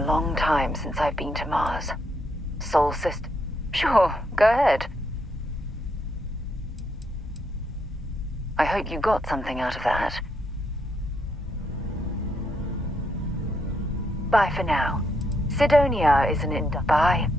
a long time since I've been to Mars. Sol system. Sure, go ahead. I hope you got something out of that. Bye for now. Sidonia isn't in. Bye.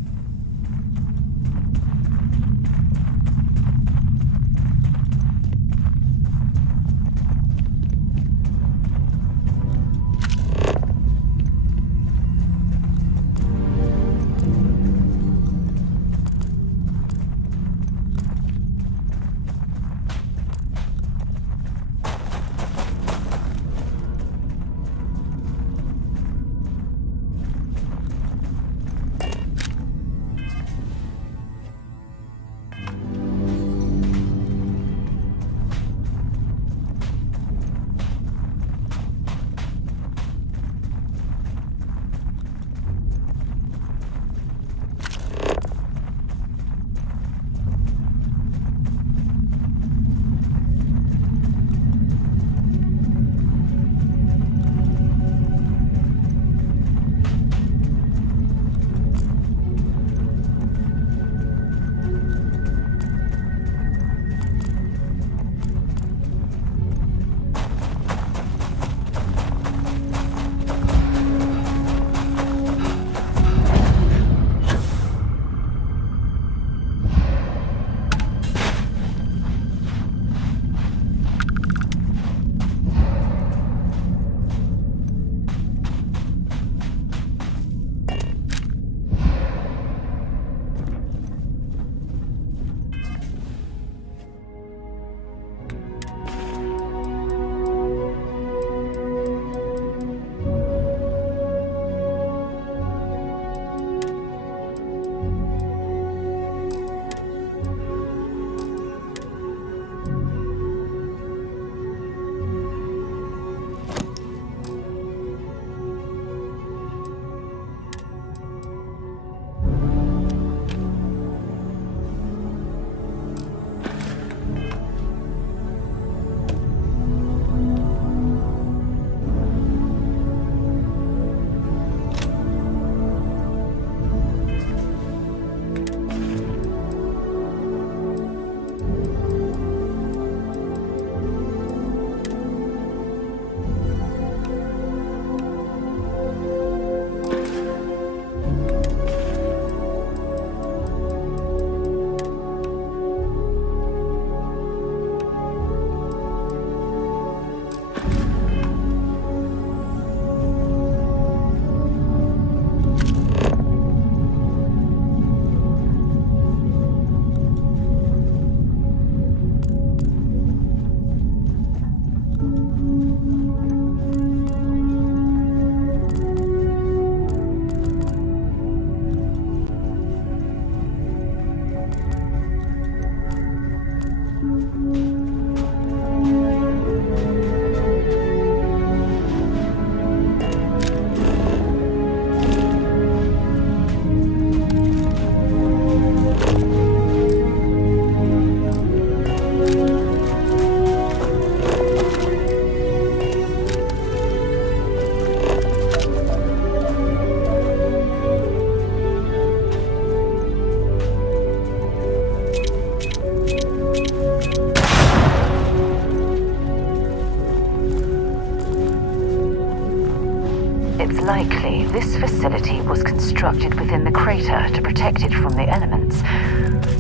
Likely, this facility was constructed within the crater to protect it from the elements,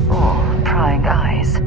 or prying eyes.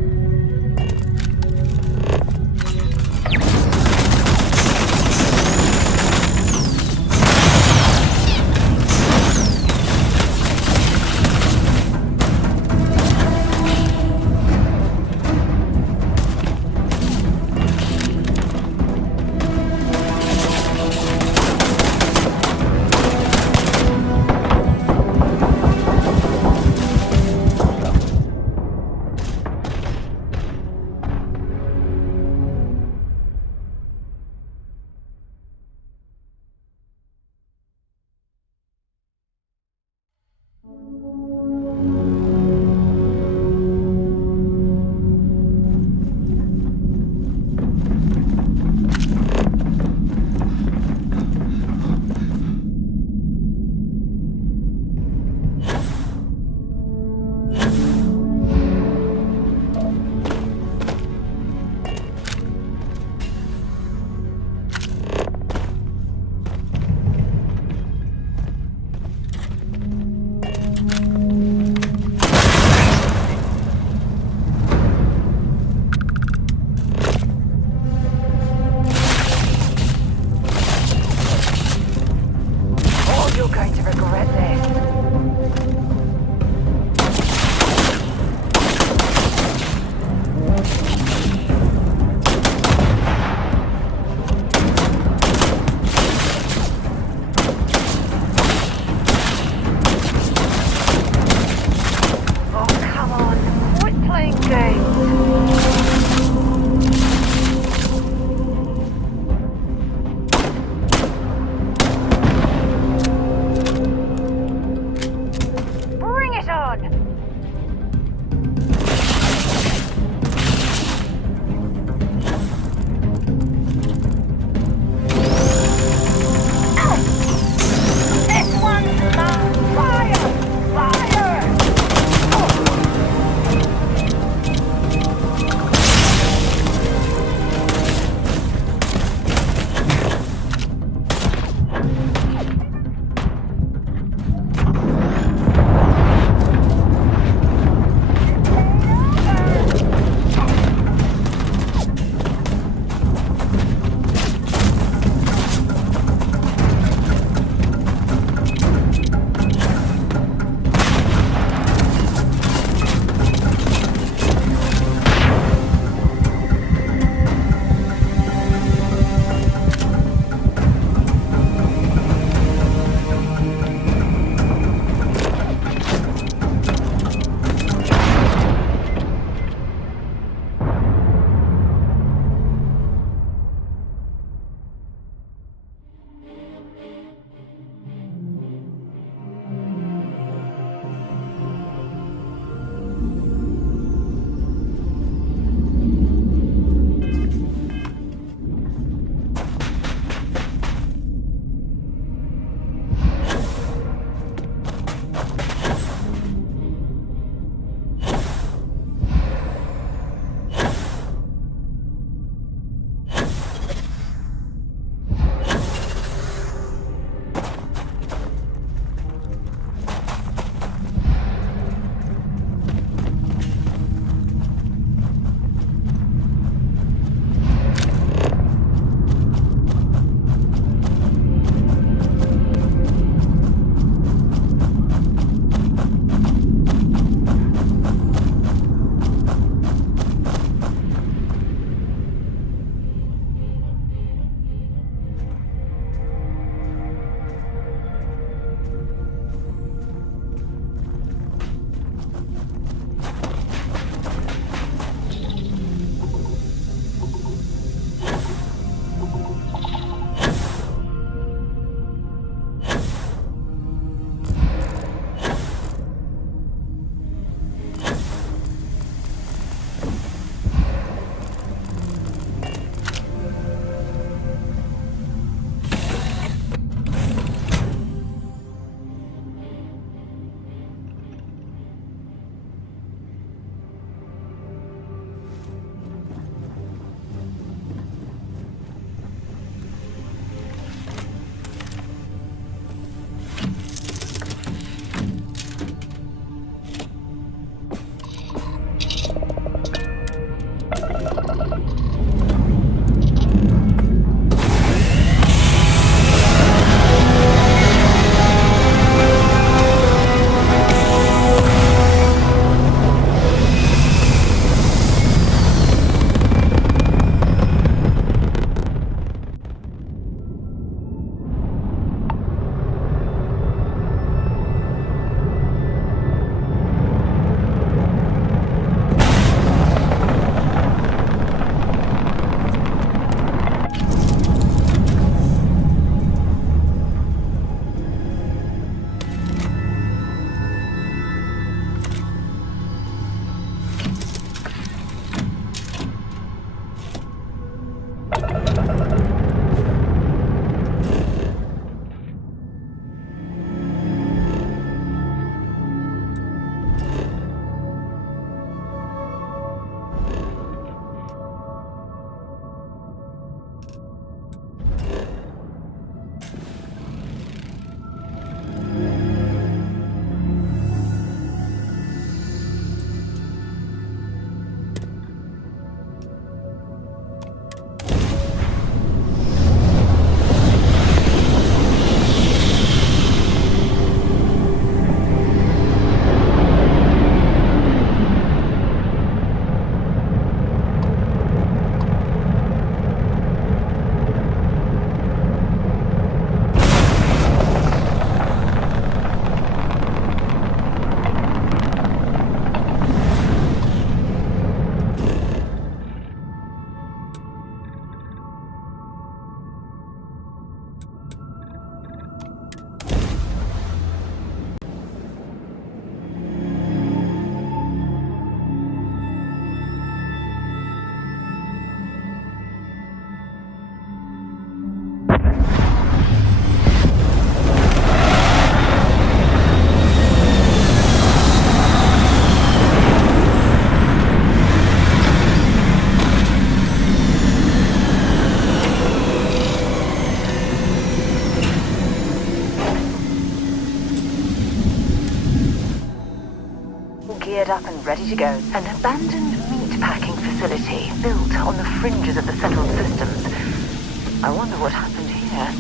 All geared up and ready to go. An abandoned meat-packing facility built on the fringes of the settled systems. I wonder what happened here.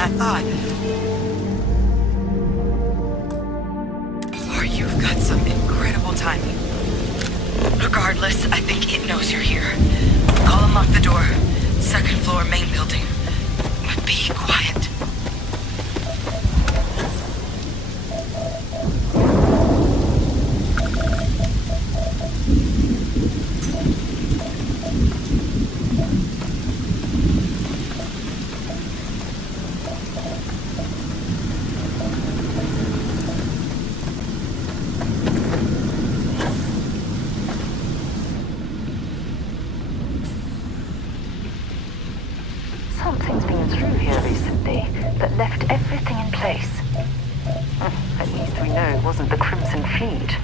I thought. Or you've got some incredible timing. Regardless, I think it knows you're here. I'll unlock the door. Second floor, main building. But be quiet. Something's been through here recently that left everything in place. At least we know it wasn't the Crimson Fleet.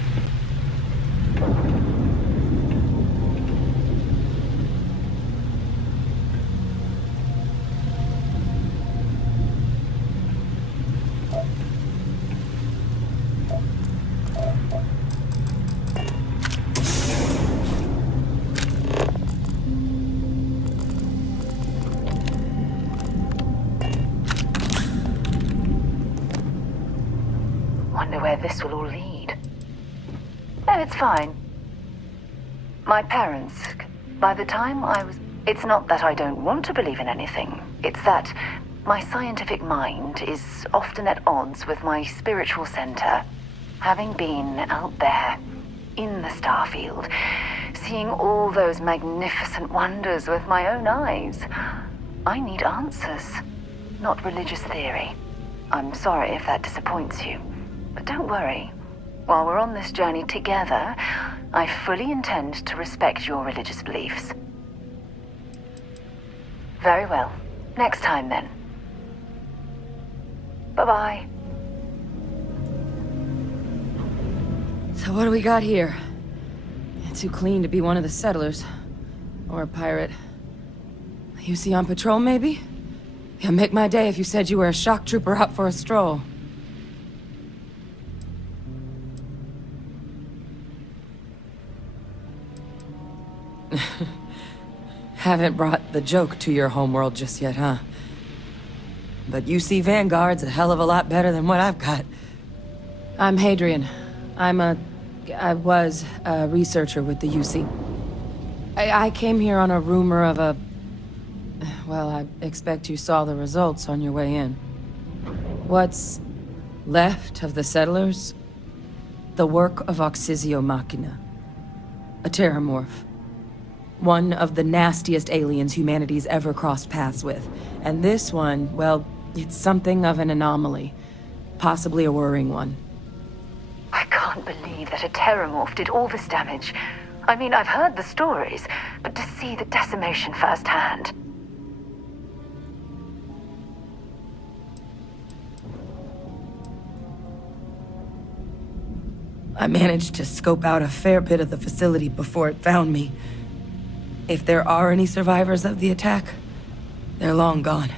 Wonder where this will all lead. No, it's fine. My parents, by the time I was... It's not that I don't want to believe in anything. It's that my scientific mind is often at odds with my spiritual center. Having been out there, in the starfield, seeing all those magnificent wonders with my own eyes, I need answers, not religious theory. I'm sorry if that disappoints you. But don't worry. While we're on this journey together, I fully intend to respect your religious beliefs. Very well. Next time, then. Bye-bye. So what do we got here? Too clean to be one of the settlers. Or a pirate. You see on patrol, maybe? Yeah, make my day if you said you were a shock trooper out for a stroll. Haven't brought the joke to your homeworld just yet, huh? But UC Vanguard's a hell of a lot better than what I've got. I'm Hadrian. I was a researcher with the UC. I came here on a rumor of a... Well, I expect you saw the results on your way in. What's left of the settlers? The work of Oxysio Machina. A terramorph. One of the nastiest aliens humanity's ever crossed paths with. And this one, well, it's something of an anomaly. Possibly a worrying one. I can't believe that a terramorph did all this damage. I mean, I've heard the stories, but to see the decimation firsthand... I managed to scope out a fair bit of the facility before it found me. If there are any survivors of the attack, they're long gone.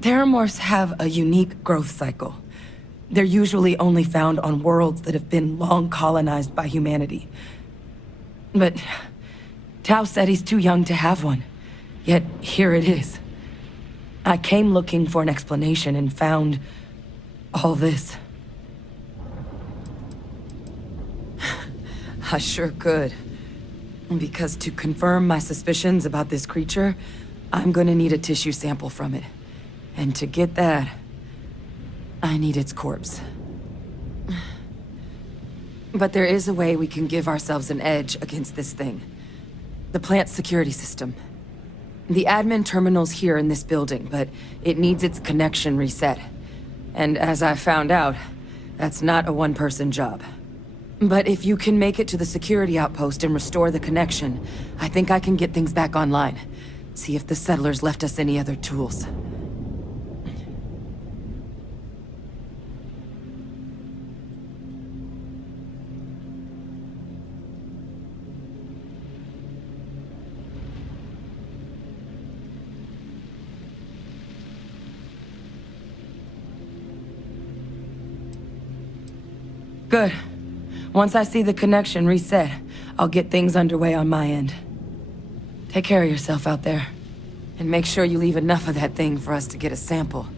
Terramorphs have a unique growth cycle. They're usually only found on worlds that have been long colonized by humanity. But Tau Ceti's too young to have one. Yet here it is. I came looking for an explanation and found all this. I sure could. Because to confirm my suspicions about this creature, I'm gonna need a tissue sample from it. And to get that, I need its corpse. But there is a way we can give ourselves an edge against this thing. The plant's security system. The admin terminal's here in this building, but it needs its connection reset. And as I found out, that's not a one-person job. But if you can make it to the security outpost and restore the connection, I think I can get things back online. See if the settlers left us any other tools. Good. Once I see the connection reset, I'll get things underway on my end. Take care of yourself out there. And make sure you leave enough of that thing for us to get a sample.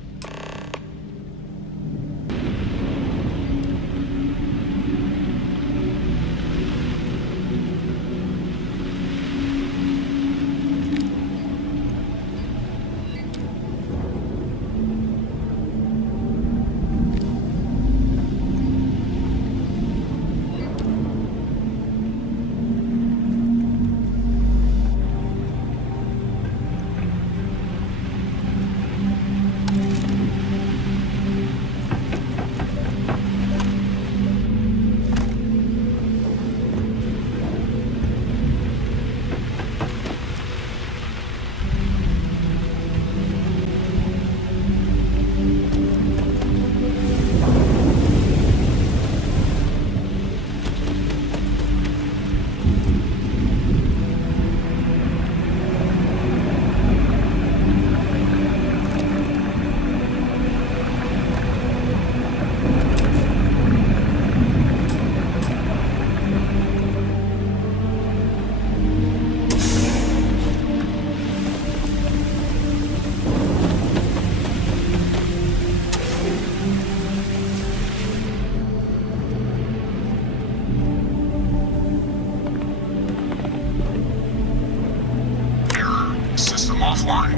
offline.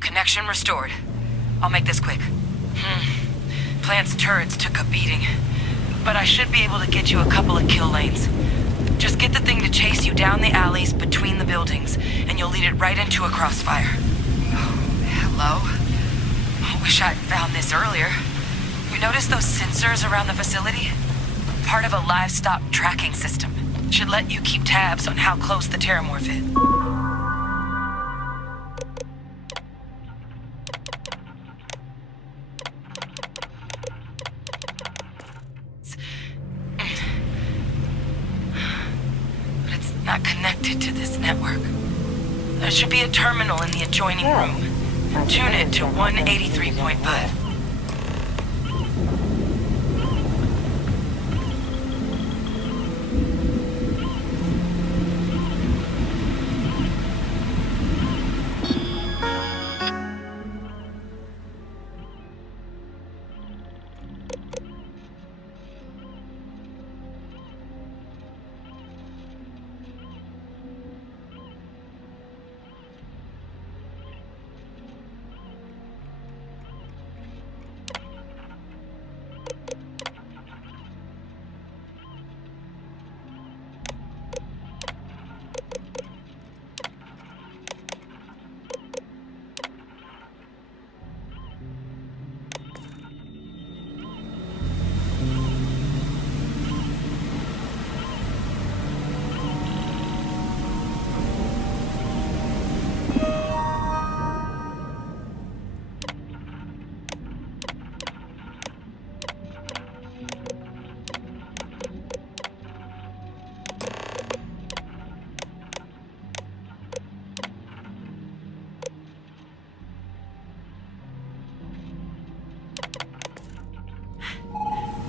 Connection restored. I'll make this quick. Plant's turrets took a beating, but I should be able to get you a couple of kill lanes. Just get the thing to chase you down the alleys between the buildings, and you'll lead it right into a crossfire. Oh, hello? I wish I'd found this earlier. You notice those sensors around the facility? Part of a livestock tracking system. Should let you keep tabs on how close the Terramorph is. connected to this network. There should be a terminal in the adjoining room. Tune it to 183.5.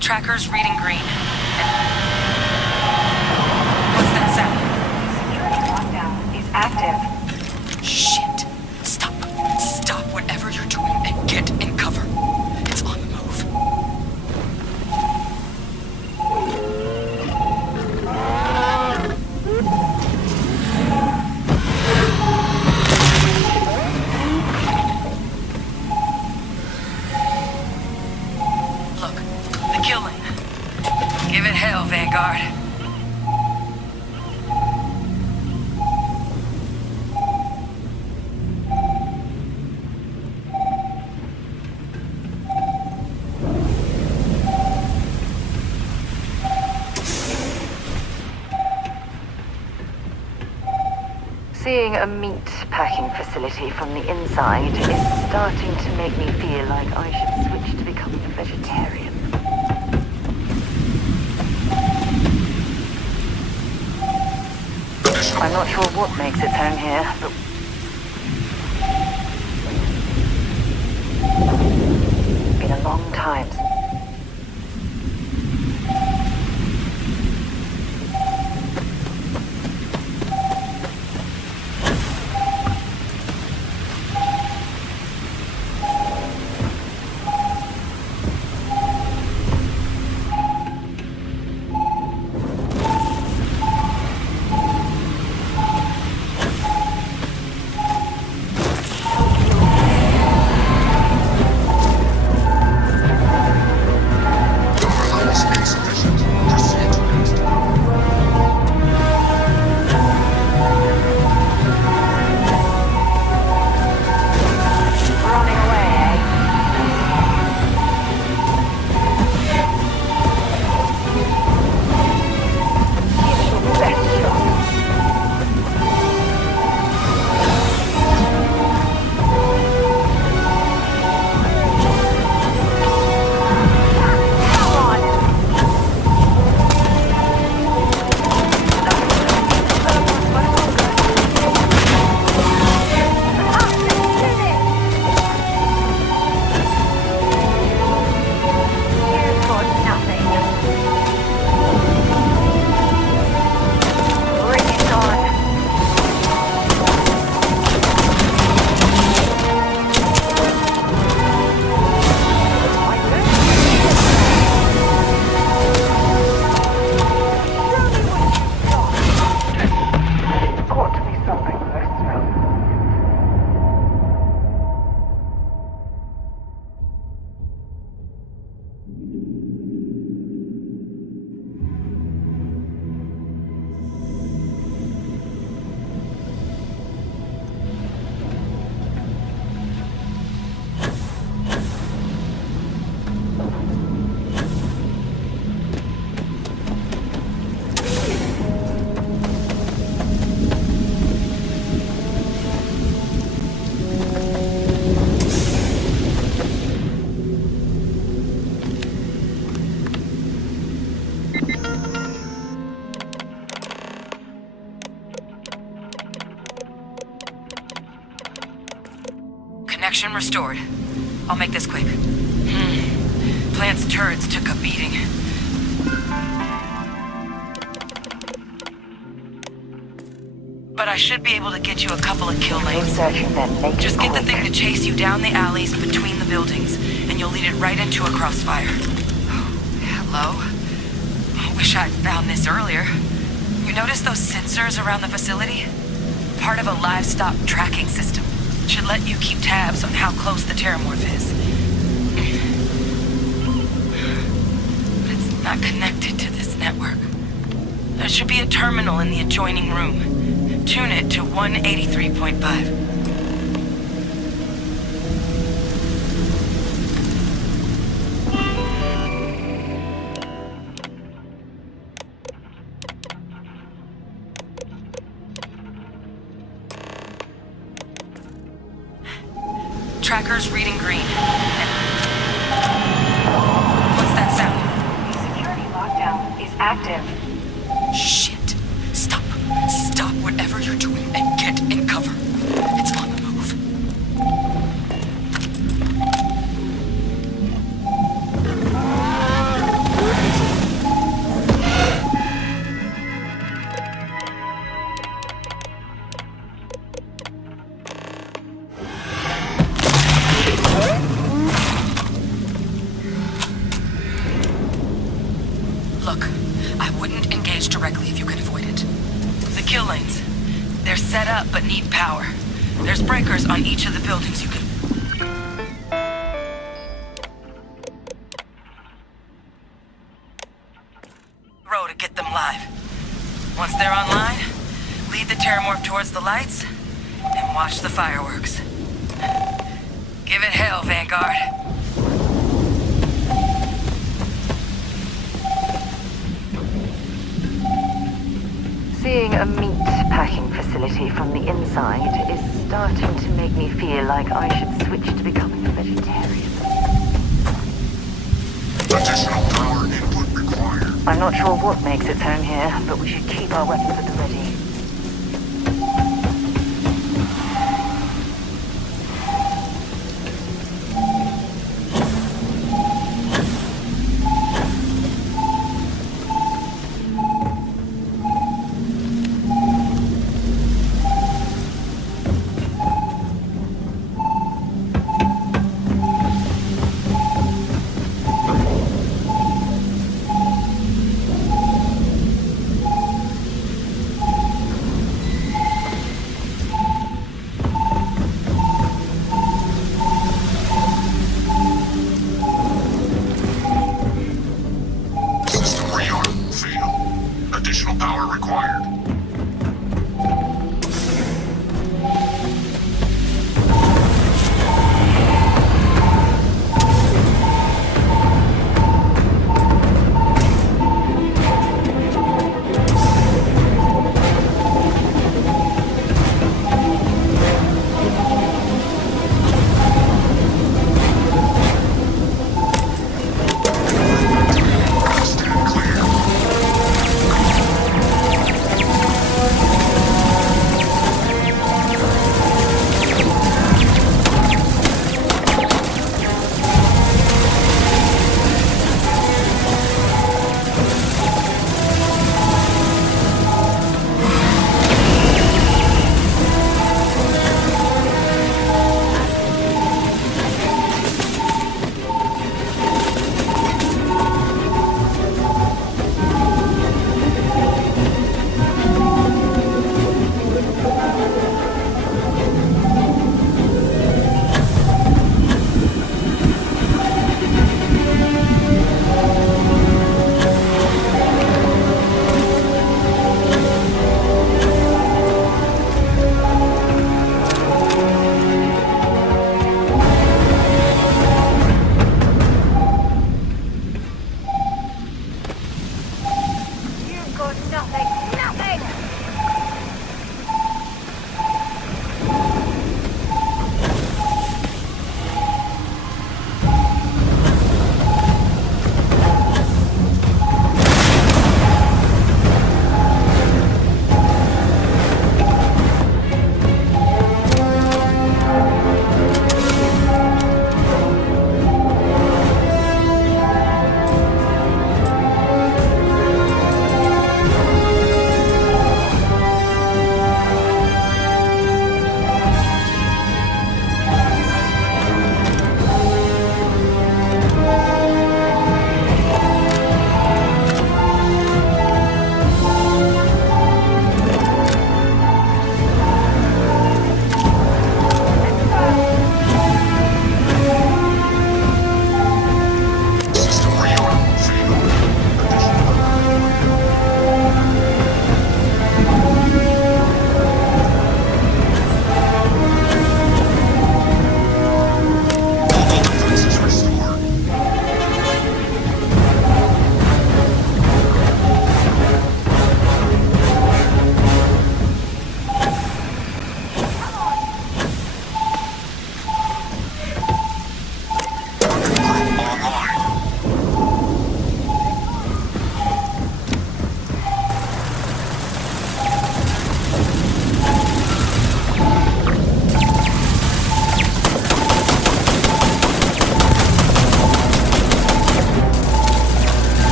Tracker's reading green. What's that sound? Security lockdown is active. Shit. Stop. Stop whatever you're doing and get in cover. It's on the move. Look, the killing. Give it hell, Vanguard. Seeing a meat packing facility from the inside is starting to make me feel like I should switch to becoming a vegetarian. I'm not sure what makes its home here, but it's been a long time since Mission restored. I'll make this quick. Plant's turrets took a beating. But I should be able to get you a couple of kill You're lanes. searching then, make Just it get the quick. thing to chase you down the alleys between the buildings, and you'll lead it right into a crossfire. Oh, hello? I wish I'd found this earlier. You notice those sensors around the facility? Part of a livestock tracking system. Should let you keep tabs on how close the terramorph is. But it's not connected to this network. There should be a terminal in the adjoining room. Tune it to 183.5. Tracker's reading green. What's that sound? The security lockdown is active. Shit. Stop. Stop whatever you're doing and get in cover. It's on the move. Look, I wouldn't engage directly if you can avoid it. The kill lanes. They're set up but need power. There's breakers on each of the buildings you can... row to get them live. Once they're online, lead the terramorph towards the lights and watch the fireworks. Give it hell, Vanguard. Seeing a meat packing facility from the inside is starting to make me feel like I should switch to becoming a vegetarian. Additional power input required. I'm not sure what makes its home here, but we should keep our weapons at the ready.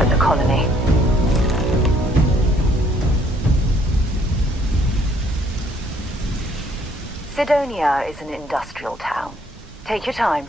in the colony. Sidonia is an industrial town. Take your time.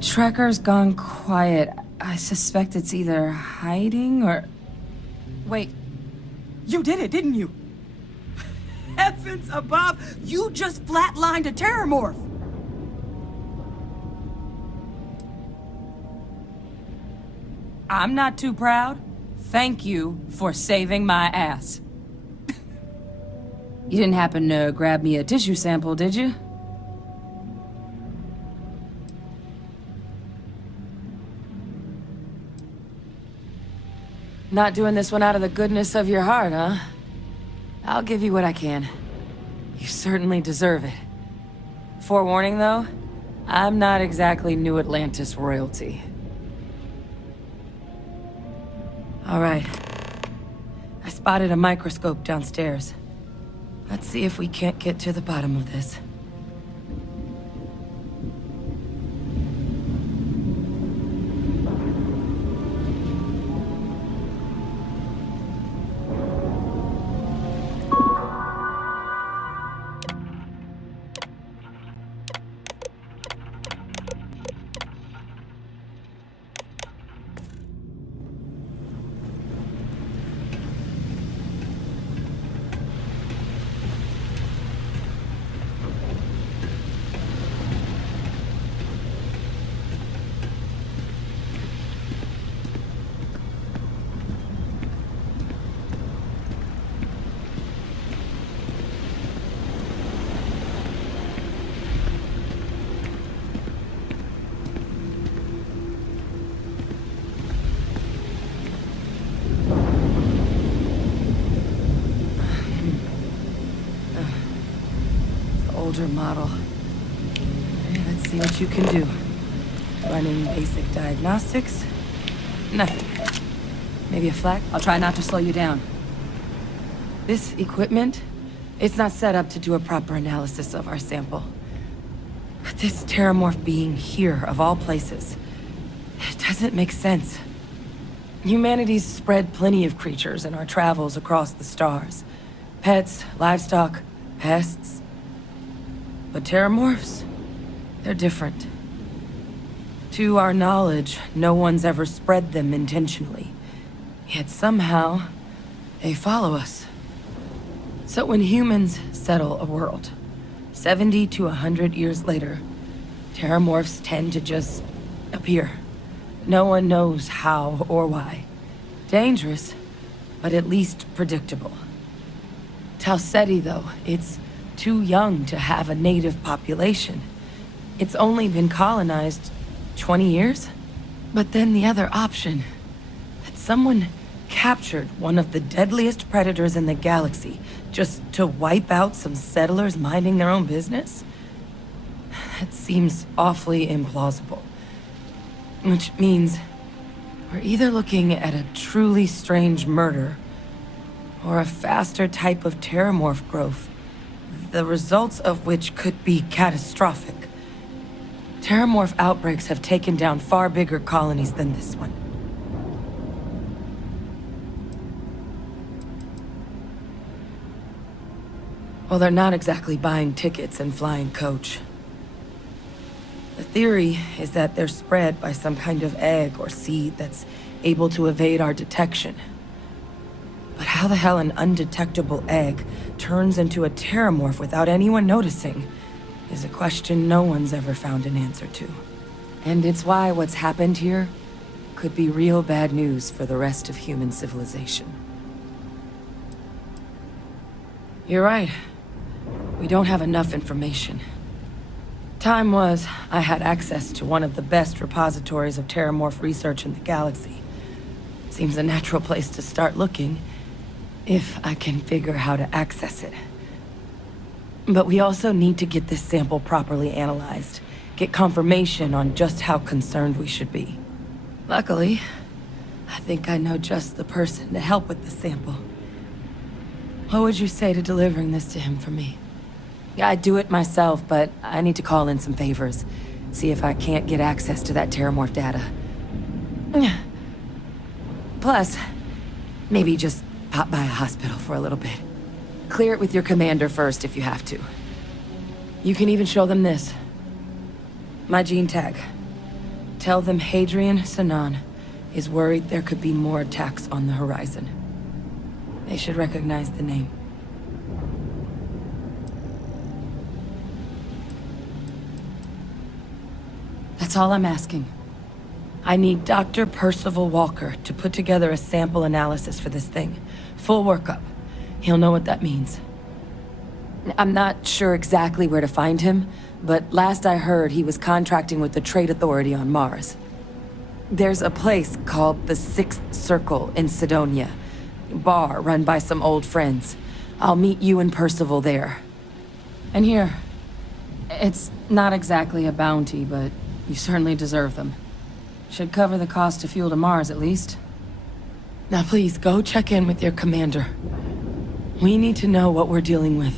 Trekker's gone quiet. I suspect it's either hiding or... Wait. You did it, didn't you? Heavens above! You just flatlined a terramorph! I'm not too proud. Thank you for saving my ass. You didn't happen to grab me a tissue sample, did you? Not doing this one out of the goodness of your heart, huh? I'll give you what I can. You certainly deserve it. Forewarning, though, I'm not exactly New Atlantis royalty. All right. I spotted a microscope downstairs. Let's see if we can't get to the bottom of this. Older model. Okay, let's see what you can do. Running basic diagnostics. Nothing. Maybe a flak? I'll try not to slow you down. This equipment, it's not set up to do a proper analysis of our sample. But this terramorph being here, of all places, it doesn't make sense. Humanity's spread plenty of creatures in our travels across the stars. Pets, livestock, pests. But terramorphs, they're different. To our knowledge, no one's ever spread them intentionally. Yet somehow, they follow us. So when humans settle a world, 70 to 100 years later, terramorphs tend to just appear. No one knows how or why. Dangerous, but at least predictable. Ceti, though, it's too young to have a native population. It's only been colonized 20 years? But then the other option, that someone captured one of the deadliest predators in the galaxy just to wipe out some settlers minding their own business? That seems awfully implausible. Which means we're either looking at a truly strange murder or a faster type of terramorph growth, the results of which could be catastrophic. Terramorph outbreaks have taken down far bigger colonies than this one. Well, they're not exactly buying tickets and flying coach. The theory is that they're spread by some kind of egg or seed that's able to evade our detection. But how the hell an undetectable egg turns into a terramorph without anyone noticing is a question no one's ever found an answer to. And it's why what's happened here could be real bad news for the rest of human civilization. You're right. We don't have enough information. Time was, I had access to one of the best repositories of terramorph research in the galaxy. Seems a natural place to start looking, if I can figure how to access it. But we also need to get this sample properly analyzed, get confirmation on just how concerned we should be. Luckily, I think I know just the person to help with the sample. What would you say to delivering this to him for me? I'd do it myself, but I need to call in some favors. See if I can't get access to that terramorph data. Plus, maybe just pop by a hospital for a little bit. Clear it with your commander first if you have to. You can even show them this. My gene tag. Tell them Hadrian Sanan is worried there could be more attacks on the horizon. They should recognize the name. That's all I'm asking. I need Dr. Percival Walker to put together a sample analysis for this thing. Full workup. He'll know what that means. I'm not sure exactly where to find him, but last I heard he was contracting with the Trade Authority on Mars. There's a place called the Sixth Circle in Sidonia. Bar run by some old friends. I'll meet you and Percival there. And here, it's not exactly a bounty, but you certainly deserve them. Should cover the cost to fuel to Mars, at least. Now please, go check in with your commander. We need to know what we're dealing with.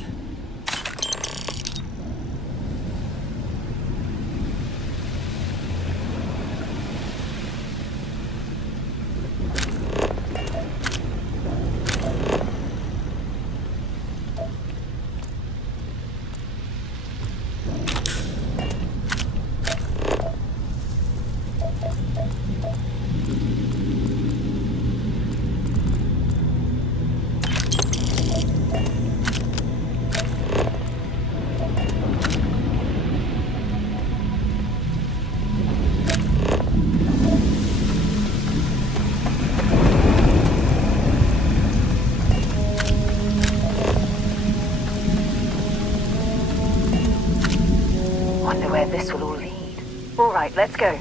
Wonder where this will all lead. All right, let's go.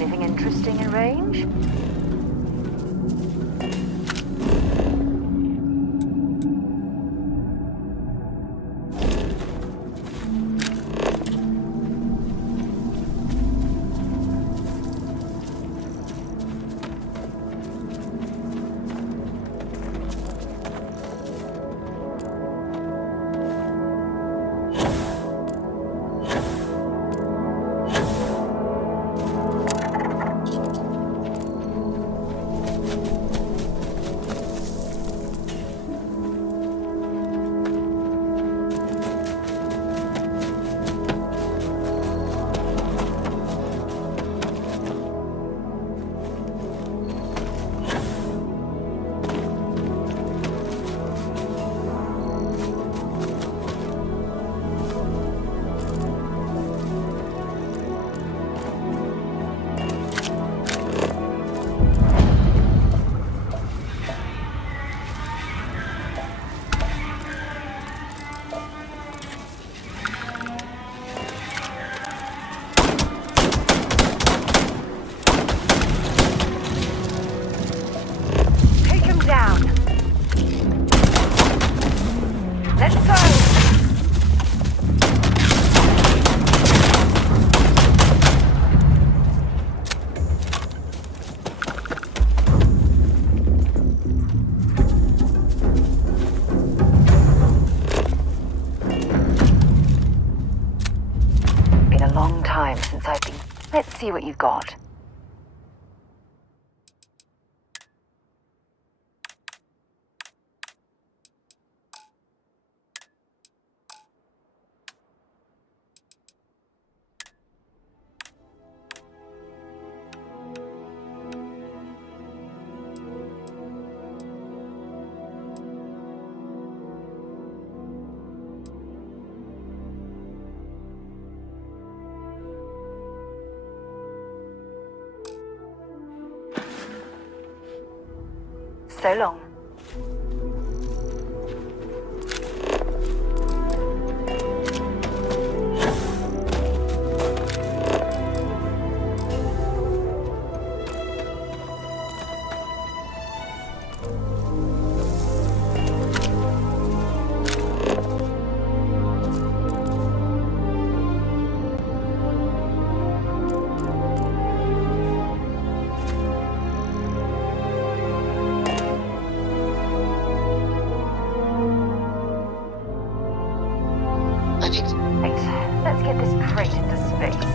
Anything interesting in range? Since I've been... Let's see what you've got. So long. Let's get this crate into space.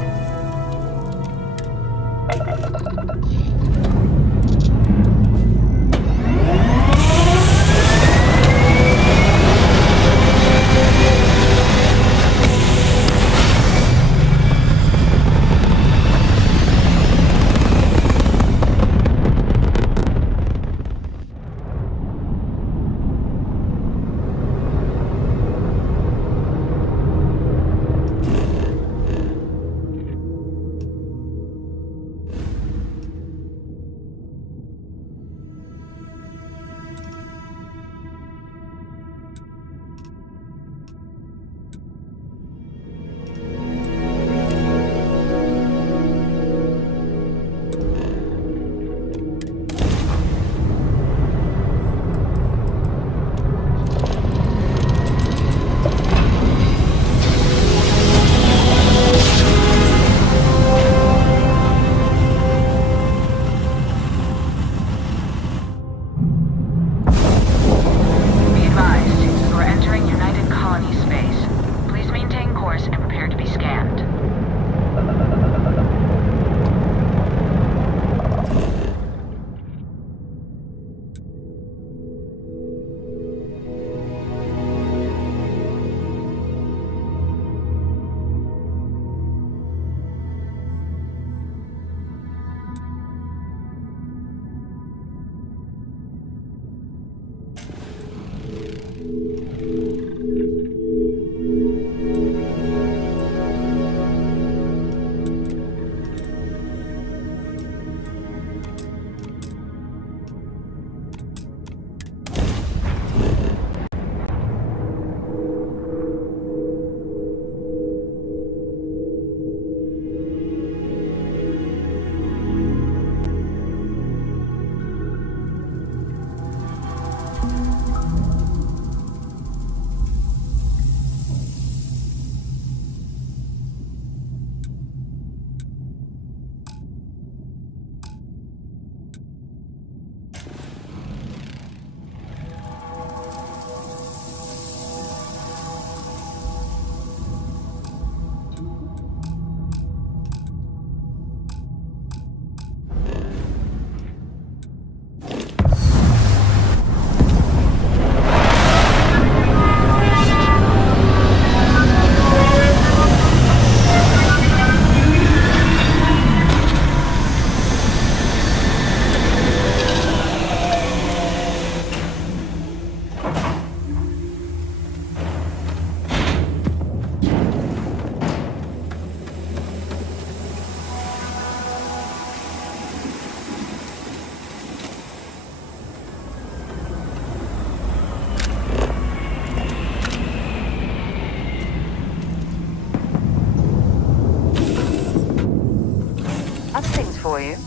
for you.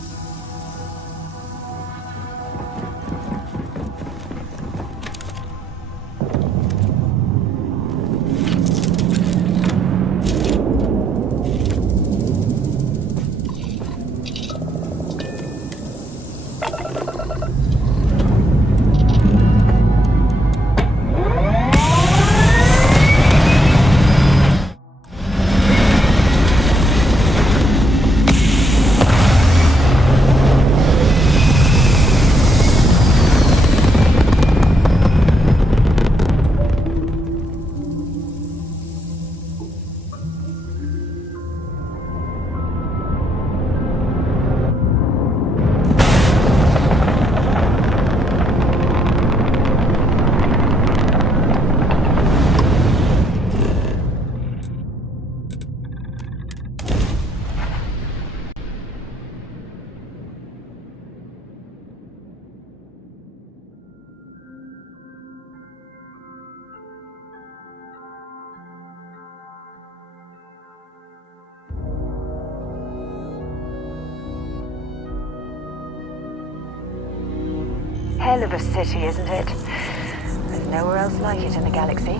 Hell of a city, isn't it? There's nowhere else like it in the galaxy.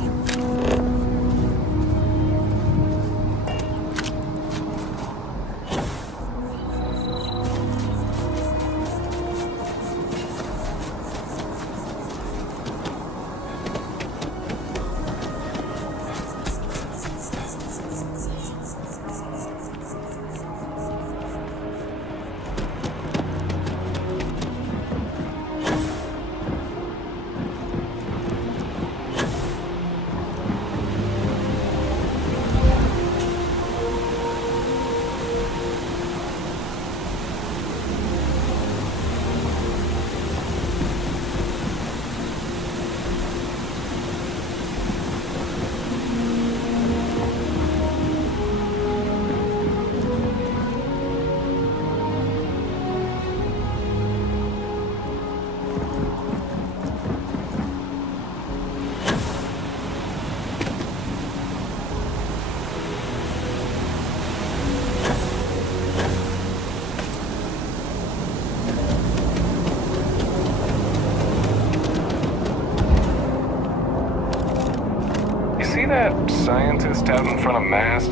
See that scientist out in front of mast,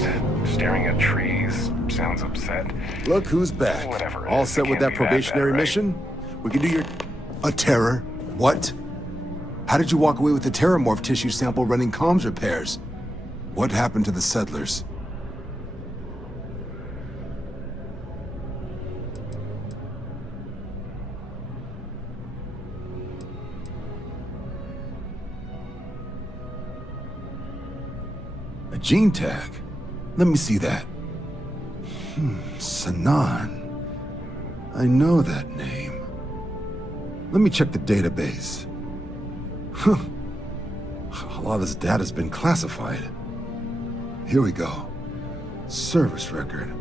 staring at trees? Sounds upset. Look who's back. Whatever it All is, set it with can't that be probationary bad, right? mission? We can do your... A terror? What? How did you walk away with the terramorph tissue sample running comms repairs? What happened to the settlers? A gene tag? Let me see that. Sanan. I know that name. Let me check the database. Huh. A lot of this data's been classified. Here we go. Service record.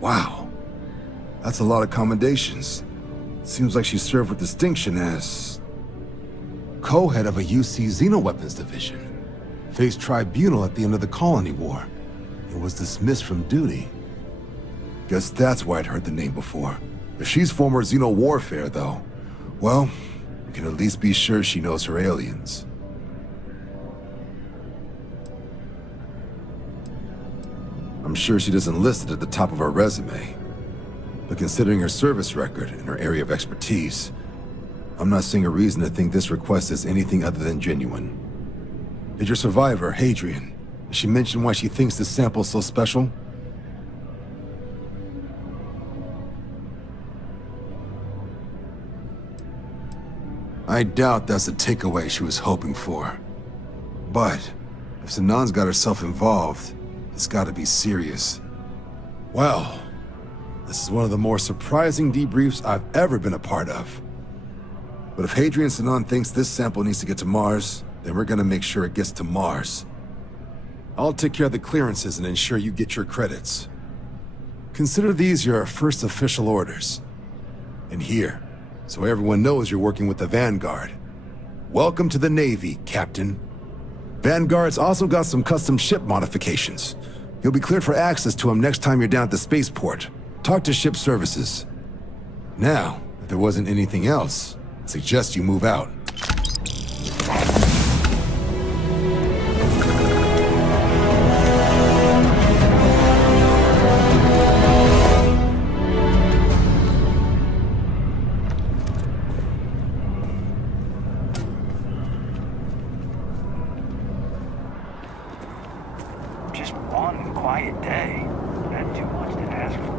Wow. That's a lot of commendations. Seems like she served with distinction as co-head of a UC Xenoweapons division. Faced tribunal at the end of the Colony War, and was dismissed from duty. Guess that's why I'd heard the name before. If she's former Xeno warfare, though, well, we can at least be sure she knows her aliens. I'm sure she doesn't list it at the top of her resume. But considering her service record and her area of expertise, I'm not seeing a reason to think this request is anything other than genuine. Did your survivor, Hadrian, did she mention why she thinks this sample's so special? I doubt that's the takeaway she was hoping for. But if Sanan's got herself involved, it's gotta be serious. Well, this is one of the more surprising debriefs I've ever been a part of. But if Hadrian Sanan thinks this sample needs to get to Mars, then we're gonna make sure it gets to Mars. I'll take care of the clearances and ensure you get your credits. Consider these your first official orders. And here, so everyone knows you're working with the Vanguard. Welcome to the Navy, Captain. Vanguard's also got some custom ship modifications. You'll be cleared for access to them next time you're down at the spaceport. Talk to ship services. Now, if there wasn't anything else, I'd suggest you move out. Just one quiet day. Not too much to ask for.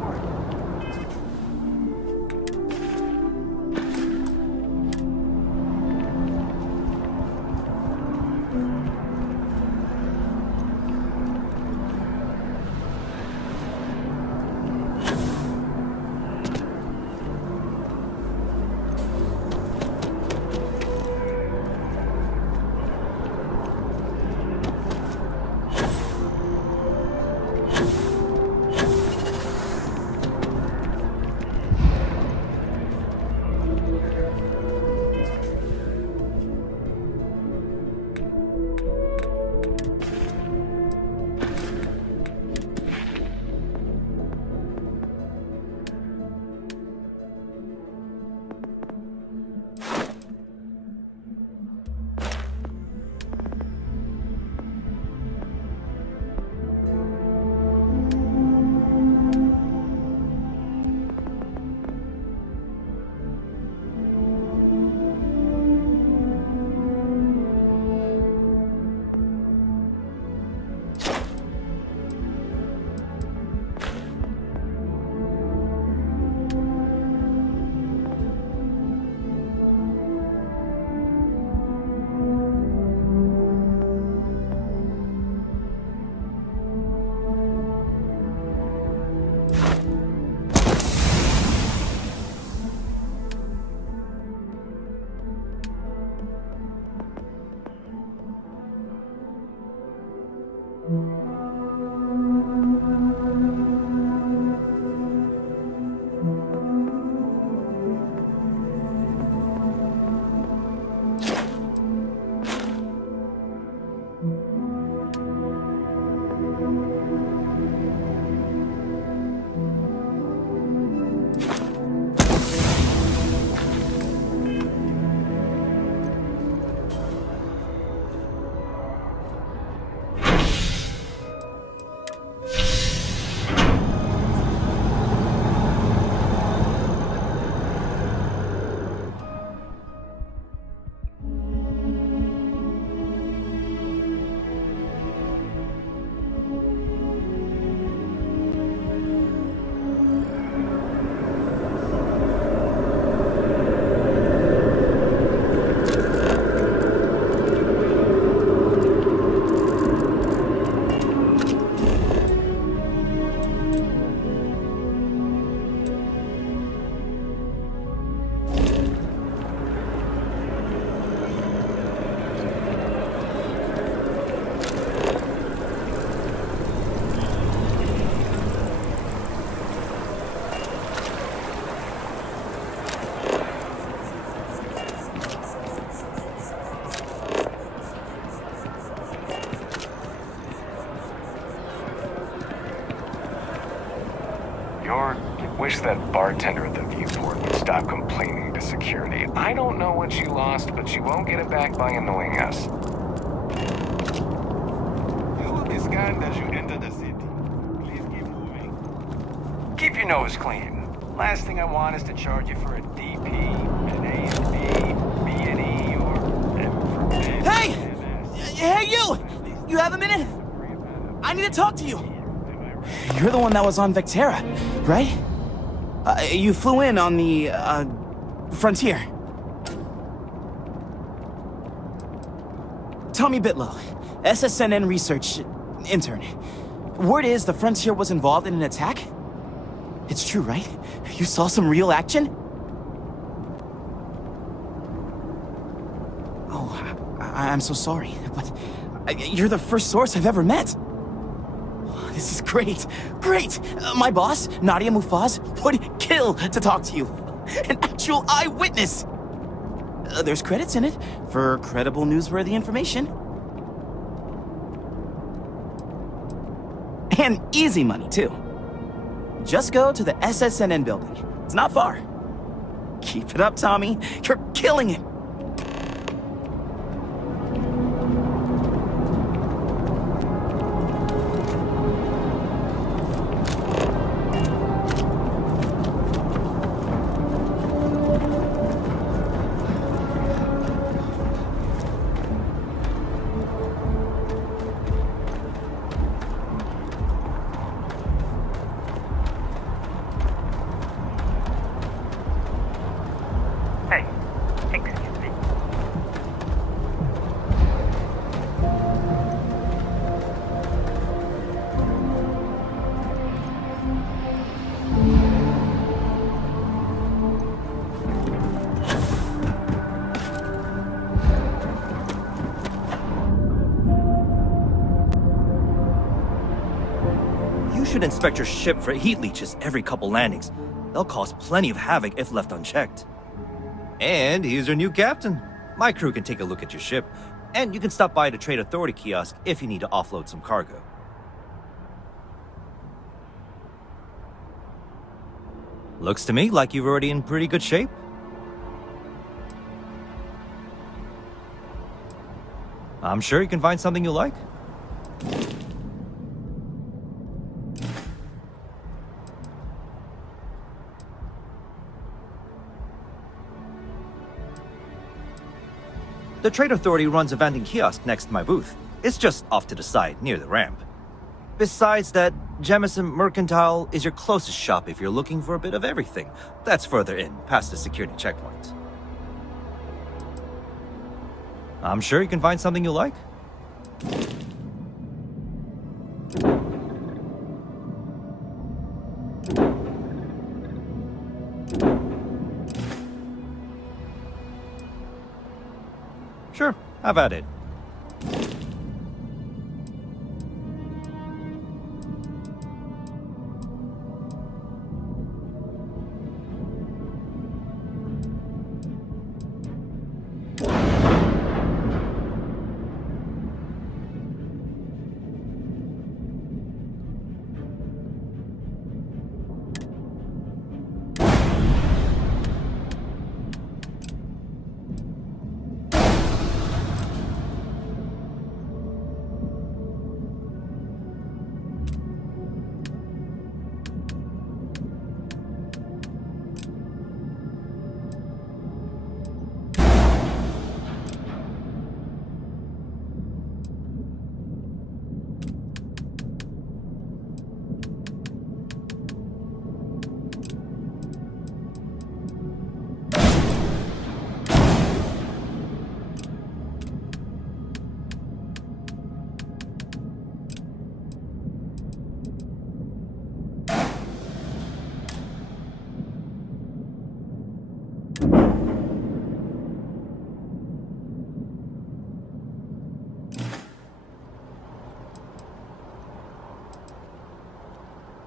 Wish that bartender at the viewport would stop complaining to security. I don't know what you lost, but you won't get it back by annoying us. You will be scanned as you enter the city. Please keep moving. Keep your nose clean. Last thing I want is to charge you for a DP, an A&B, B&E, or... Hey! Hey, you! You have a minute? I need to talk to you. You're the one that was on Vectera, right? You flew in on the, Frontier. Tommy Bitlow, SSNN research intern. Word is the Frontier was involved in an attack? It's true, right? You saw some real action? Oh, I'm so sorry, but you're the first source I've ever met. This is great. Great! My boss, Nadia Mufaz, would kill to talk to you. An actual eyewitness! There's credits in it for credible, newsworthy information. And easy money, too. Just go to the SSNN building. It's not far. Keep it up, Tommy. You're killing it. You should inspect your ship for heat leeches every couple landings. They'll cause plenty of havoc if left unchecked. And here's your new captain. My crew can take a look at your ship, and you can stop by the Trade Authority kiosk if you need to offload some cargo. Looks to me like you're already in pretty good shape. I'm sure you can find something you like. The Trade Authority runs a vending kiosk next to my booth. It's just off to the side, near the ramp. Besides that, Jemison Mercantile is your closest shop if you're looking for a bit of everything. That's further in, past the security checkpoint. I'm sure you can find something you like. Sure, have at it.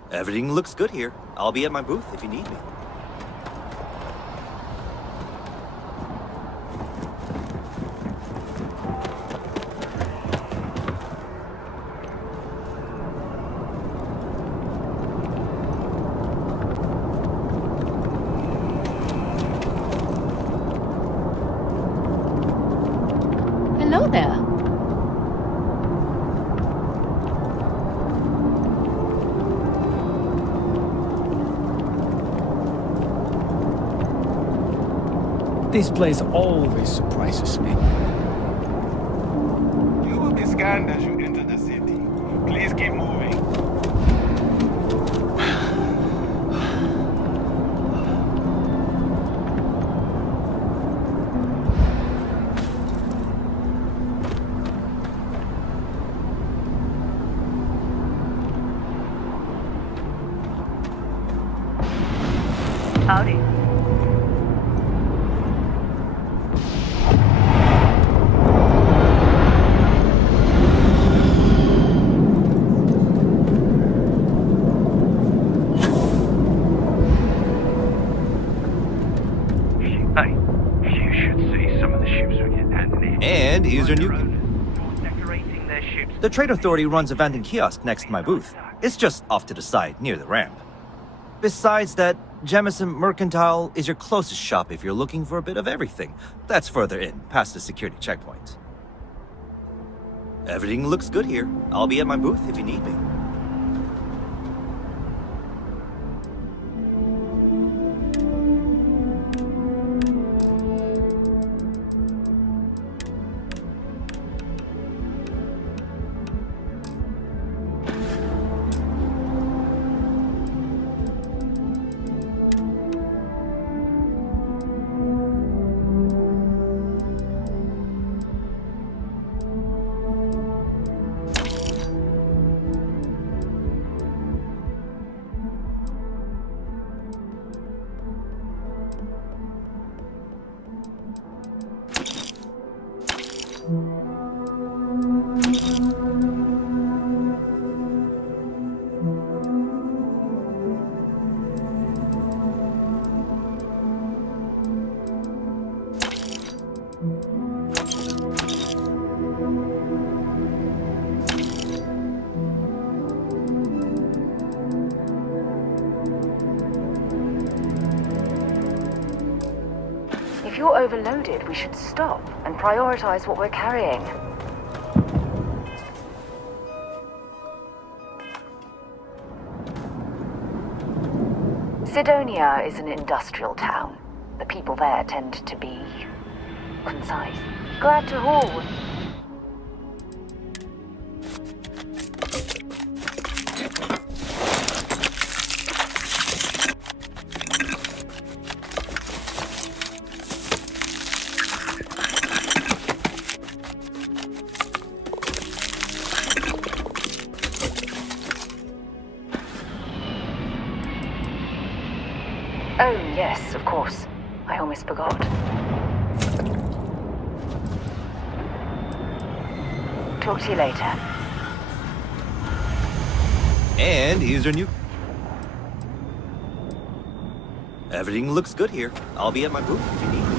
Everything looks good here. I'll be at my booth if you need me. Hello there. This place always surprises me. You will be scanned as you enter the city. Please keep moving. Howdy. And here's your new... The Trade Authority runs a vending kiosk next to my booth. It's just off to the side, near the ramp. Besides that, Jemison Mercantile is your closest shop if you're looking for a bit of everything. That's further in, past the security checkpoint. Everything looks good here. I'll be at my booth if you need me. If you're overloaded, we should stop and prioritize what we're carrying. Sidonia is an industrial town. The people there tend to be concise. Glad to haul. Oh, yes, of course. I almost forgot. Talk to you later. And here's your new... Everything looks good here. I'll be at my booth if you need me.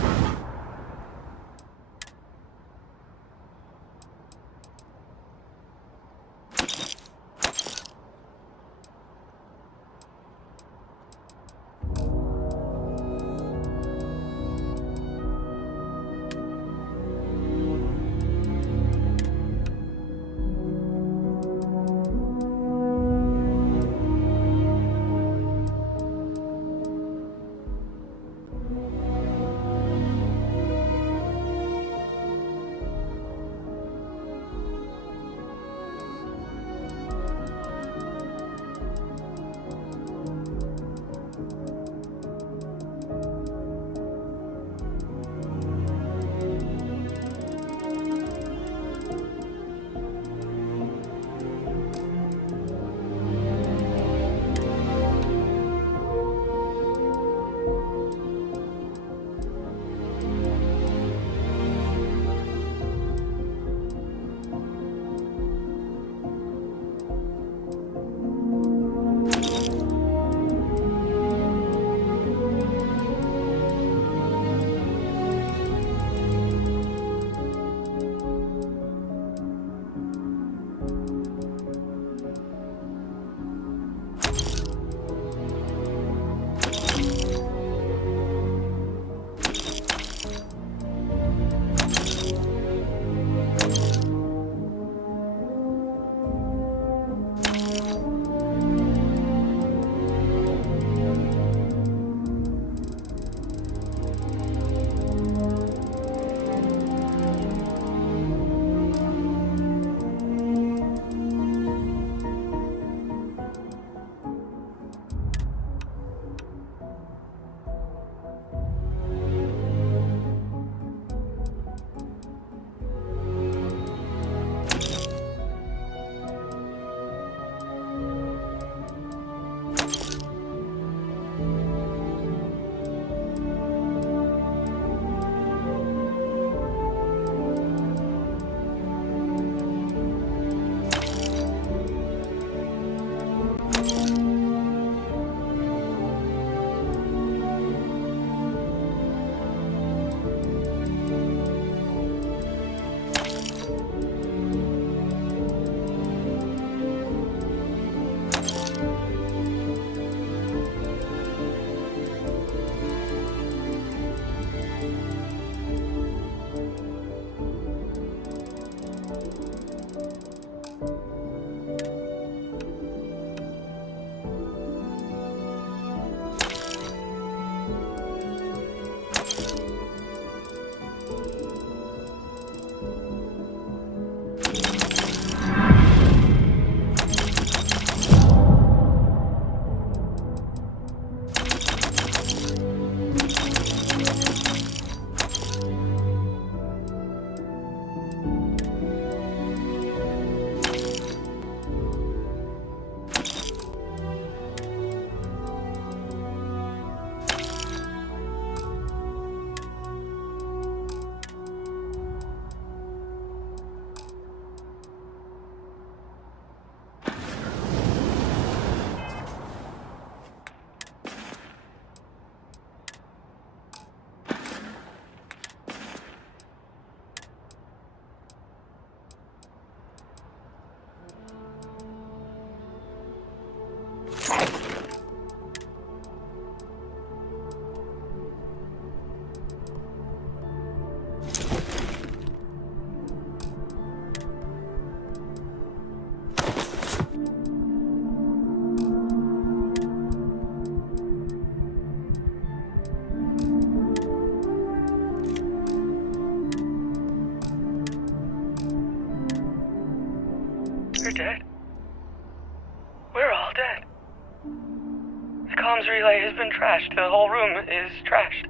comms relay has been trashed. The whole room is trashed.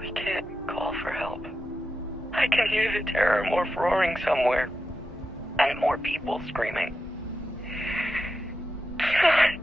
We can't call for help. I can hear the terror morph roaring somewhere. And more people screaming. God.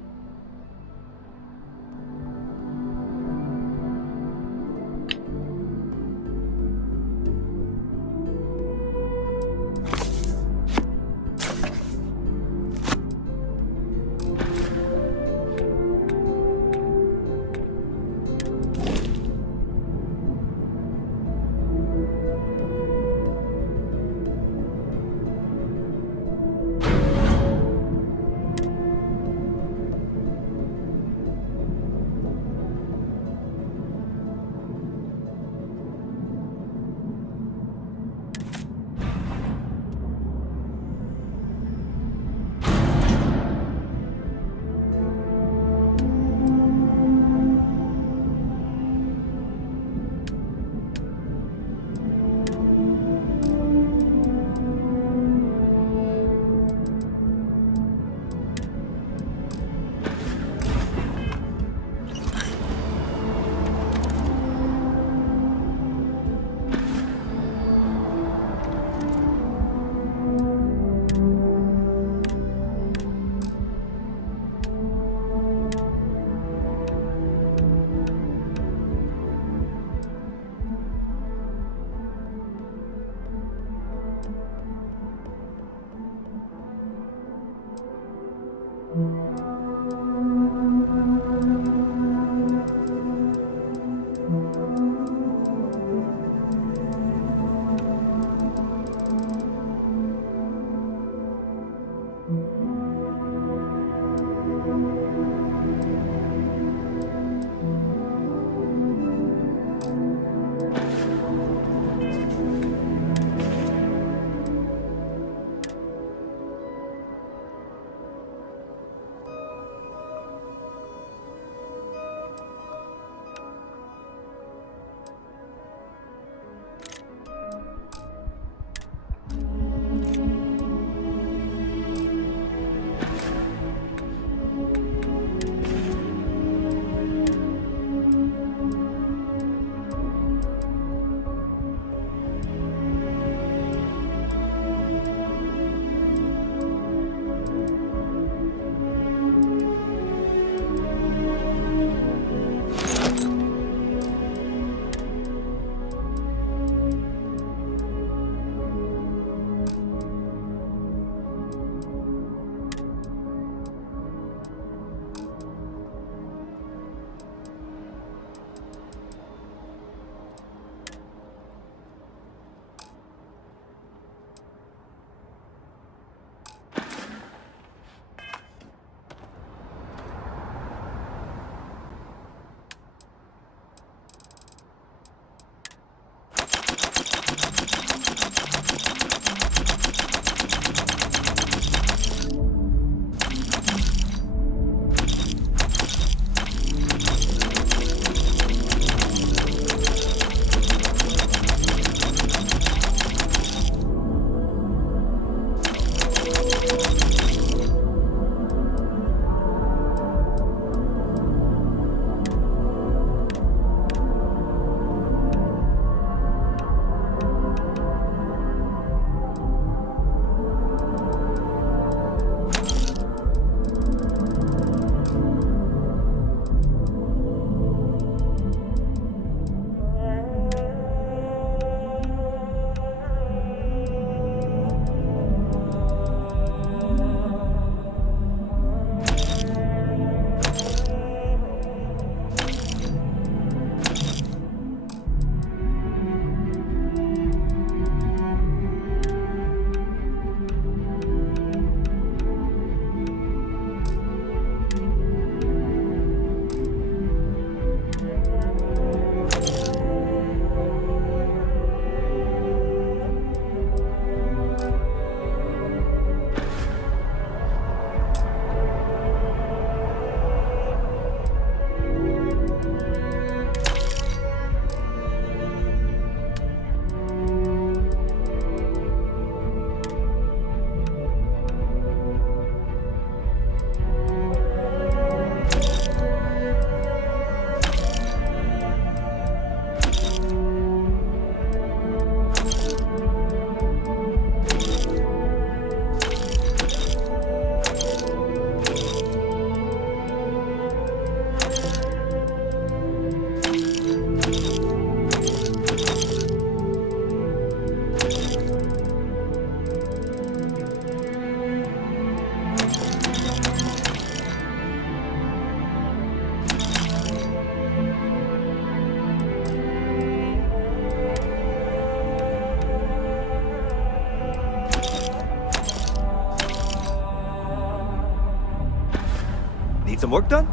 Need some work done?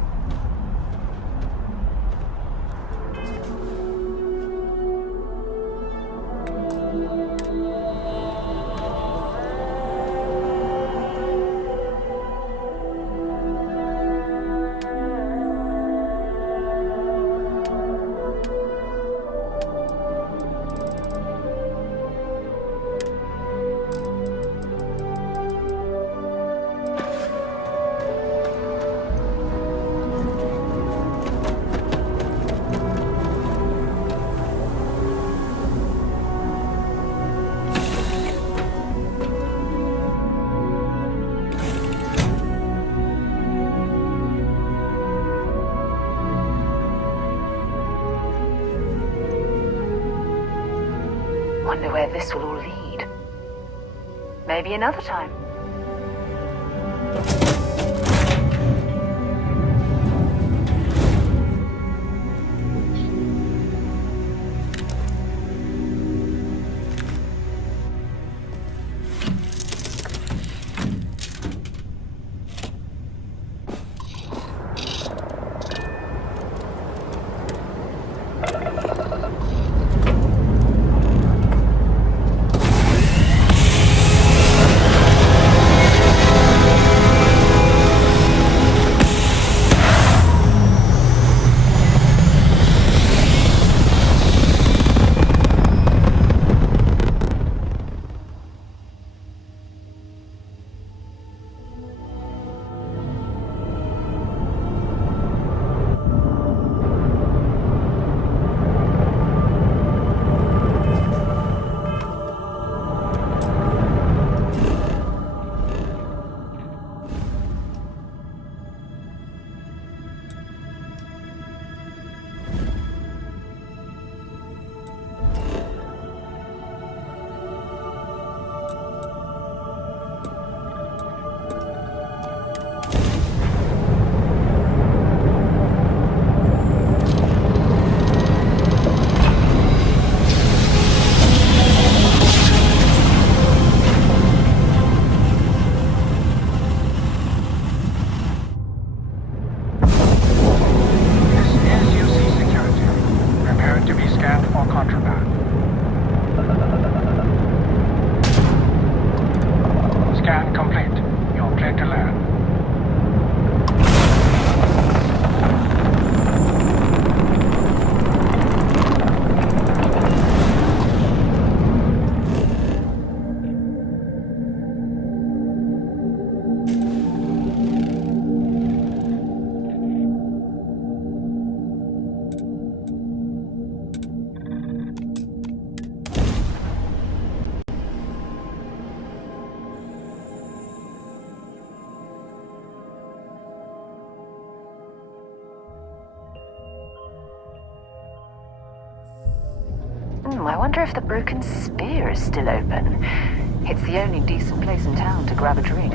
Wonder where this will all lead. Maybe another time. I wonder if the Broken Spear is still open. It's the only decent place in town to grab a drink.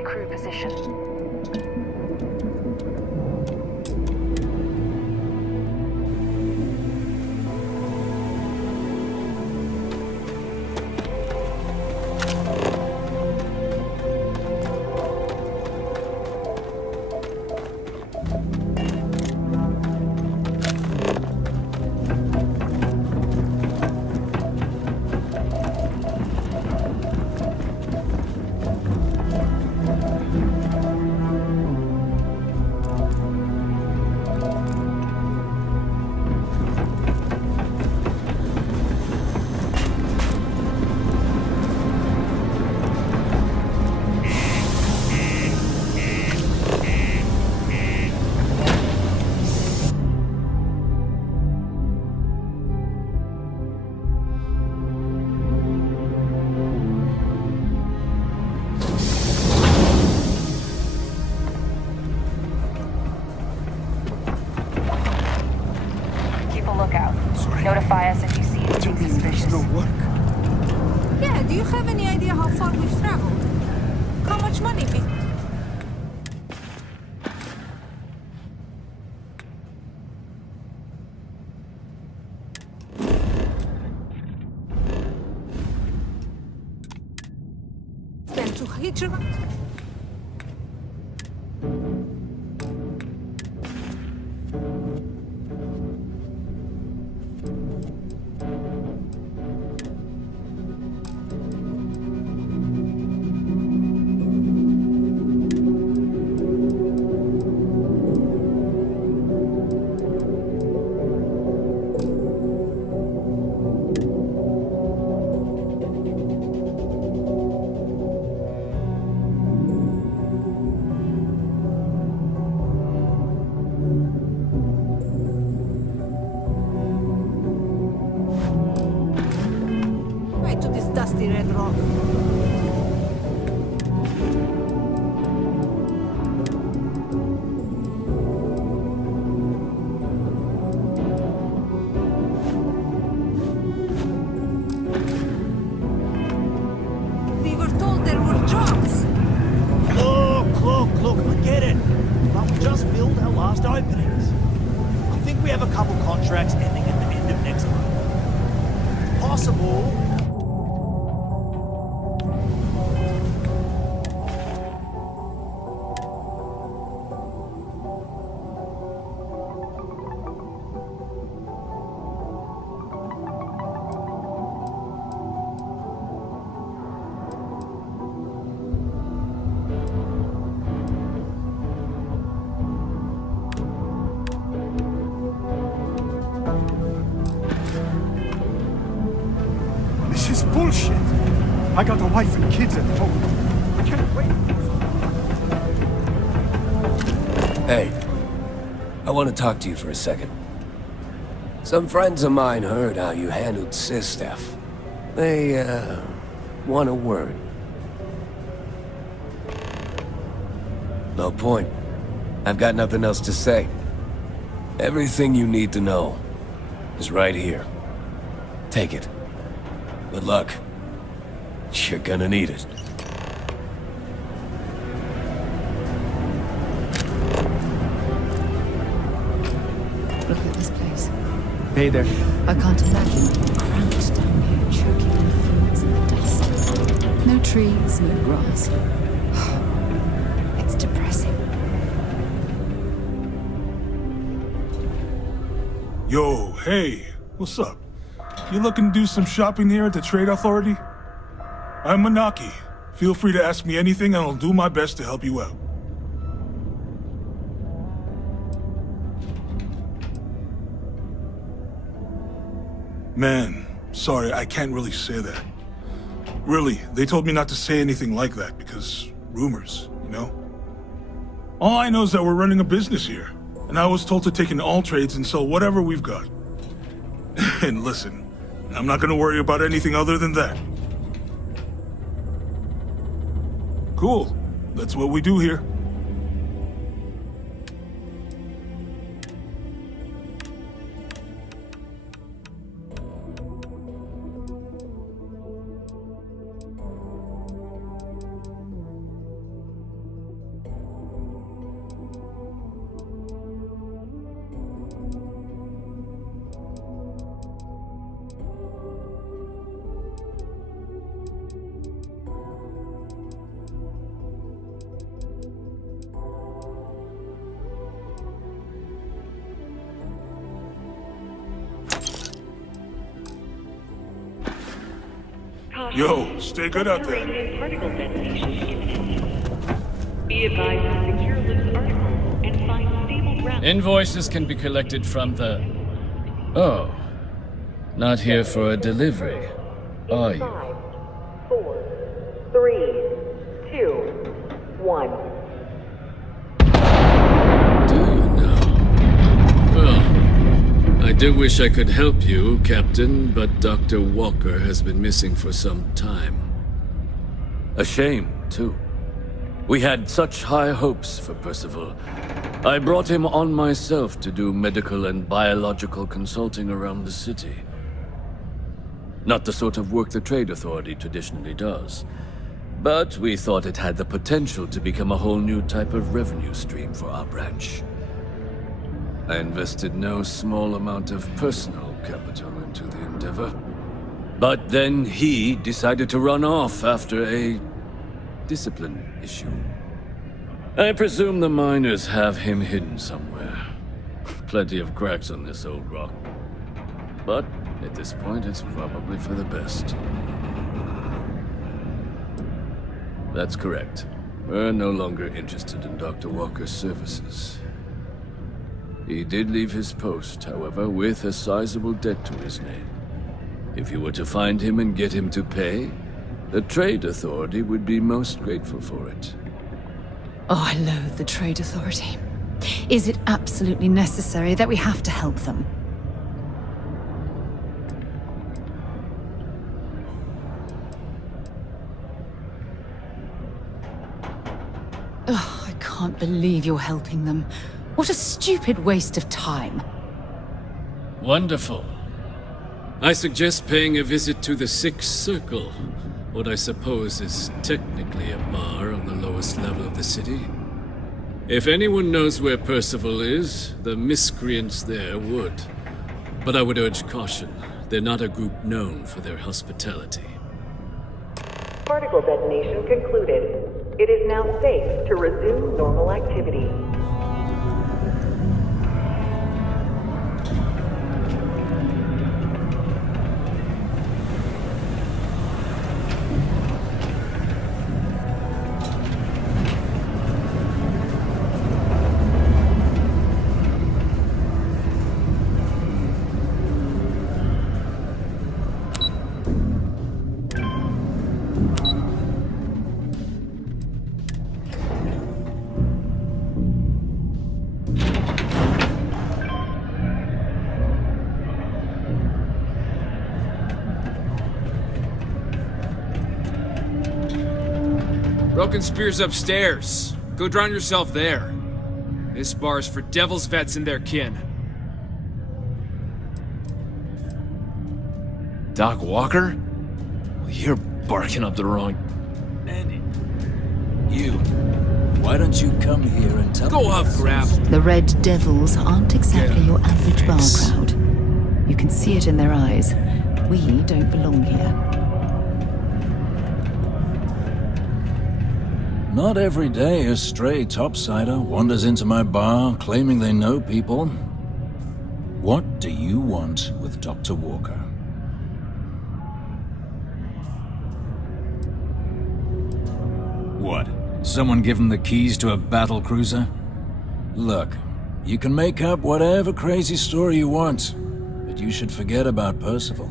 my crew position. Notify us if you see anything suspicious. Yeah, do you have any idea how far we've traveled? How much money we... spent to Hijra? To this dusty red rock. We were told there were jobs. Look, I get it. But we just filled our last openings. I think we have a couple contracts ending at the end of next month. It's possible. This is bullshit. I got a wife and kids at home. I can't wait. Hey, I want to talk to you for a second. Some friends of mine heard how you handled Sistef. They, want a word. No point. I've got nothing else to say. Everything you need to know is right here. Take it. Good luck. You're gonna need it. Look at this place. Hey there. I can't imagine. Cramped down here, choking on the fumes and the dust. No trees, no grass. It's depressing. Yo, hey, what's up? You looking to do some shopping here at the Trade Authority? I'm Manaki. Feel free to ask me anything and I'll do my best to help you out. Man, sorry, I can't really say that. Really, they told me not to say anything like that because rumors, you know? All I know is that we're running a business here, and I was told to take in all trades and sell whatever we've got. And listen, I'm not gonna worry about anything other than that. Cool. That's what we do here. Yo, stay good out there. Particle detonation imminent. Be advised to secure loose articles and find stable ground. Invoices can be collected from the... Oh. Not here for a delivery, are you? 5, 4, 3, 2, 1. Do you know? Well, I do wish I could help you, Captain, but Dr. Walker has been missing for some time. A shame, too. We had such high hopes for Percival. I brought him on myself to do medical and biological consulting around the city. Not the sort of work the Trade Authority traditionally does. But we thought it had the potential to become a whole new type of revenue stream for our branch. I invested no small amount of personal capital into the endeavor. But then he decided to run off after a discipline issue. I presume the miners have him hidden somewhere. Plenty of cracks on this old rock. But at this point, it's probably for the best. That's correct. We're no longer interested in Dr. Walker's services. He did leave his post, however, with a sizable debt to his name. If you were to find him and get him to pay, the Trade Authority would be most grateful for it. Oh, I loathe the Trade Authority. Is it absolutely necessary that we have to help them? Oh, I can't believe you're helping them. What a stupid waste of time. Wonderful. I suggest paying a visit to the Sixth Circle, what I suppose is technically a bar on the lowest level of the city. If anyone knows where Percival is, the miscreants there would. But I would urge caution. They're not a group known for their hospitality. Particle detonation concluded. It is now safe to resume normal activity. Broken Spear's upstairs. Go drown yourself there. This bar's for Devil's vets and their kin. Doc Walker? Well, you're barking up the wrong... And you, why don't you come here and tell me... Go off, Grab. The Red Devils aren't exactly your average bar crowd. You can see it in their eyes. We don't belong here. Not every day a stray topsider wanders into my bar claiming they know people. What do you want with Dr. Walker? What? Someone give him the keys to a battle cruiser? Look, you can make up whatever crazy story you want, but you should forget about Percival.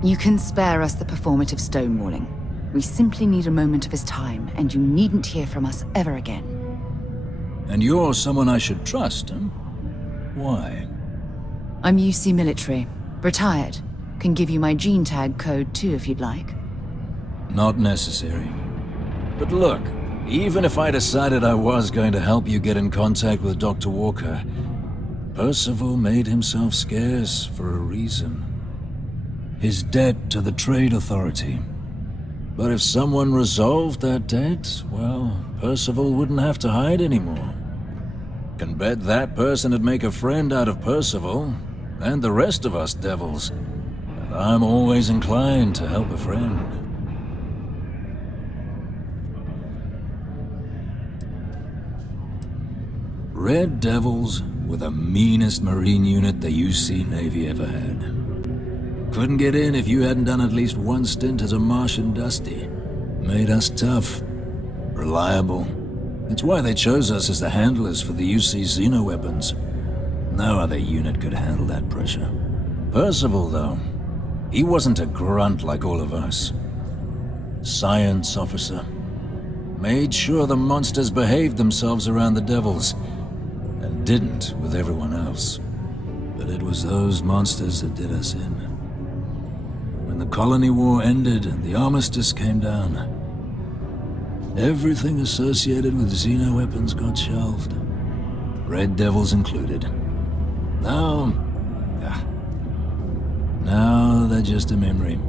You can spare us the performative stonewalling. We simply need a moment of his time, and you needn't hear from us ever again. And you're someone I should trust, huh? Why? I'm UC military. Retired. Can give you my gene tag code too if you'd like. Not necessary. But look, even if I decided I was going to help you get in contact with Dr. Walker, Percival made himself scarce for a reason. His debt to the Trade Authority. But if someone resolved that debt, well, Percival wouldn't have to hide anymore. Can bet that person would make a friend out of Percival, and the rest of us devils. And I'm always inclined to help a friend. Red Devils were the meanest Marine unit the UC Navy ever had. Couldn't get in if you hadn't done at least one stint as a Martian Dusty. Made us tough, reliable. It's why they chose us as the handlers for the UC xeno-weapons. No other unit could handle that pressure. Percival, though, he wasn't a grunt like all of us. Science officer. Made sure the monsters behaved themselves around the Devils, and didn't with everyone else. But it was those monsters that did us in. When the colony war ended and the armistice came down, everything associated with xeno-weapons got shelved. Red Devils included. Now they're just a memory.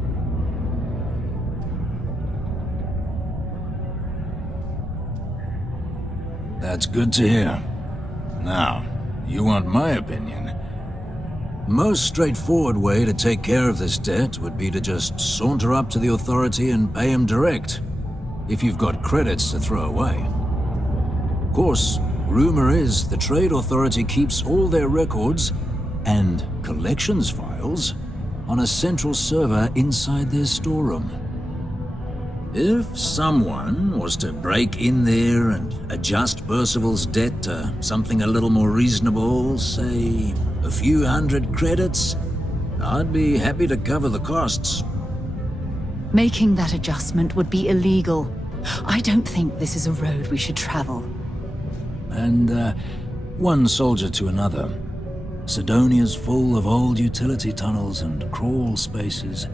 That's good to hear. Now, you want my opinion? Most straightforward way to take care of this debt would be to just saunter up to the authority and pay him direct, if you've got credits to throw away. Of course, rumor is the Trade Authority keeps all their records and collections files on a central server inside their storeroom. If someone was to break in there and adjust Percival's debt to something a little more reasonable, say a few hundred credits, I'd be happy to cover the costs. Making that adjustment would be illegal. I don't think this is a road we should travel. And, one soldier to another. Sidonia's full of old utility tunnels and crawl spaces.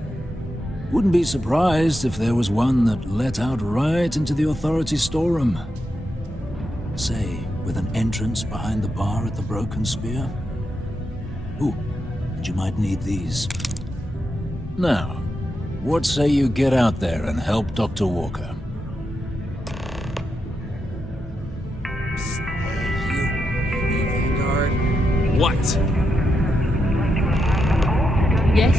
Wouldn't be surprised if there was one that let out right into the authority storeroom. Say, with an entrance behind the bar at the Broken Spear. Ooh, and you might need these. Now, what say you get out there and help Dr. Walker? What? Yes?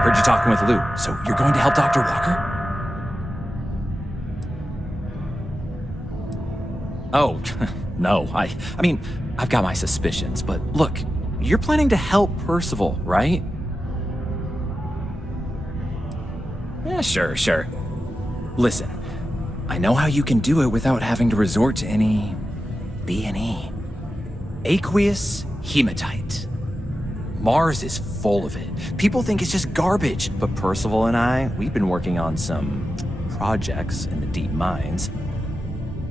Heard you talking with Lou, so you're going to help Dr. Walker? Oh, no, I mean, I've got my suspicions, but look, you're planning to help Percival, right? Yeah, sure. Listen, I know how you can do it without having to resort to any B&E. Aqueous hematite. Mars is full of it. People think it's just garbage, but Percival and I, we've been working on some projects in the deep mines.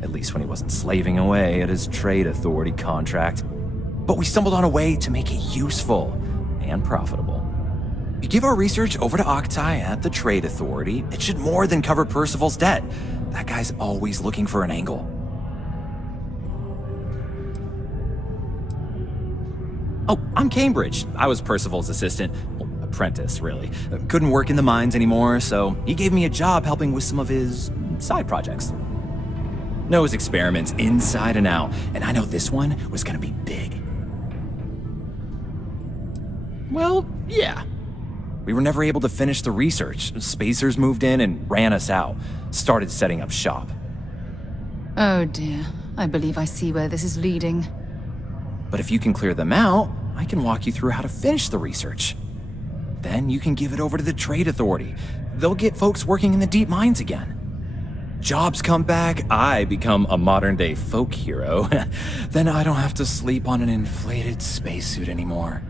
At least when he wasn't slaving away at his trade authority contract. But we stumbled on a way to make it useful and profitable. You give our research over to Octai at the Trade Authority, it should more than cover Percival's debt. That guy's always looking for an angle. Oh, I'm Cambridge. I was Percival's assistant. Well, apprentice, really. Couldn't work in the mines anymore, so he gave me a job helping with some of his side projects. Knows experiments inside and out, and I know this one was gonna be big. Well, yeah. We were never able to finish the research. Spacers moved in and ran us out. Started setting up shop. Oh dear. I believe I see where this is leading. But if you can clear them out, I can walk you through how to finish the research. Then you can give it over to the Trade Authority. They'll get folks working in the deep mines again. Jobs come back, I become a modern-day folk hero. Then I don't have to sleep on an inflated spacesuit anymore.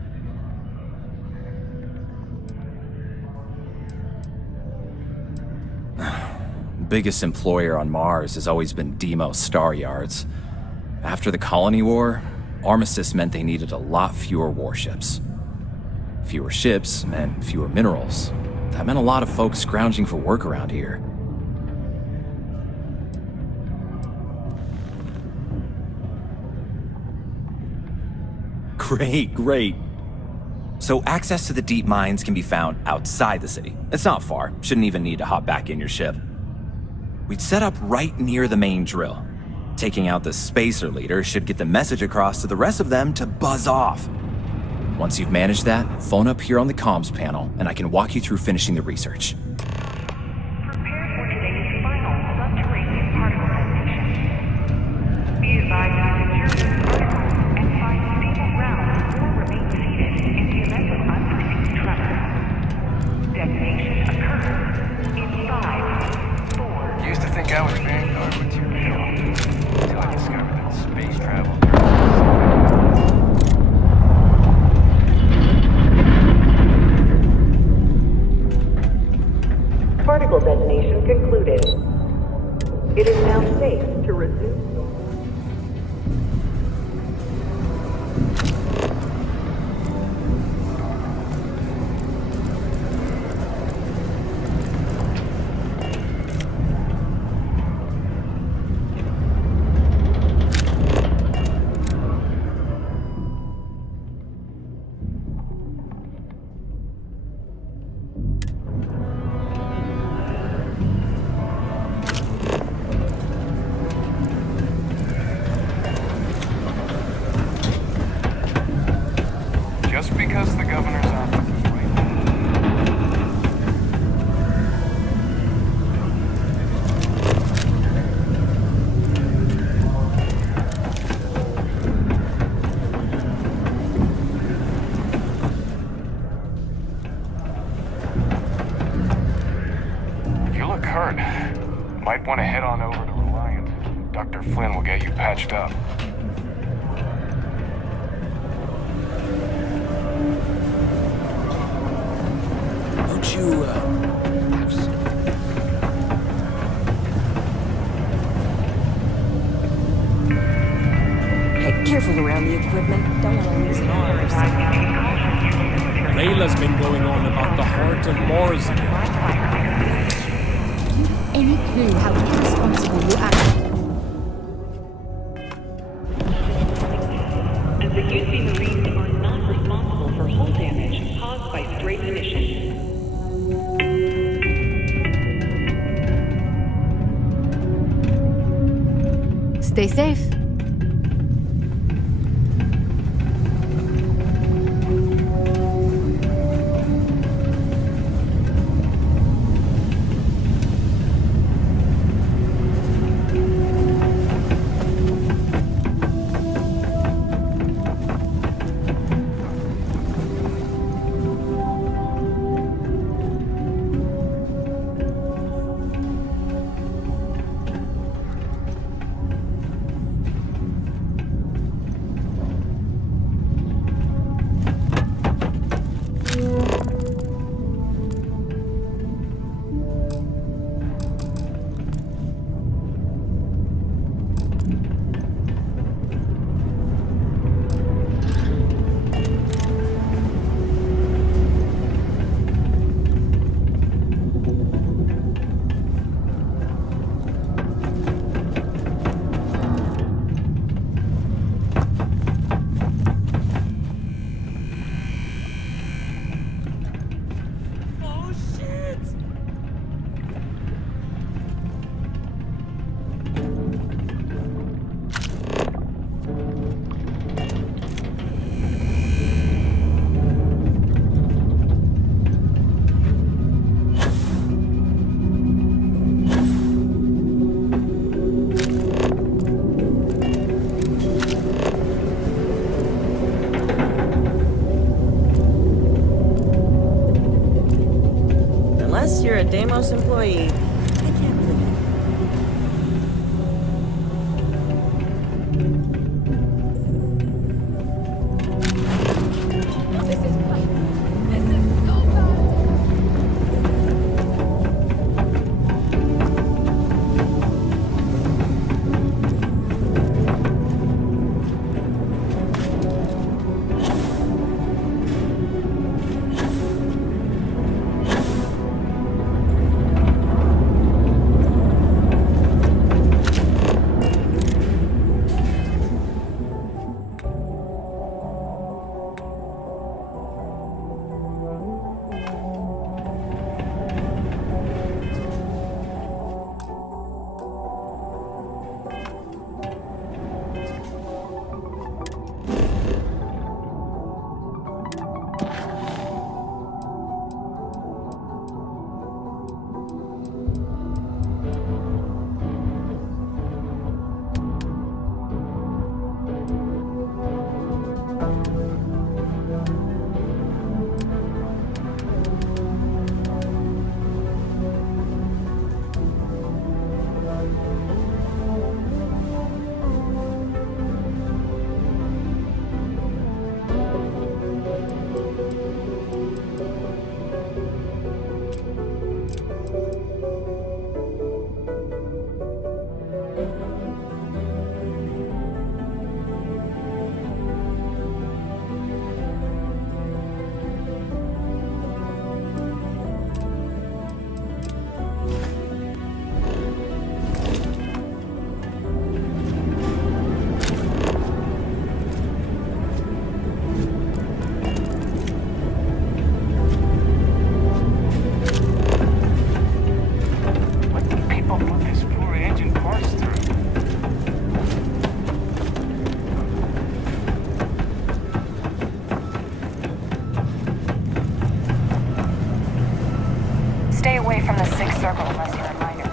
Biggest employer on Mars has always been Demo Star Yards. After the Colony War, Armistice meant they needed a lot fewer warships. Fewer ships meant fewer minerals. That meant a lot of folks scrounging for work around here. Great. So access to the deep mines can be found outside the city. It's not far. Shouldn't even need to hop back in your ship. We'd set up right near the main drill. Taking out the spacer leader should get the message across to the rest of them to buzz off. Once you've managed that, phone up here on the comms panel, and I can walk you through finishing the research. Prepare for today's final subterranean particle detonation. Be advised to secure this particle and find stable ground or remain seated in the event of unforeseen tremor. Detonation occurs in 5, 4... Used to think I was Vanguard material, until I discovered that space travel... Particle detonation concluded. It is now safe to resume. Just because the governor's office is right. You look hurt. Might want to head on over to Reliant. Dr. Flynn will get you patched up. Don't you, have some... Hey, careful around the equipment. Don't want to lose an arm or something. Layla's been going on about the heart of Mars again. Any clue how irresponsible you act? And the UC Marines are not responsible for hull damage caused by stray munitions. Stay safe. Unless you're a Deimos employee. away from the sixth circle unless you're a minor.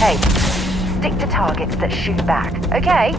Hey, stick to targets that shoot back, okay?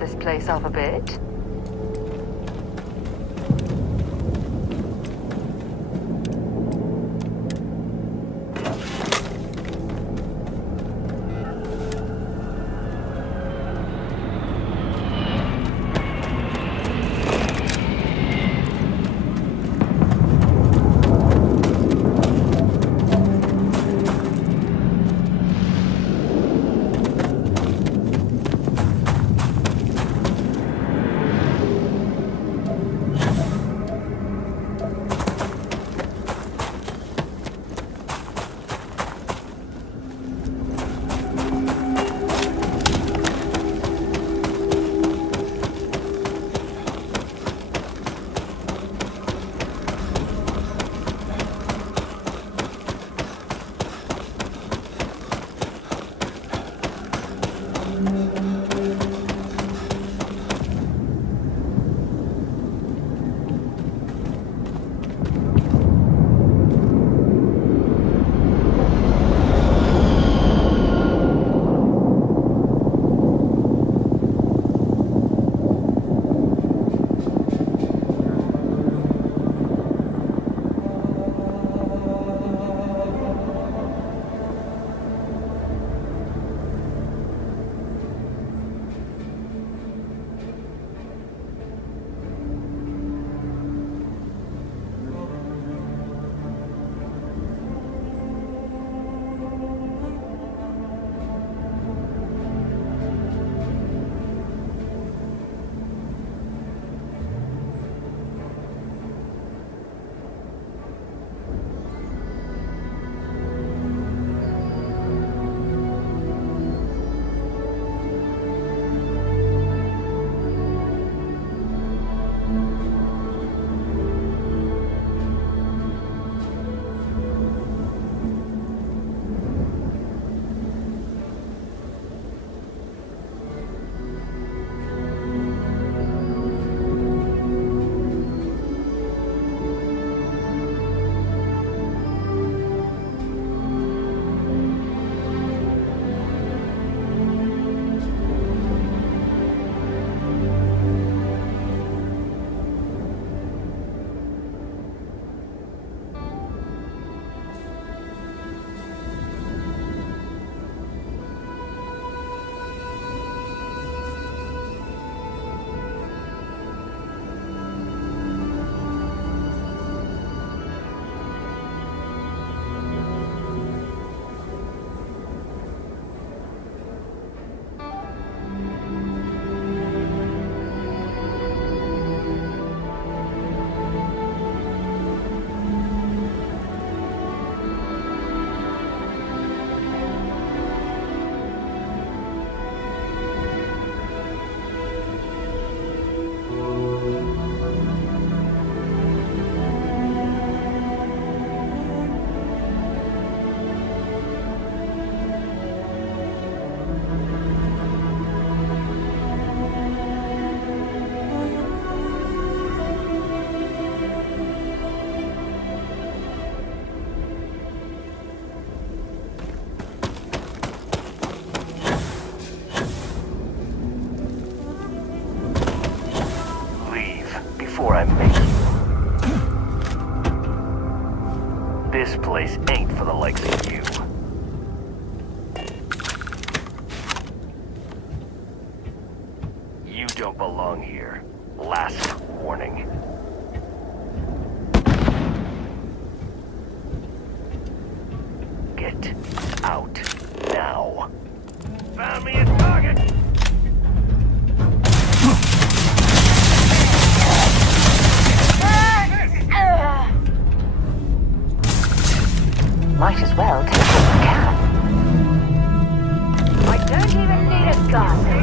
This place up a bit. before I make you. This place ain't for the likes of you. You don't belong here. Last warning. Get out now. Found me a target! Might as well take what you can. I don't even need a gun.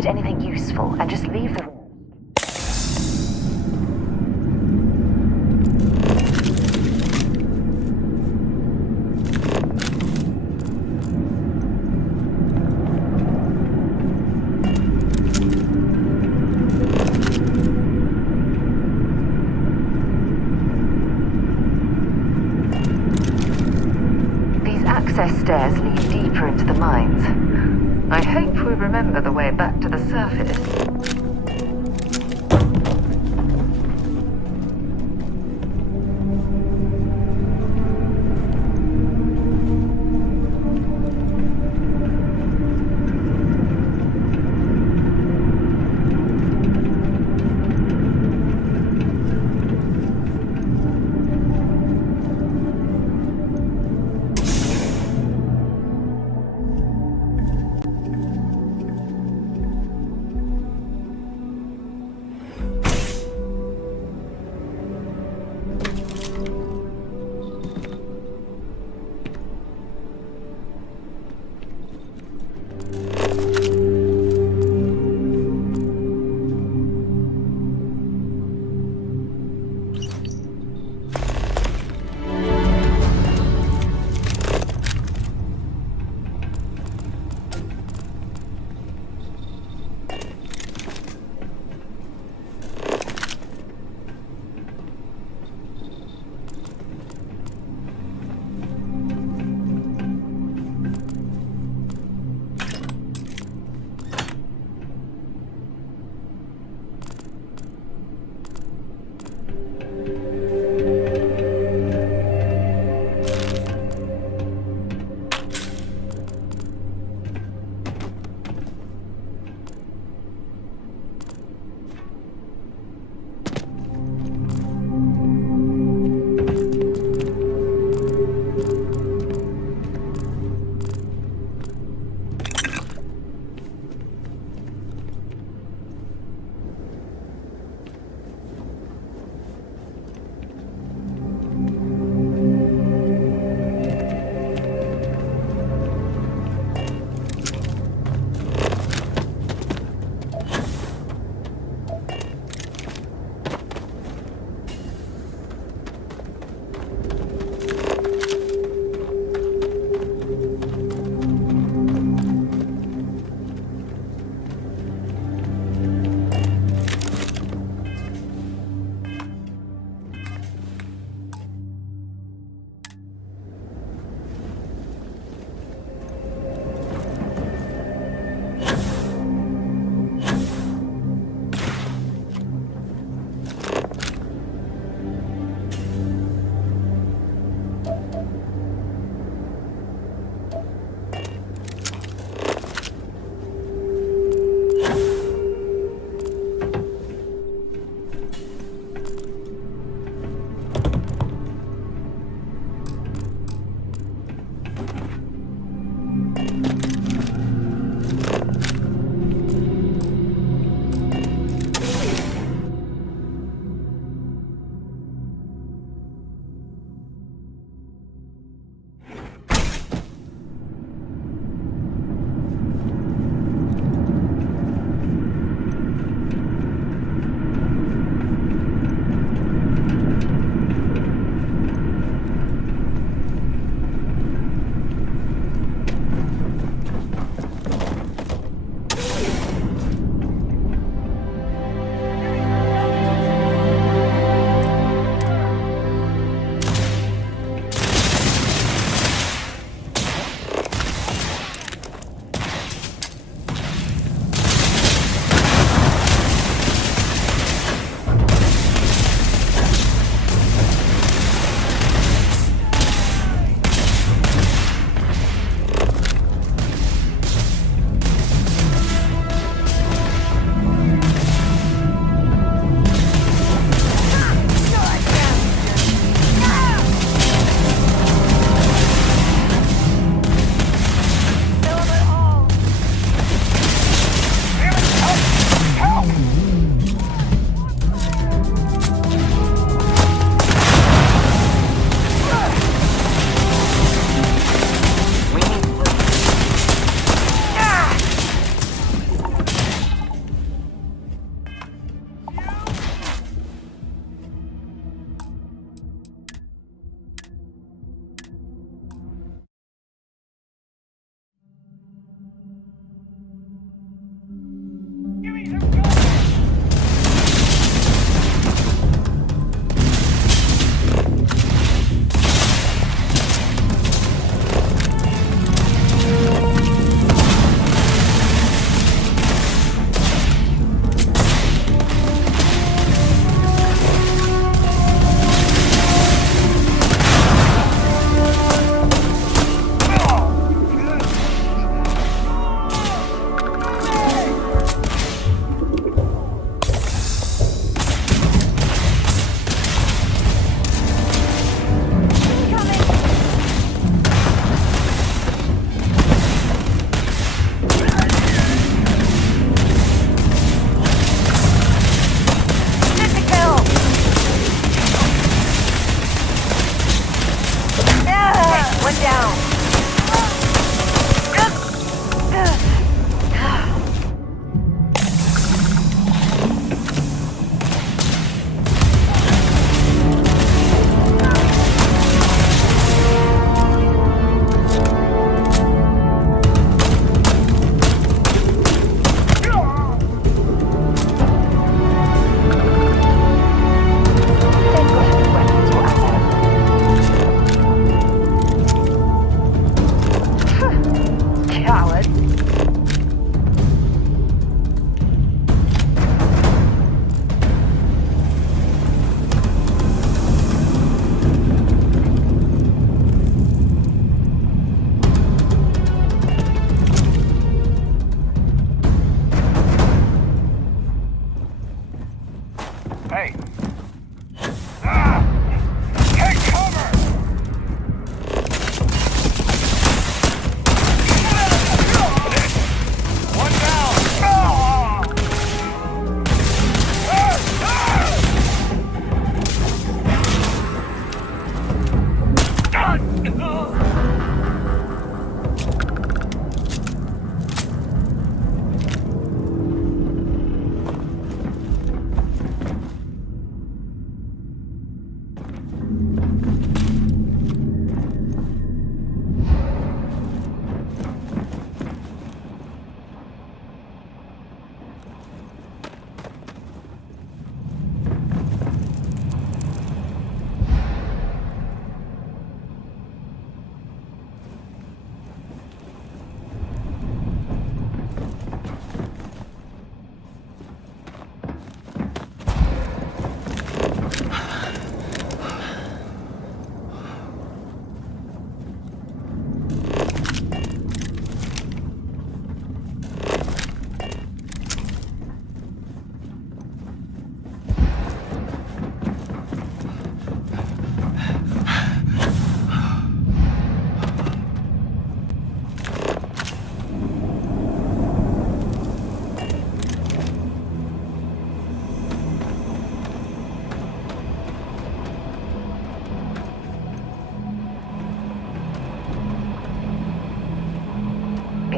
hide anything useful and just leave the room. Stairs lead deeper into the mines. I hope we remember the way back to the surface.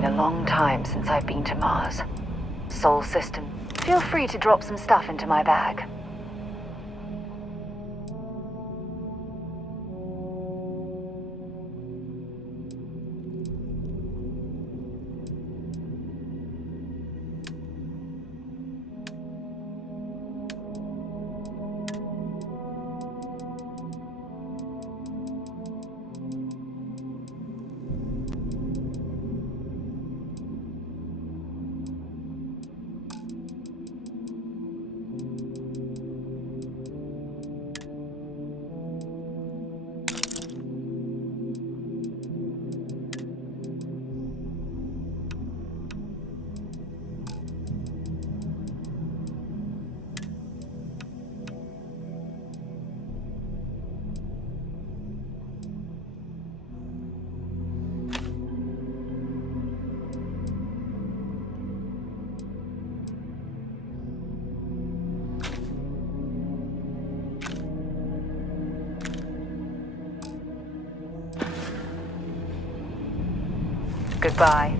been a long time since I've been to Mars. Sol System, feel free to drop some stuff into my bag. Goodbye.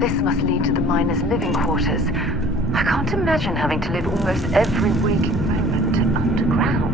This must lead to the miners' living quarters. I can't imagine having to live almost every waking moment underground.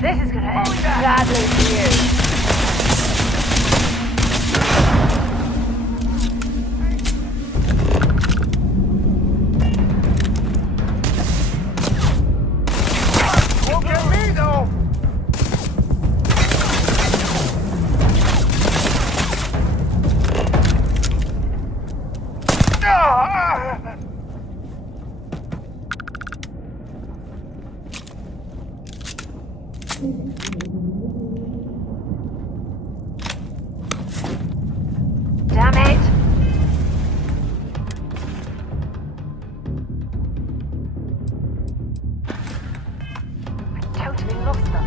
This is gonna end badly for you. Won't get me, though! Damn it! I totally lost them.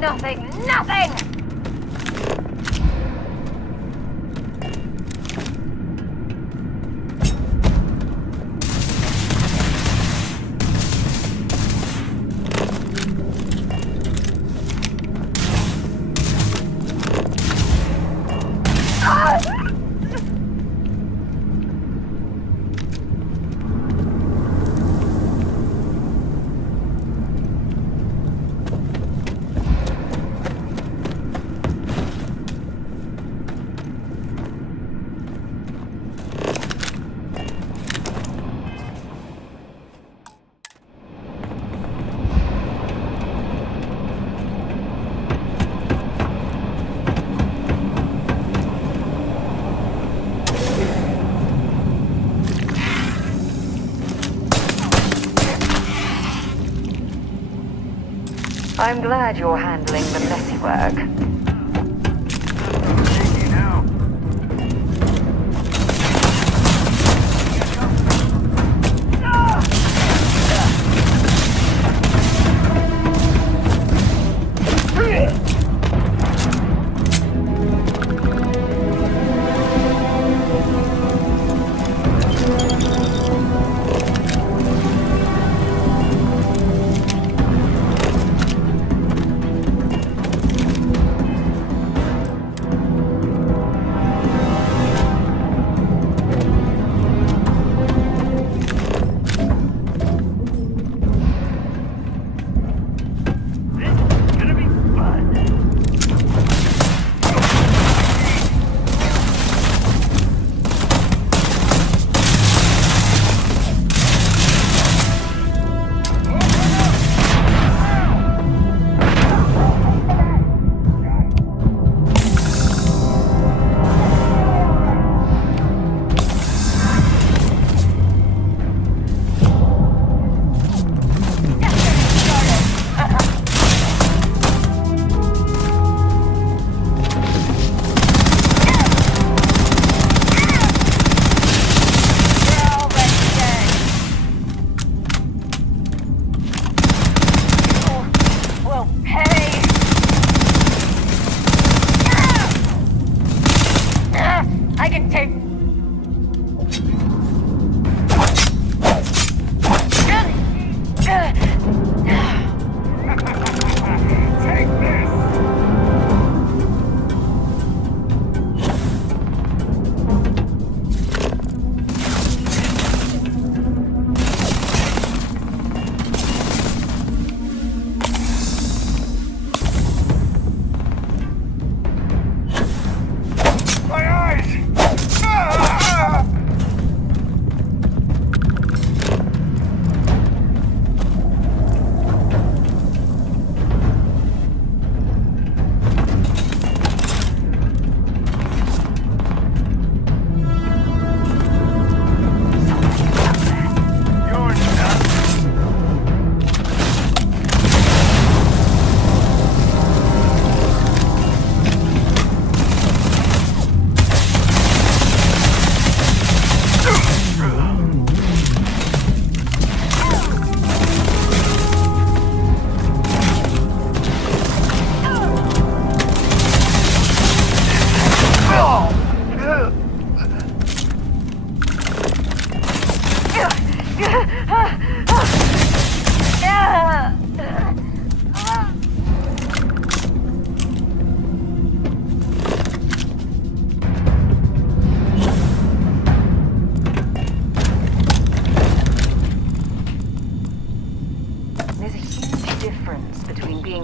Nothing! Nothing! I'm glad you're handling the messy work.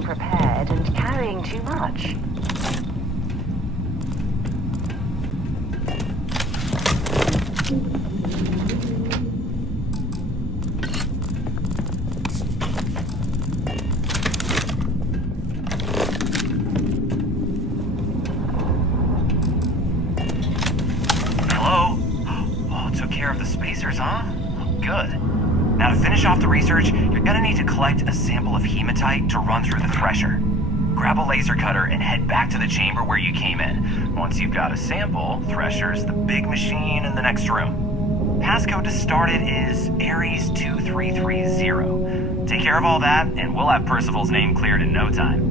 Prepared and carrying too much. Hello? Oh, took care of the spacers, huh? Good. Now to finish off the research, you're gonna need to collect a sample of hematite to run through the thresher. Grab a laser cutter and head back to the chamber where you came in. Once you've got a sample, Thresher's the big machine in the next room. Passcode to start it is Ares 2330. Take care of all that, and we'll have Percival's name cleared in no time.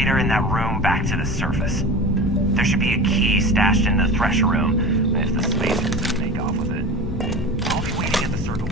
elevator in that room back to the surface. There should be a key stashed in the thresher room, if the spacers don't make off with it. I'll be waiting at the circle.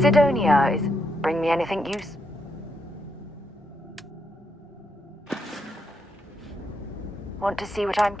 Sidonia is bring me anything use. Want to see what I'm...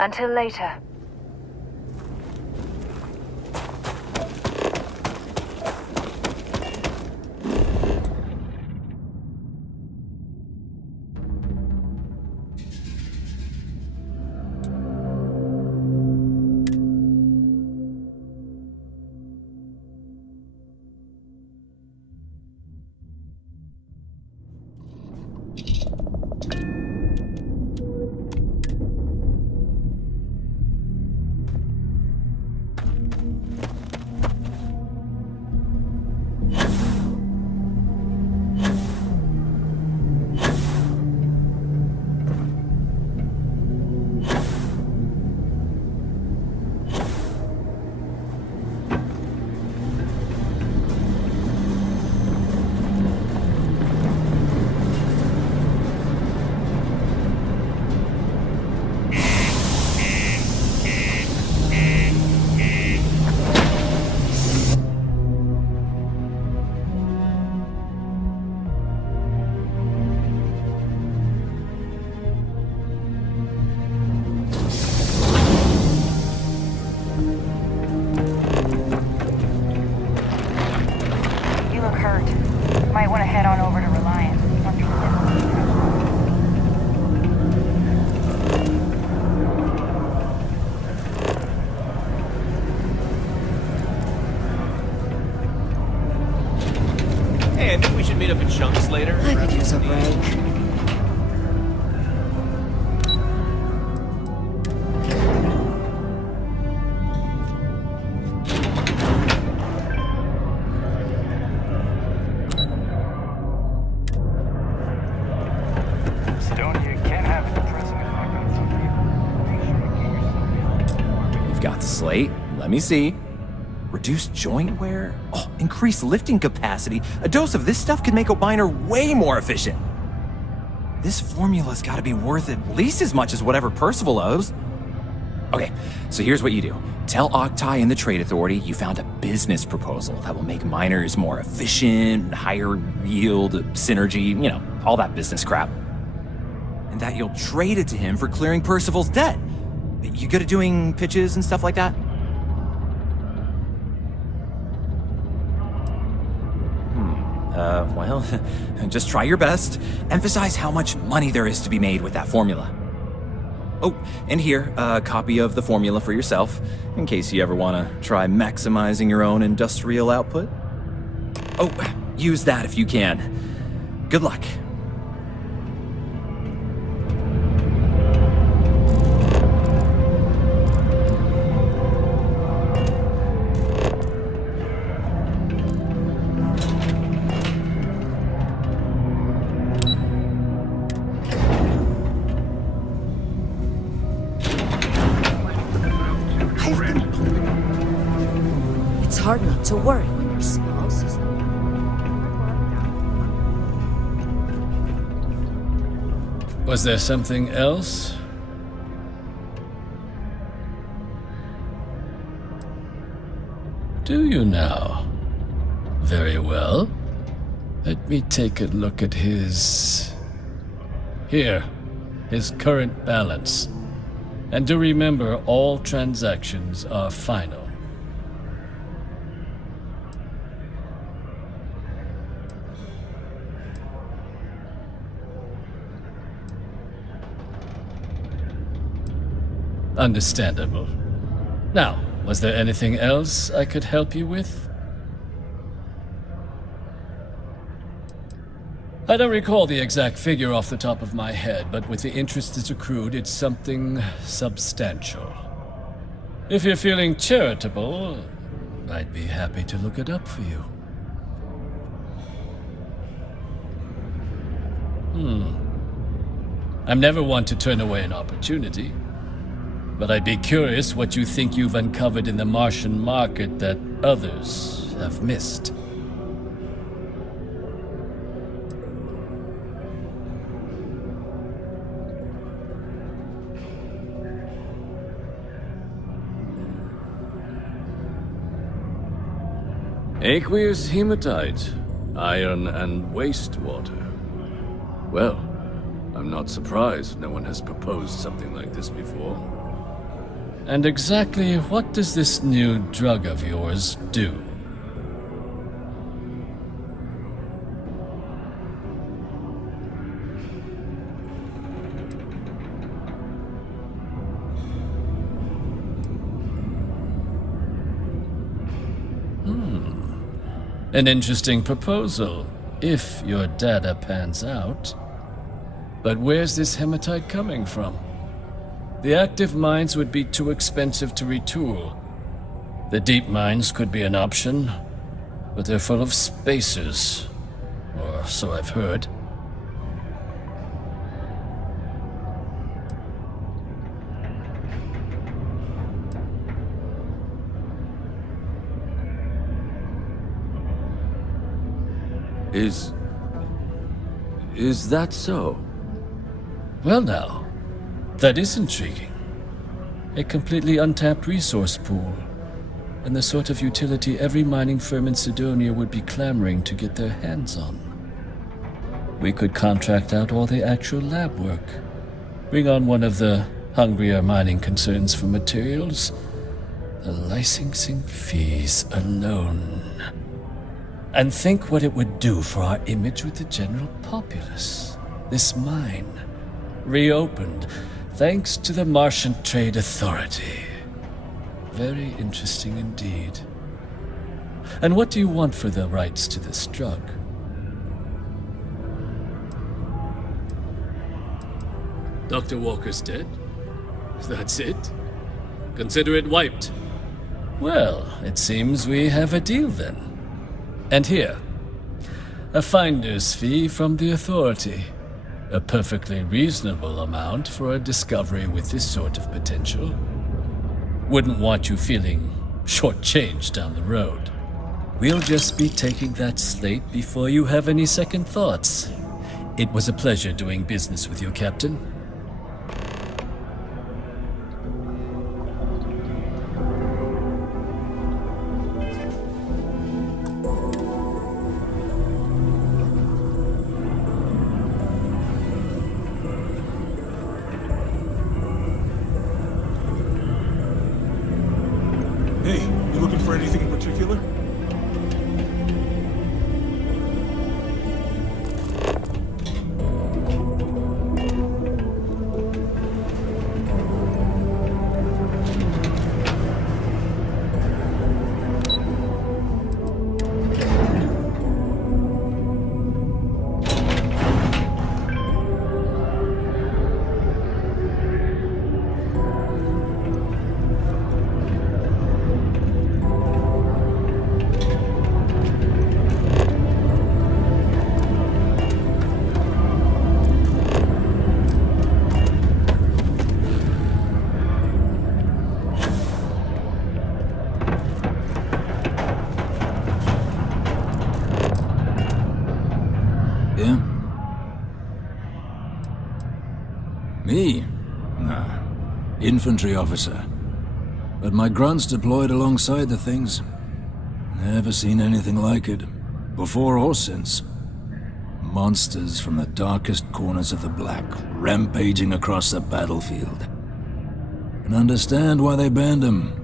Until later. Meet up in chunks later. I could use a break. Sidonia can't have it depressing and knock on something. You've got the slate. Let me see. Reduced joint wear? Oh, increased lifting capacity. A dose of this stuff could make O'Biner way more efficient. This formula's gotta be worth at least as much as whatever Percival owes. Okay, so here's what you do. Tell Octai and the Trade Authority you found a business proposal that will make miners more efficient, higher yield, synergy, you know, all that business crap. And and that you'll trade it to him for clearing Percival's debt. You good at doing pitches and stuff like that? Well, just try your best. Emphasize how much money there is to be made with that formula. Oh, and here, a copy of the formula for yourself, in case you ever want to try maximizing your own industrial output. Oh, use that if you can. Good luck. It's hard not to worry when you're small, Susan. Was there something else? Do you now? Very well. Let me take a look at his... Here, his current balance. And do remember, all transactions are final. Understandable. Now, was there anything else I could help you with? I don't recall the exact figure off the top of my head, but with the interest that's accrued, it's something substantial. If you're feeling charitable, I'd be happy to look it up for you. I'm never one to turn away an opportunity. But I'd be curious what you think you've uncovered in the Martian market that others have missed. Aqueous hematite, iron and wastewater. Well, I'm not surprised no one has proposed something like this before. And exactly what does this new drug of yours do? An interesting proposal, if your data pans out. But where's this hematite coming from? The active mines would be too expensive to retool. The deep mines could be an option, but they're full of spacers, or so I've heard. Is that so? Well now, that is intriguing. A completely untapped resource pool, and the sort of utility every mining firm in Sidonia would be clamoring to get their hands on. We could contract out all the actual lab work, bring on one of the hungrier mining concerns for materials. The licensing fees alone. And think what it would do for our image with the general populace. This mine, reopened, thanks to the Martian Trade Authority. Very interesting indeed. And what do you want for the rights to this drug? Dr. Walker's dead? That's it? Consider it wiped. Well, it seems we have a deal then. And here, a finder's fee from the Authority. A perfectly reasonable amount for a discovery with this sort of potential. Wouldn't want you feeling shortchanged down the road. We'll just be taking that slate before you have any second thoughts. It was a pleasure doing business with you, Captain. Nah. Infantry officer. But my grunts deployed alongside the things. Never seen anything like it. Before or since. Monsters from the darkest corners of the Black, rampaging across the battlefield. Can understand why they banned them.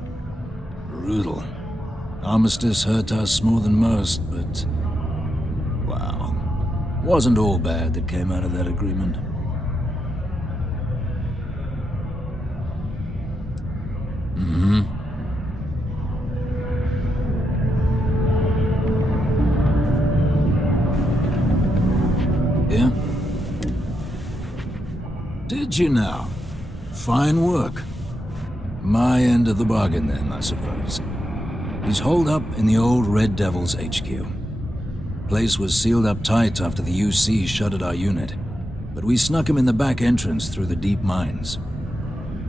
Brutal. Armistice hurt us more than most, but... wow. Wasn't all bad that came out of that agreement. Mm-hmm. Yeah? Did you now? Fine work. My end of the bargain then, I suppose. He's holed up in the old Red Devil's HQ. Place was sealed up tight after the UC shuttered our unit, but we snuck him in the back entrance through the deep mines.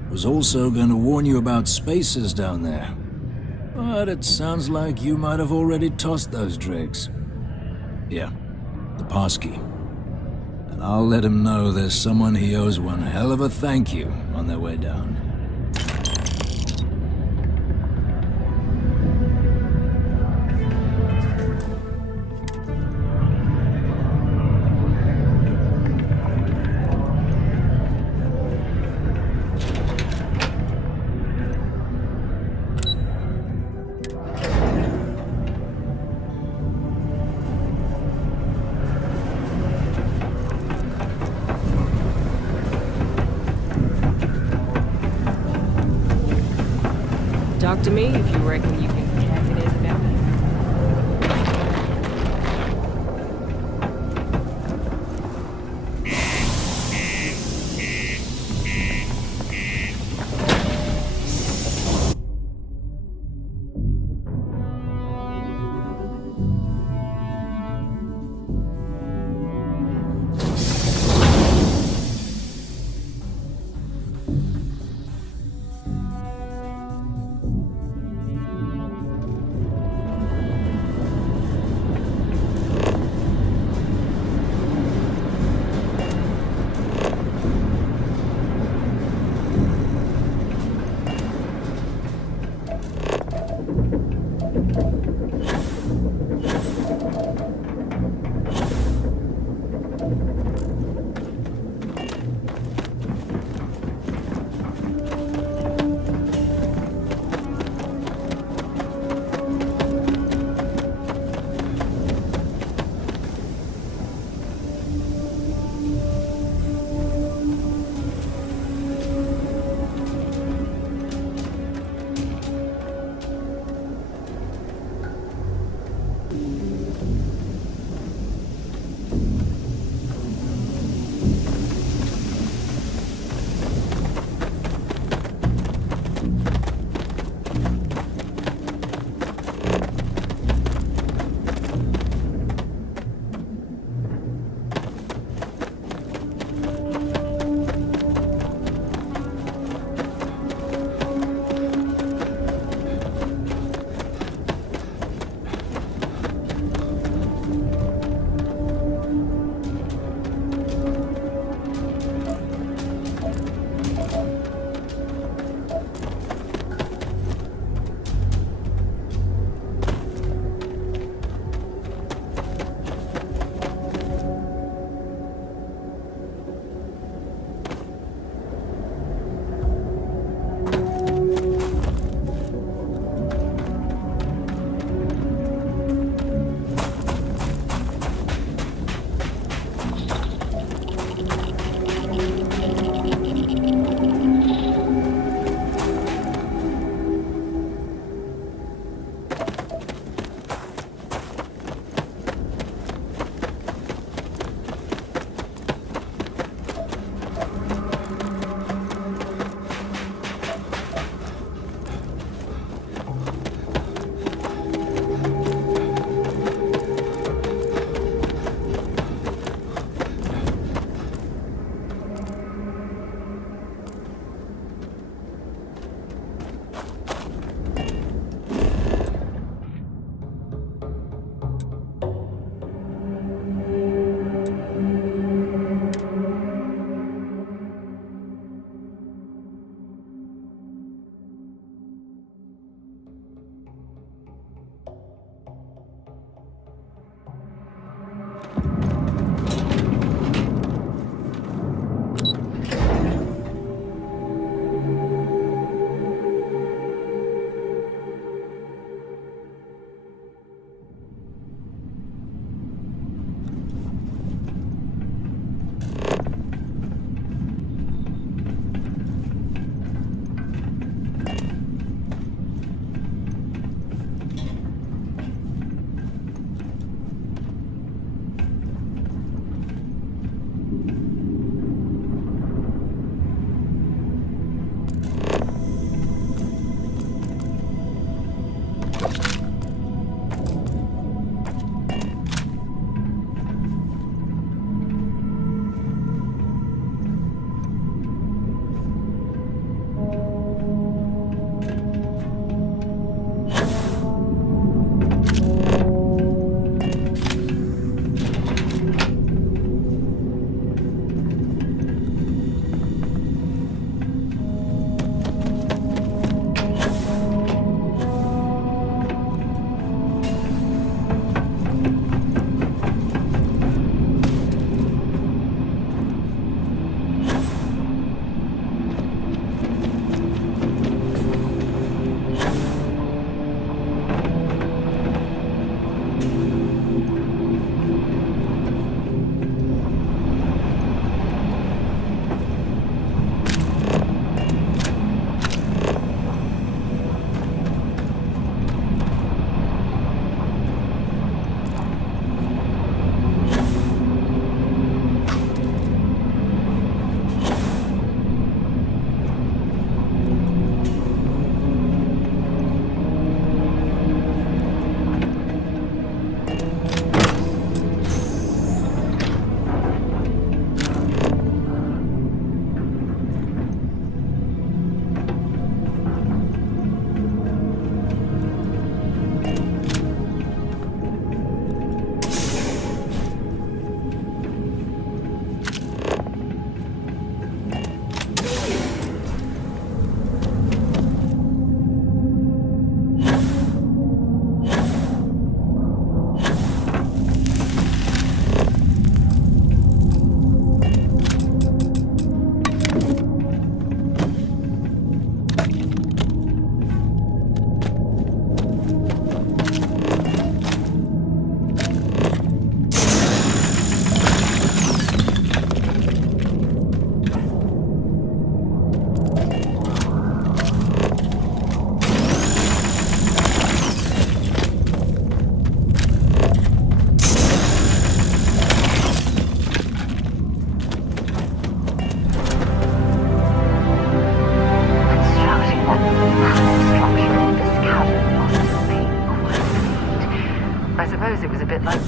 Was also going to warn you about spacers down there, but it sounds like you might have already tossed those drakes. Yeah, the passkey. And I'll let him know there's someone he owes one hell of a thank you on their way down. Talk to me if you reckon you can hack it in about me.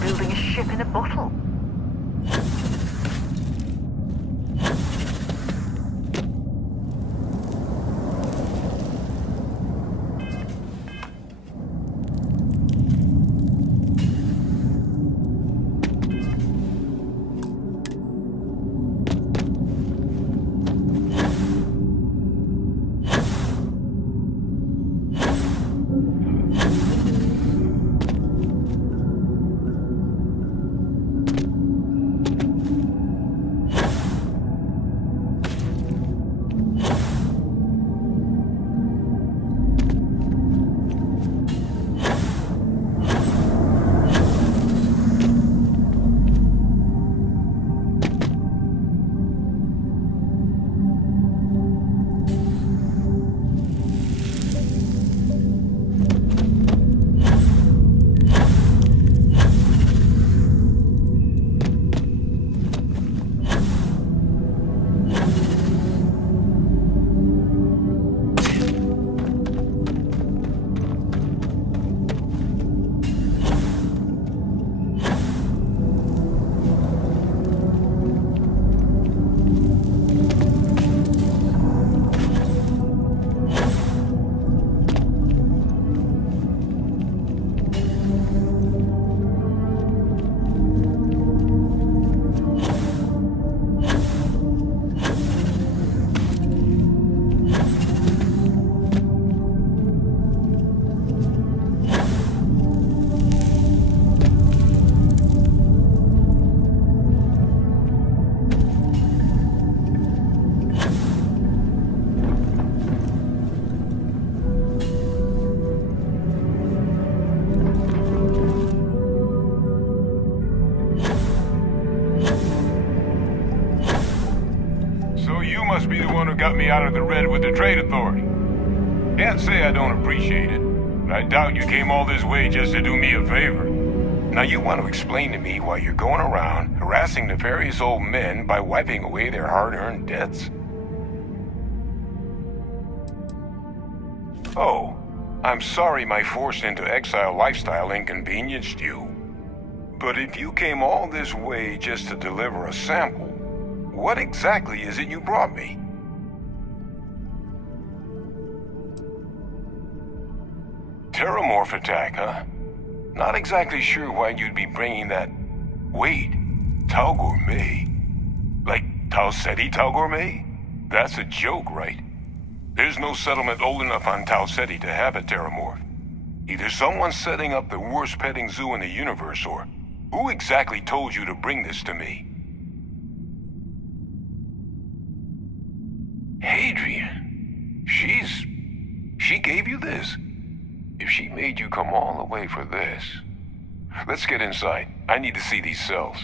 building a ship in a bottle. Must be the one who got me out of the red with the Trade Authority. Can't say I don't appreciate it, but I doubt you came all this way just to do me a favor. Now you want to explain to me why you're going around harassing nefarious old men by wiping away their hard-earned debts? Oh, I'm sorry my forced into exile lifestyle inconvenienced you. But if you came all this way just to deliver a sample, what exactly is it you brought me? Terramorph attack, huh? Not exactly sure why you'd be bringing that... Wait, Tau Gourmet? Like Tau Ceti Tau Gourmet? That's a joke, right? There's no settlement old enough on Tau Ceti to have a Terramorph. Either someone's setting up the worst petting zoo in the universe, or who exactly told you to bring this to me? Hadrian. She gave you this? If she made you come all the way for this... Let's get inside. I need to see these cells.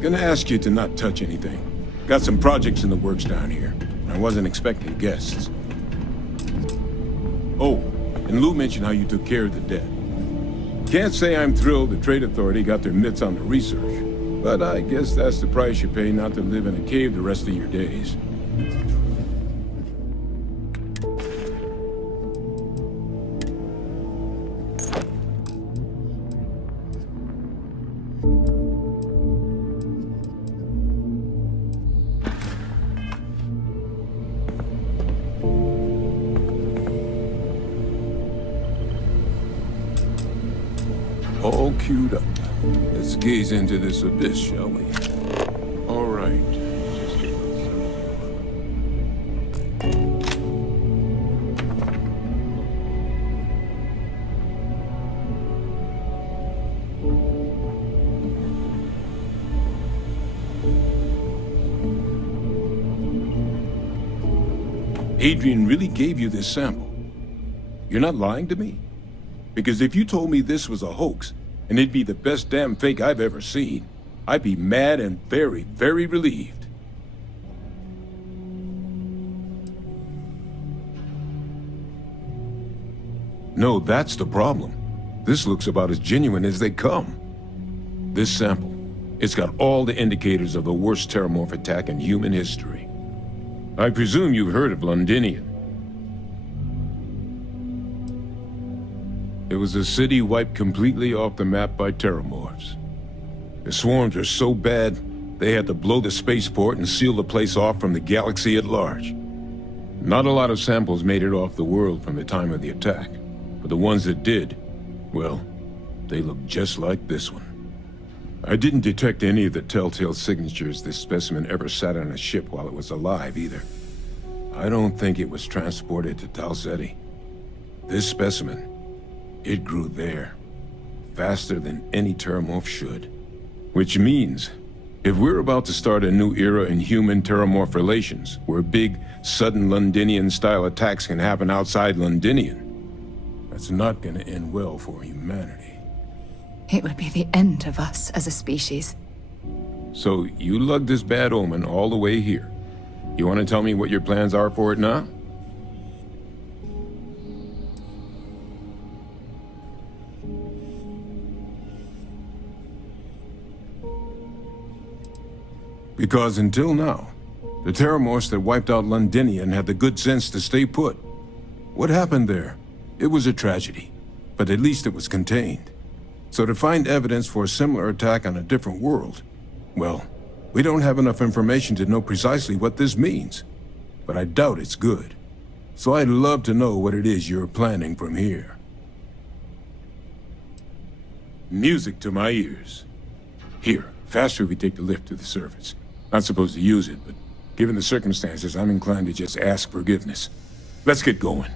Gonna ask you to not touch anything. Got some projects in the works down here. I wasn't expecting guests. Oh, and Lou mentioned how you took care of the debt. Can't say I'm thrilled the Trade Authority got their mitts on the research, but I guess that's the price you pay not to live in a cave the rest of your days. All queued up. Let's gaze into this abyss, shall we? All right. Adrian really gave you this sample. You're not lying to me? Because if you told me this was a hoax, and it'd be the best damn fake I've ever seen, I'd be mad and very, very relieved. No, that's the problem. This looks about as genuine as they come. This sample, it's got all the indicators of the worst terramorph attack in human history. I presume you've heard of Londinian. It was a city wiped completely off the map by terramorphs. The swarms were so bad, they had to blow the spaceport and seal the place off from the galaxy at large. Not a lot of samples made it off the world from the time of the attack, but the ones that did, well, they look just like this one. I didn't detect any of the telltale signatures this specimen ever sat on a ship while it was alive, either. I don't think it was transported to Ceti. This specimen, it grew there, faster than any terramorph should. Which means, if we're about to start a new era in human-terramorph relations, where big, sudden Londinian-style attacks can happen outside Londinian, that's not gonna end well for humanity. It would be the end of us as a species. So, you lugged this bad omen all the way here. You want to tell me what your plans are for it now? Because until now, the terramorphs that wiped out Londinian had the good sense to stay put. What happened there? It was a tragedy, but at least it was contained. So to find evidence for a similar attack on a different world, well, we don't have enough information to know precisely what this means. But I doubt it's good. So I'd love to know what it is you're planning from here. Music to my ears. Here, faster we take the lift to the surface. Not supposed to use it, but given the circumstances, I'm inclined to just ask forgiveness. Let's get going.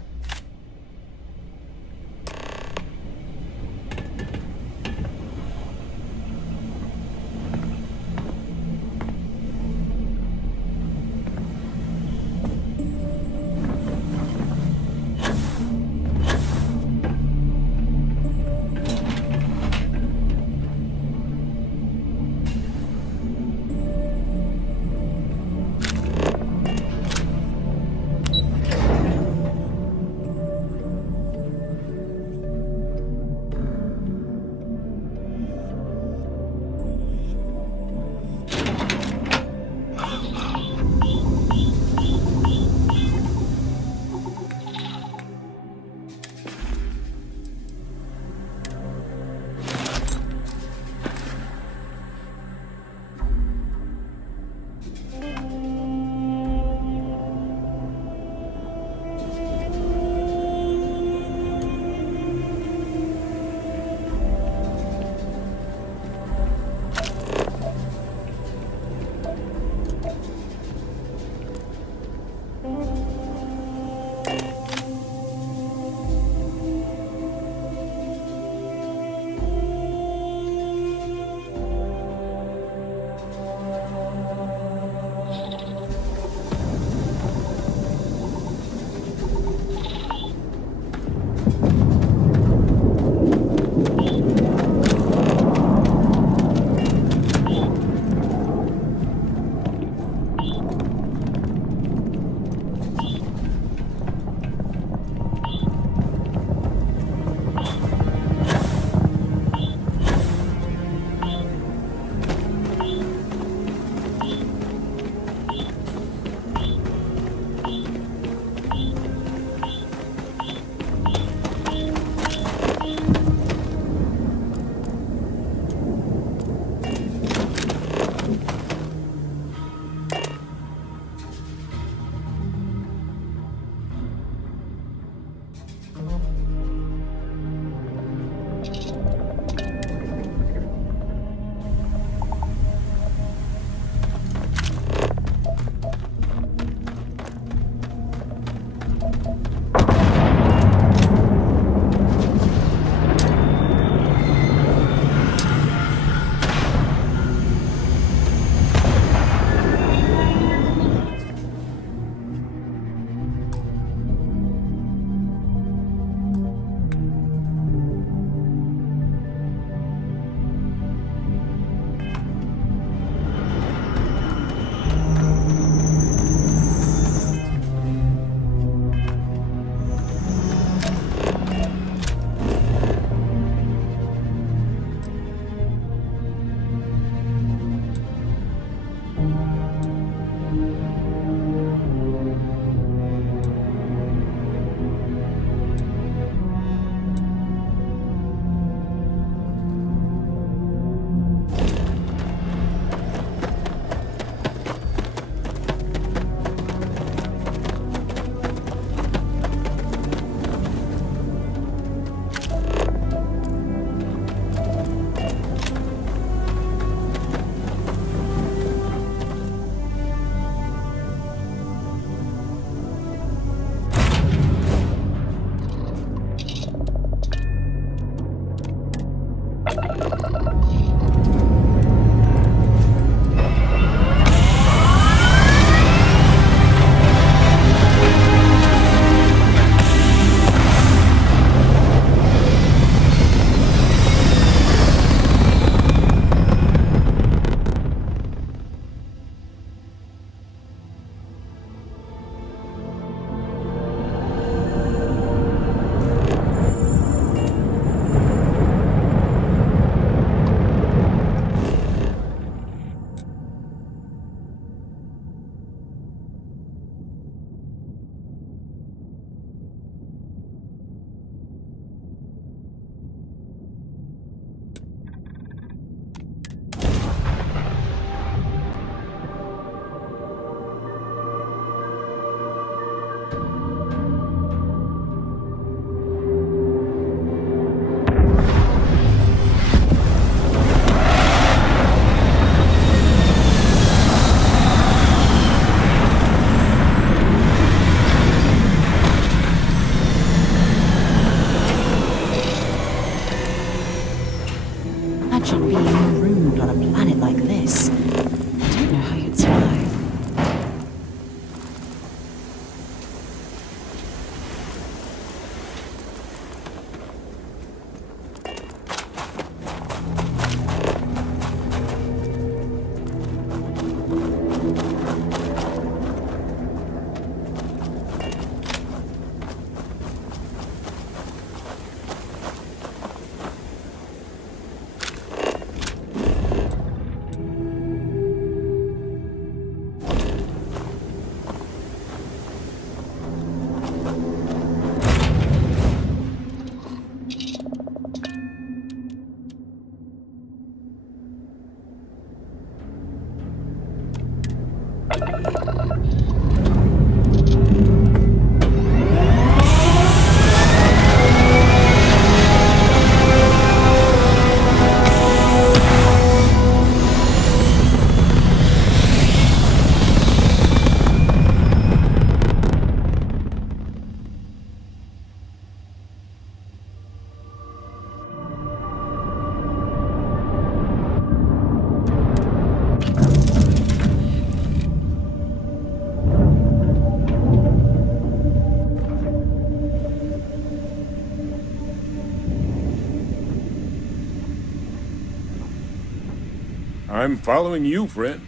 I'm following you, friend.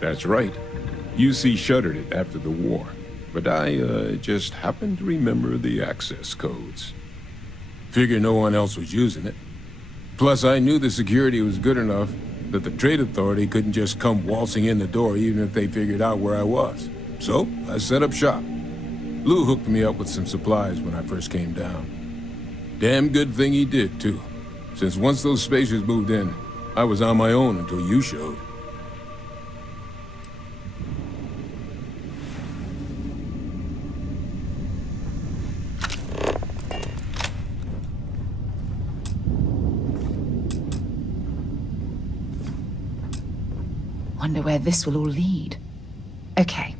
That's right. UC shuttered it after the war, but I just happened to remember the access codes. Figure no one else was using it. Plus, I knew the security was good enough that the Trade Authority couldn't just come waltzing in the door even if they figured out where I was. So, I set up shop. Lou hooked me up with some supplies when I first came down. Damn good thing he did, too. Since once those spacers moved in, I was on my own until you showed. Wonder where this will all lead. Okay.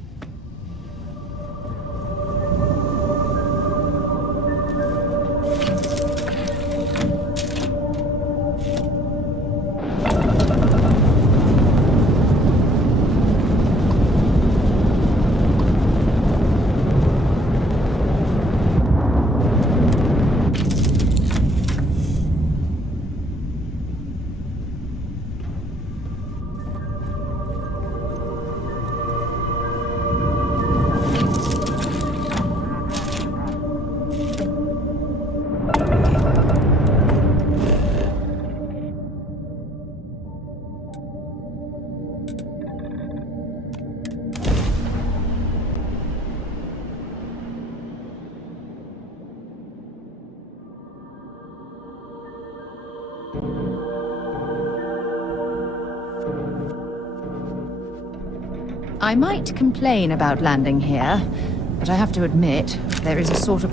I might complain about landing here, but I have to admit, there is a sort of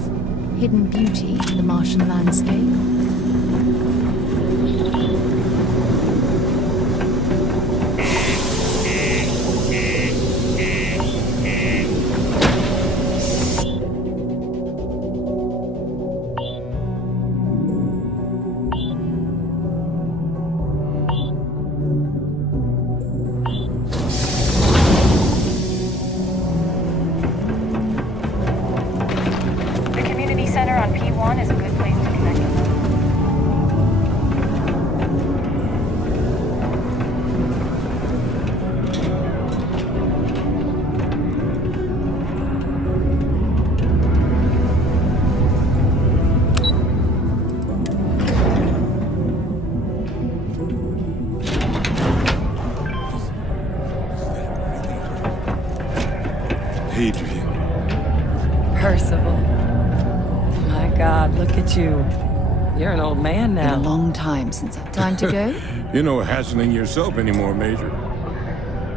hidden beauty in the Martian landscape. Adrian. Percival. My God, look at you. You're an old man now. Been a long time since I've time to go. You're no hassling yourself anymore, Major.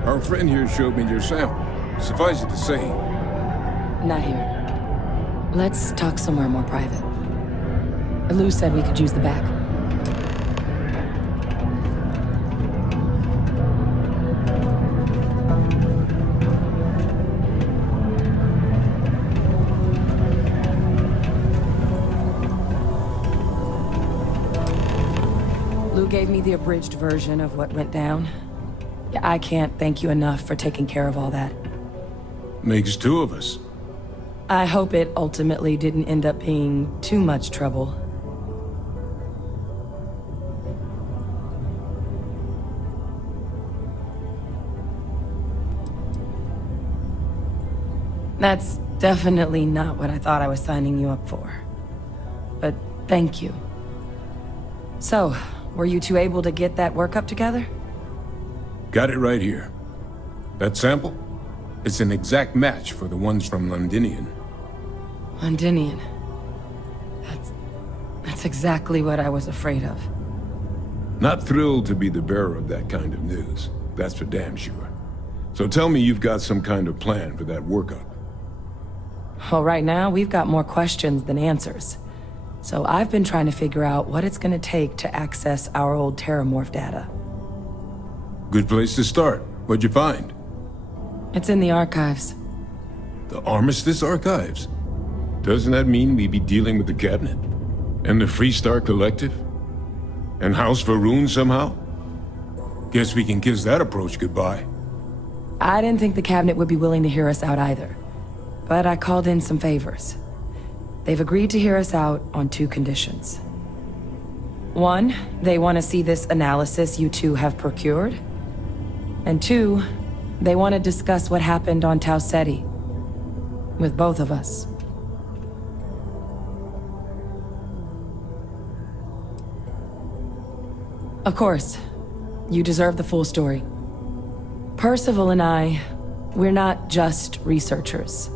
Our friend here showed me your sample. Suffice it to say... Not here. Let's talk somewhere more private. Lou said we could use the back. Lou gave me the abridged version of what went down. I can't thank you enough for taking care of all that. Makes two of us. I hope it ultimately didn't end up being too much trouble. That's definitely not what I thought I was signing you up for. But thank you. So, were you two able to get that workup together? Got it right here. That sample? It's an exact match for the ones from Londinian. Londinian. That's exactly what I was afraid of. Not thrilled to be the bearer of that kind of news. That's for damn sure. So tell me you've got some kind of plan for that workup. Well, right now, we've got more questions than answers. So I've been trying to figure out what it's gonna take to access our old Terramorph data. Good place to start. What'd you find? It's in the archives. The Armistice Archives? Doesn't that mean we'd be dealing with the Cabinet? And the Freestar Collective? And House Varun somehow? Guess we can kiss that approach goodbye. I didn't think the Cabinet would be willing to hear us out either. But I called in some favors. They've agreed to hear us out on 2 conditions. 1, they want to see this analysis you two have procured. And 2, they want to discuss what happened on Ceti. With both of us. Of course, you deserve the full story. Percival and I, we're not just researchers.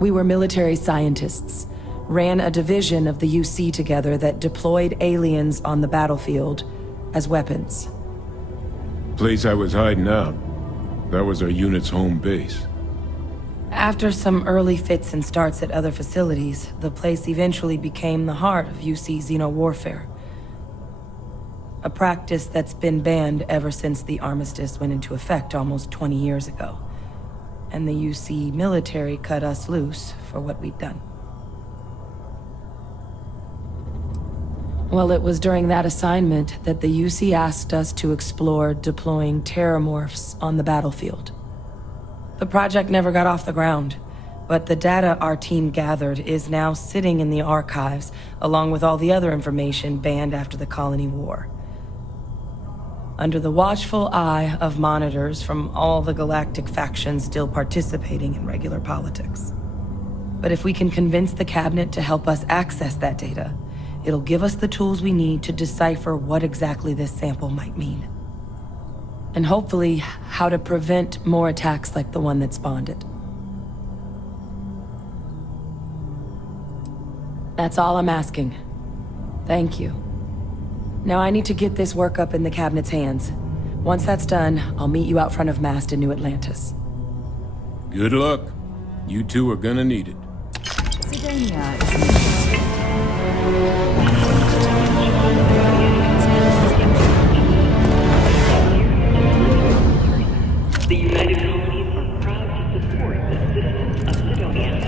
We were military scientists, ran a division of the UC together that deployed aliens on the battlefield as weapons. Place I was hiding out. That was our unit's home base. After some early fits and starts at other facilities, the place eventually became the heart of UC xeno-warfare. A practice that's been banned ever since the armistice went into effect almost 20 years ago. And the UC military cut us loose for what we'd done. Well, it was during that assignment that the UC asked us to explore deploying terramorphs on the battlefield. The project never got off the ground, but the data our team gathered is now sitting in the archives, along with all the other information banned after the Colony War. Under the watchful eye of monitors from all the galactic factions still participating in regular politics. But if we can convince the Cabinet to help us access that data, it'll give us the tools we need to decipher what exactly this sample might mean. And hopefully, how to prevent more attacks like the one that spawned it. That's all I'm asking. Thank you. Now I need to get this work up in the Cabinet's hands. Once that's done, I'll meet you out front of Mast in New Atlantis. Good luck. You two are gonna need it. Sidonia is The United Colonies are proud to support the citizens of Sidonia.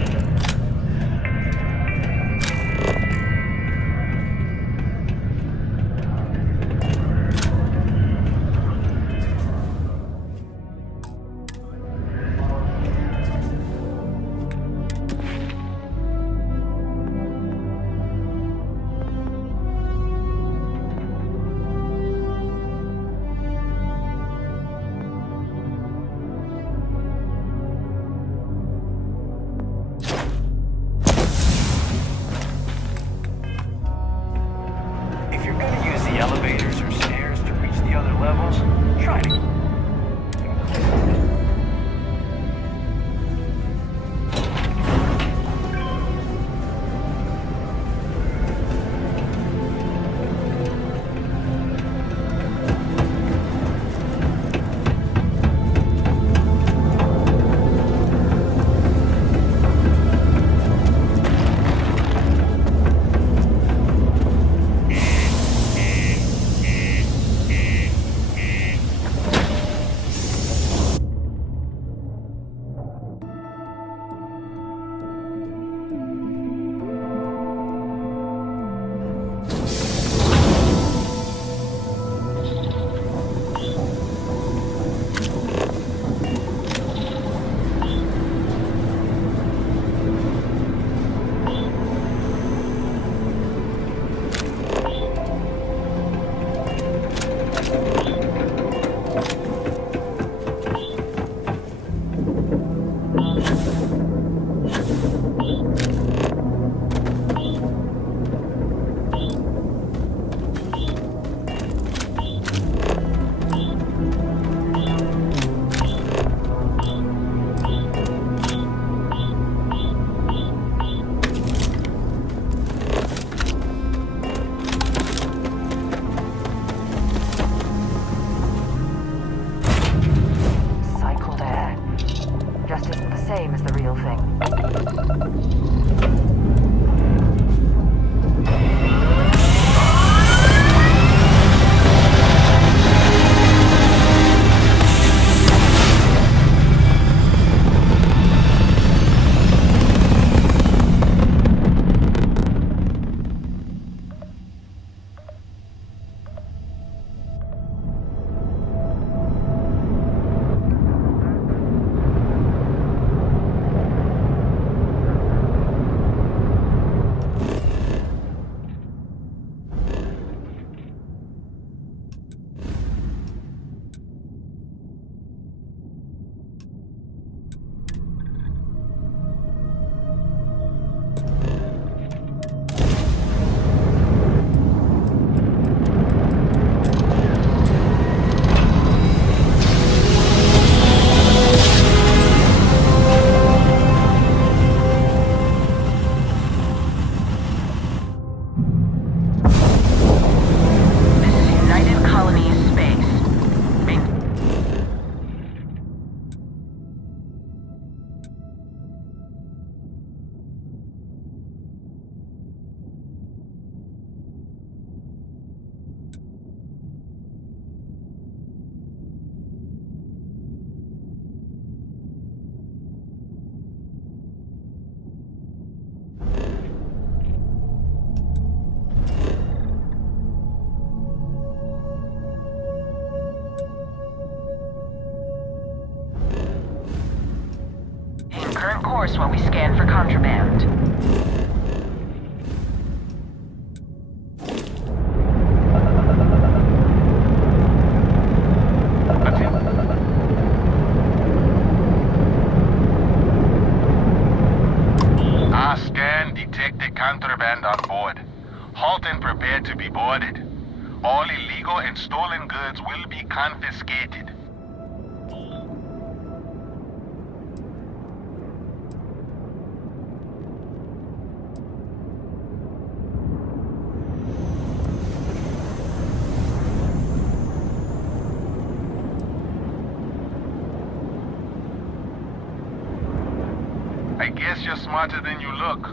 Current course while we scan for contraband. Scan detected contraband on board. Halt and prepare to be boarded. All illegal and stolen goods will be confiscated. I guess you're smarter than you look.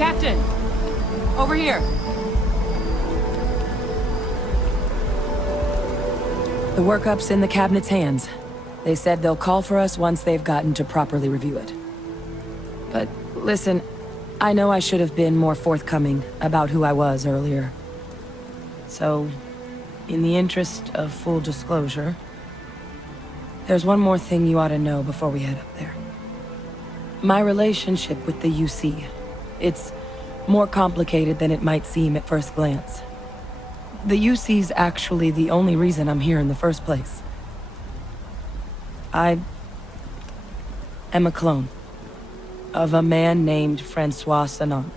Captain! Over here! The workup's in the cabinet's hands. They said they'll call for us once they've gotten to properly review it. But listen, I know I should have been more forthcoming about who I was earlier. So, in the interest of full disclosure, there's one more thing you ought to know before we head up there. My relationship with the UC. It's more complicated than it might seem at first glance. The UC's actually the only reason I'm here in the first place. I am a clone of a man named Francois Sanon,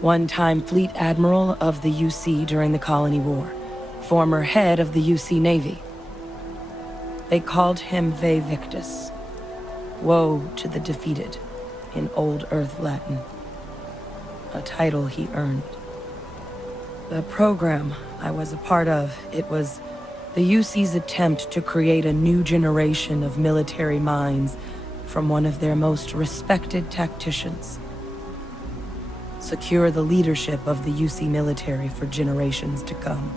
one-time fleet admiral of the UC during the Colony War, former head of the UC Navy. They called him Ve Victus, woe to the defeated, in Old Earth Latin, a title he earned. The program I was a part of, it was the UC's attempt to create a new generation of military minds from one of their most respected tacticians. Secure the leadership of the UC military for generations to come.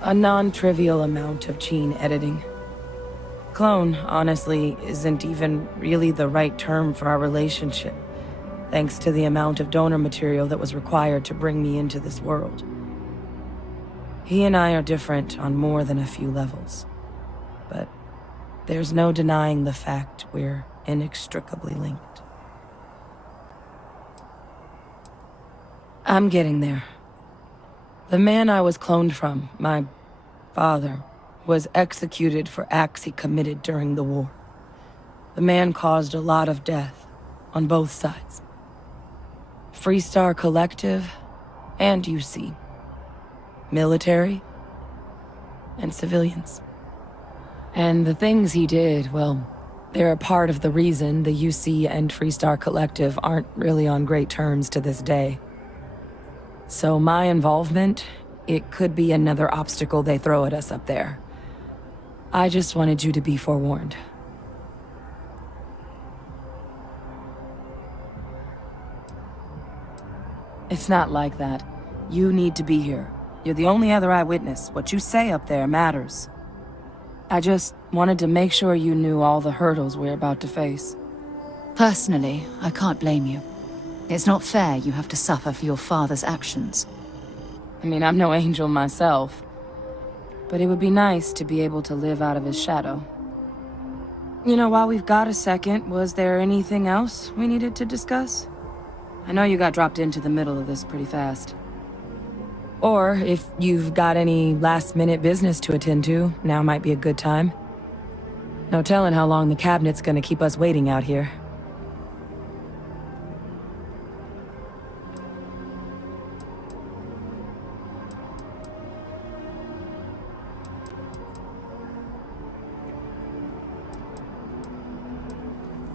A non-trivial amount of gene editing. Clone, honestly, isn't even really the right term for our relationship, thanks to the amount of donor material that was required to bring me into this world. He and I are different on more than a few levels, but there's no denying the fact we're inextricably linked. I'm getting there. The man I was cloned from, my father, was executed for acts he committed during the war. The man caused a lot of death, on both sides. Freestar Collective and UC. Military and civilians. And the things he did, well, they're a part of the reason the UC and Freestar Collective aren't really on great terms to this day. So my involvement, it could be another obstacle they throw at us up there. I just wanted you to be forewarned. It's not like that. You need to be here. You're the only other eyewitness. What you say up there matters. I just wanted to make sure you knew all the hurdles we're about to face. Personally, I can't blame you. It's not fair you have to suffer for your father's actions. I mean, I'm no angel myself. But it would be nice to be able to live out of his shadow. You know, while we've got a second, was there anything else we needed to discuss? I know you got dropped into the middle of this pretty fast. Or, if you've got any last-minute business to attend to, now might be a good time. No telling how long the cabinet's gonna keep us waiting out here.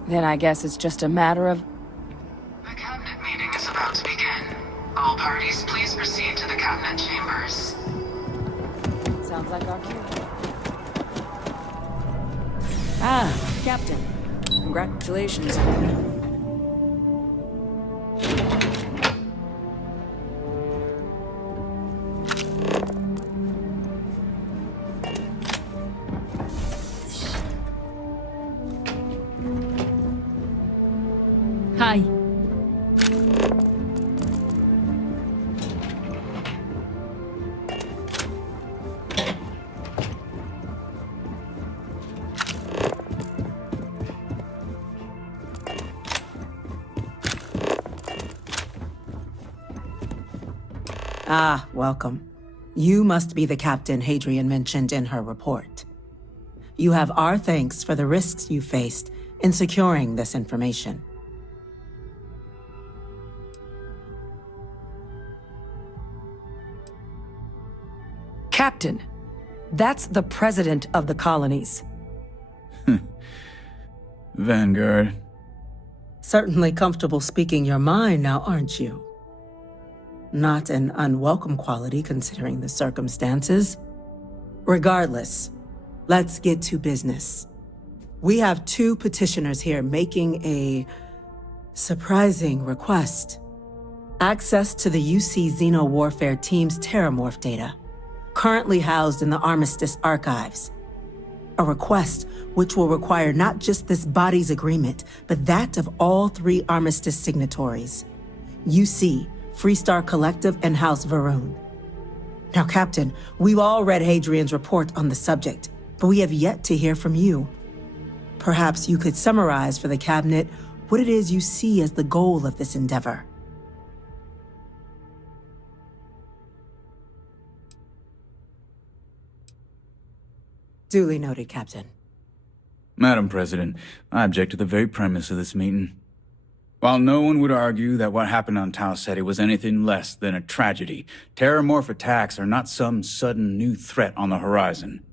Then I guess it's just a matter of... The cabinet meeting is about to begin. All parties, please proceed to the cabinet chambers. Sounds like our cue. Ah, Captain. Congratulations. Hi. Ah, welcome. You must be the captain Hadrian mentioned in her report. You have our thanks for the risks you faced in securing this information. Captain, that's the president of the colonies. Vanguard. Certainly comfortable speaking your mind now, aren't you? Not an unwelcome quality considering the circumstances. Regardless, let's get to business. We have two petitioners here making a surprising request. Access to the UC Xeno Warfare Team's Terramorph data, currently housed in the Armistice archives. A request which will require not just this body's agreement, but that of all three Armistice signatories. UC, Freestar Collective, and House Varun. Now, Captain, we've all read Hadrian's report on the subject, but we have yet to hear from you. Perhaps you could summarize for the cabinet what it is you see as the goal of this endeavor. Duly noted, Captain. Madam President, I object to the very premise of this meeting. While no one would argue that what happened on Tau Ceti was anything less than a tragedy, terramorph attacks are not some sudden new threat on the horizon.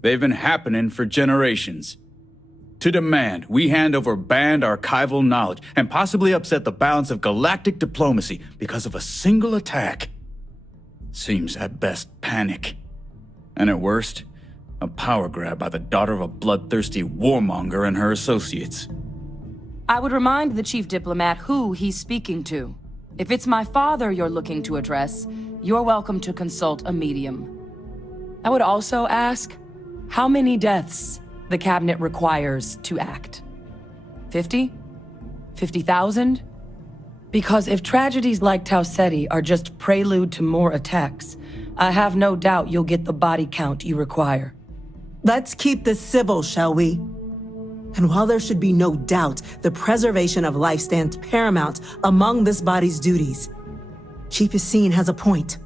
They've been happening for generations. To demand we hand over banned archival knowledge and possibly upset the balance of galactic diplomacy because of a single attack seems at best panic. And at worst, a power grab by the daughter of a bloodthirsty warmonger and her associates. I would remind the chief diplomat who he's speaking to. If it's my father you're looking to address, you're welcome to consult a medium. I would also ask how many deaths the cabinet requires to act. 50? 50,000? Because if tragedies like Tau Ceti are just prelude to more attacks, I have no doubt you'll get the body count you require. Let's keep this civil, shall we? And while there should be no doubt the preservation of life stands paramount among this body's duties, Chief Yassine has a point.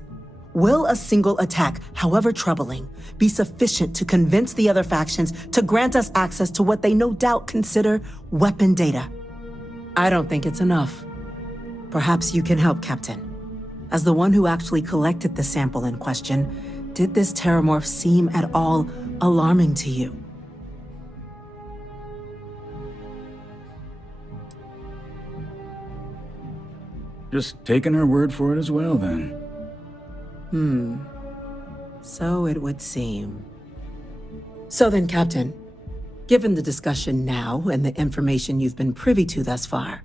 Will a single attack, however troubling, be sufficient to convince the other factions to grant us access to what they no doubt consider weapon data? I don't think it's enough. Perhaps you can help, Captain. As the one who actually collected the sample in question, did this terramorph seem at all alarming to you? Just taking her word for it as well, then. So it would seem. So then, Captain, given the discussion now and the information you've been privy to thus far,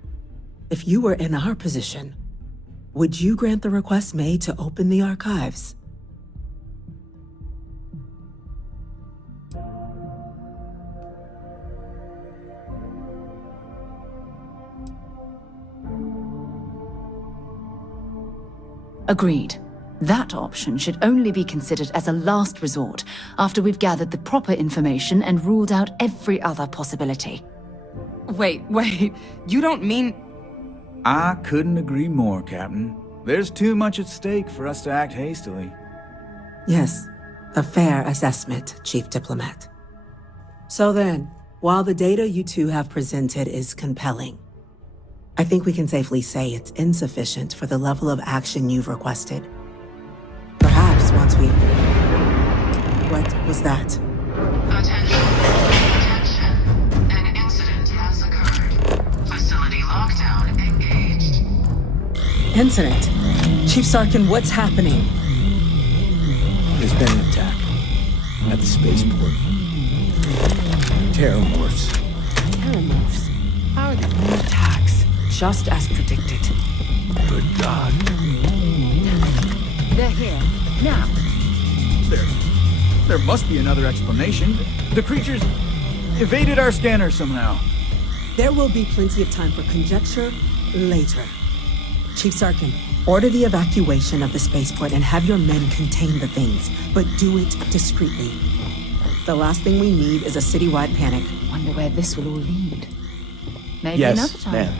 if you were in our position, would you grant the request made to open the archives? Agreed. That option should only be considered as a last resort after we've gathered the proper information and ruled out every other possibility. Wait, you don't mean... I couldn't agree more, Captain. There's too much at stake for us to act hastily. Yes, a fair assessment, Chief Diplomat. So then, while the data you two have presented is compelling, I think we can safely say it's insufficient for the level of action you've requested. Perhaps once we... What was that? Attention. An incident has occurred. Facility lockdown engaged. Incident? Chief Sarkin, what's happening? There's been an attack at the spaceport. Terramorphs. Terramorphs? How are they attacks? Just as predicted. Good God. They're here. Now. There must be another explanation. The creatures evaded our scanner somehow. There will be plenty of time for conjecture later. Chief Sarkin, order the evacuation of the spaceport and have your men contain the things, but do it discreetly. The last thing we need is a citywide panic. Wonder where this will all lead. Maybe another time. Ma'am.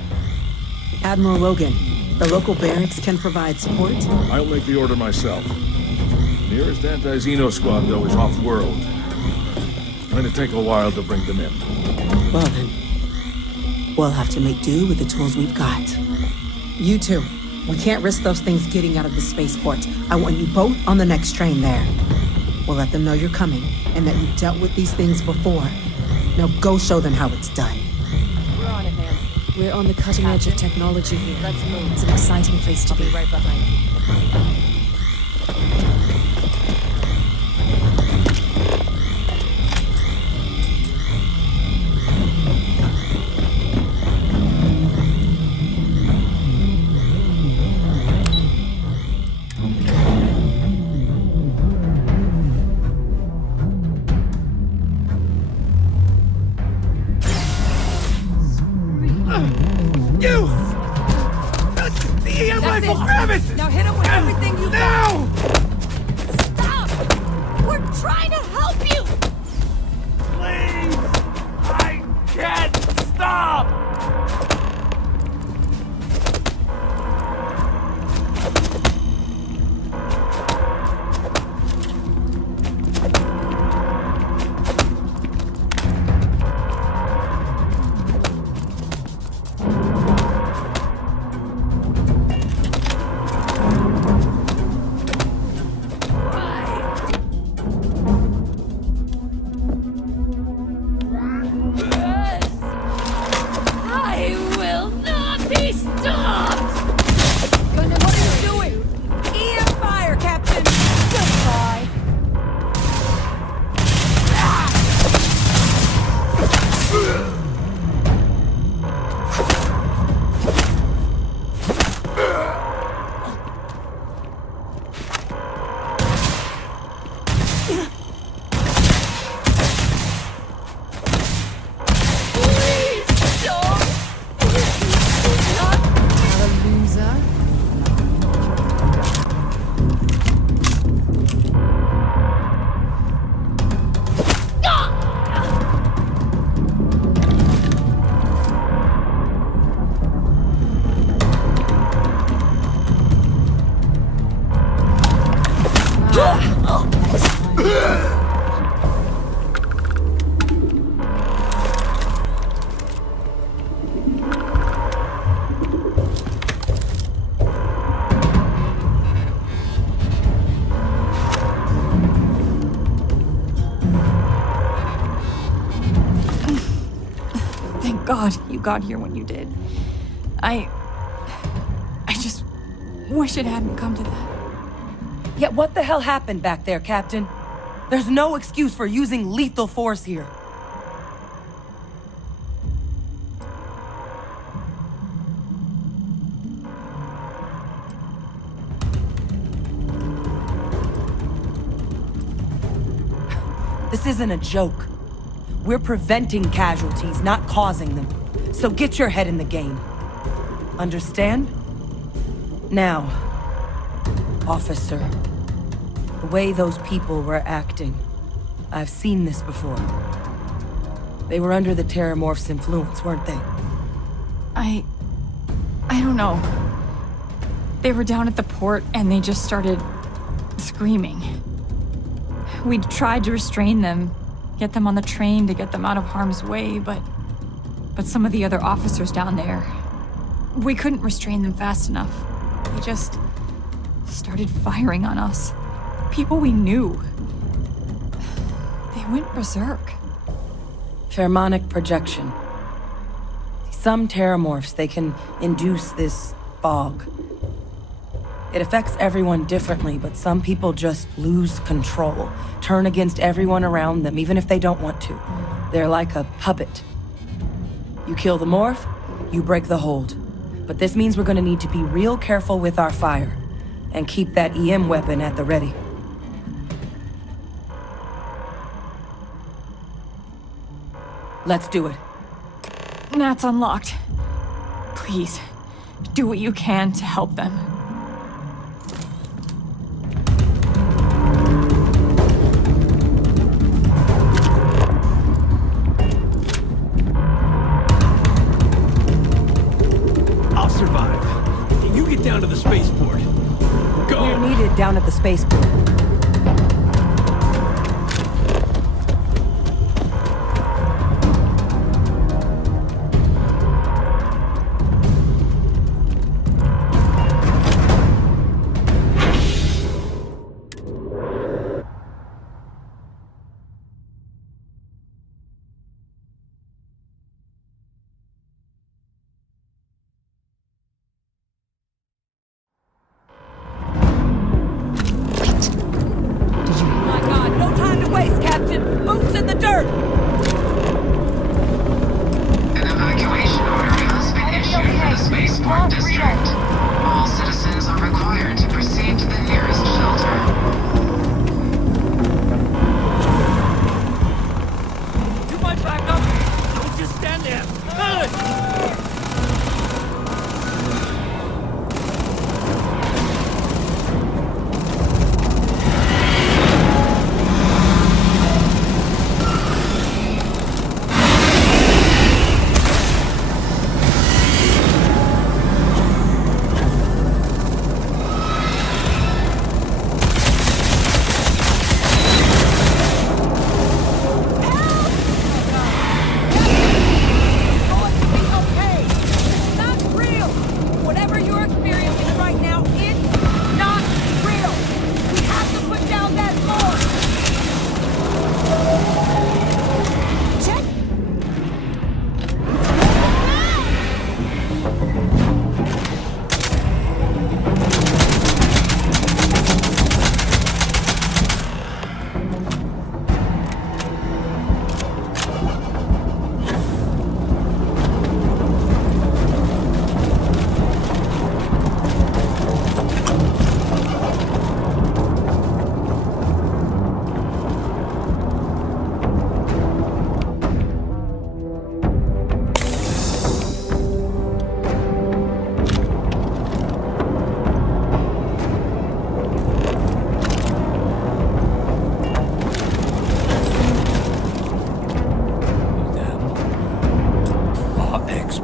Admiral Logan, the local barracks can provide support? I'll make the order myself. Nearest anti-Xeno squad, though, is off-world. Going to take a while to bring them in. Well then, we'll have to make do with the tools we've got. You two, we can't risk those things getting out of the spaceport. I want you both on the next train there. We'll let them know you're coming, and that you've dealt with these things before. Now go show them how it's done. We're on it, man. We're on the cutting edge of technology here. Let's move. It's an exciting place to be. I'll be right behind you. The EM rifle, grab it! Now hit him with everything God you got here when you did. I just wish it hadn't come to that. Yet what the hell happened back there, Captain? There's no excuse for using lethal force here. This isn't a joke. We're preventing casualties, not causing them. So get your head in the game. Understand? Now, officer, the way those people were acting, I've seen this before. They were under the Terramorph's influence, weren't they? I don't know. They were down at the port and they just started screaming. We'd tried to restrain them, get them on the train to get them out of harm's way, but some of the other officers down there, we couldn't restrain them fast enough. They just started firing on us. People we knew. They went berserk. Pheromonic projection. Some Terramorphs, they can induce this fog. It affects everyone differently, but some people just lose control, turn against everyone around them, even if they don't want to. They're like a puppet. You kill the morph, you break the hold. But this means we're gonna need to be real careful with our fire, and keep that EM weapon at the ready. Let's do it. Nat's unlocked. Please, do what you can to help them. I'll survive. You get down to the spaceport. Go! We're needed down at the spaceport.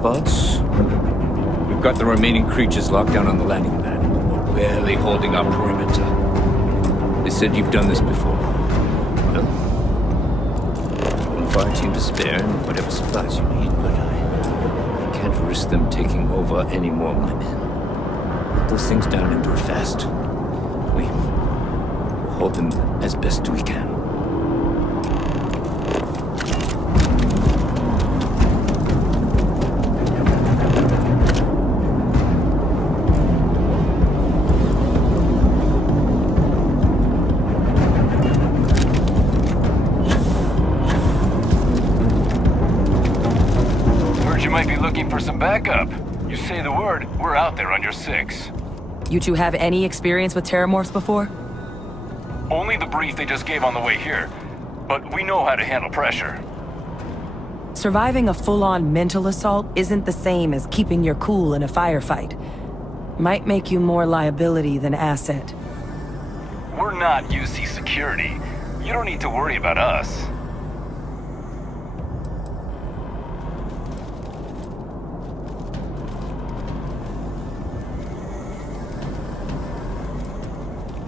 Buds. We've got the remaining creatures locked down on the landing pad. We're barely holding our perimeter. They said you've done this before. Well, one fire team to spare and whatever supplies you need, but I can't risk them taking over any more of my men. Put those things down and do it fast. We hold them as best we can. might be looking for some backup. You say the word, we're out there on your 6. You two have any experience with terramorphs before? Only the brief they just gave on the way here. But we know how to handle pressure. Surviving a full-on mental assault isn't the same as keeping your cool in a firefight. Might make you more liability than asset. We're not UC security. You don't need to worry about us.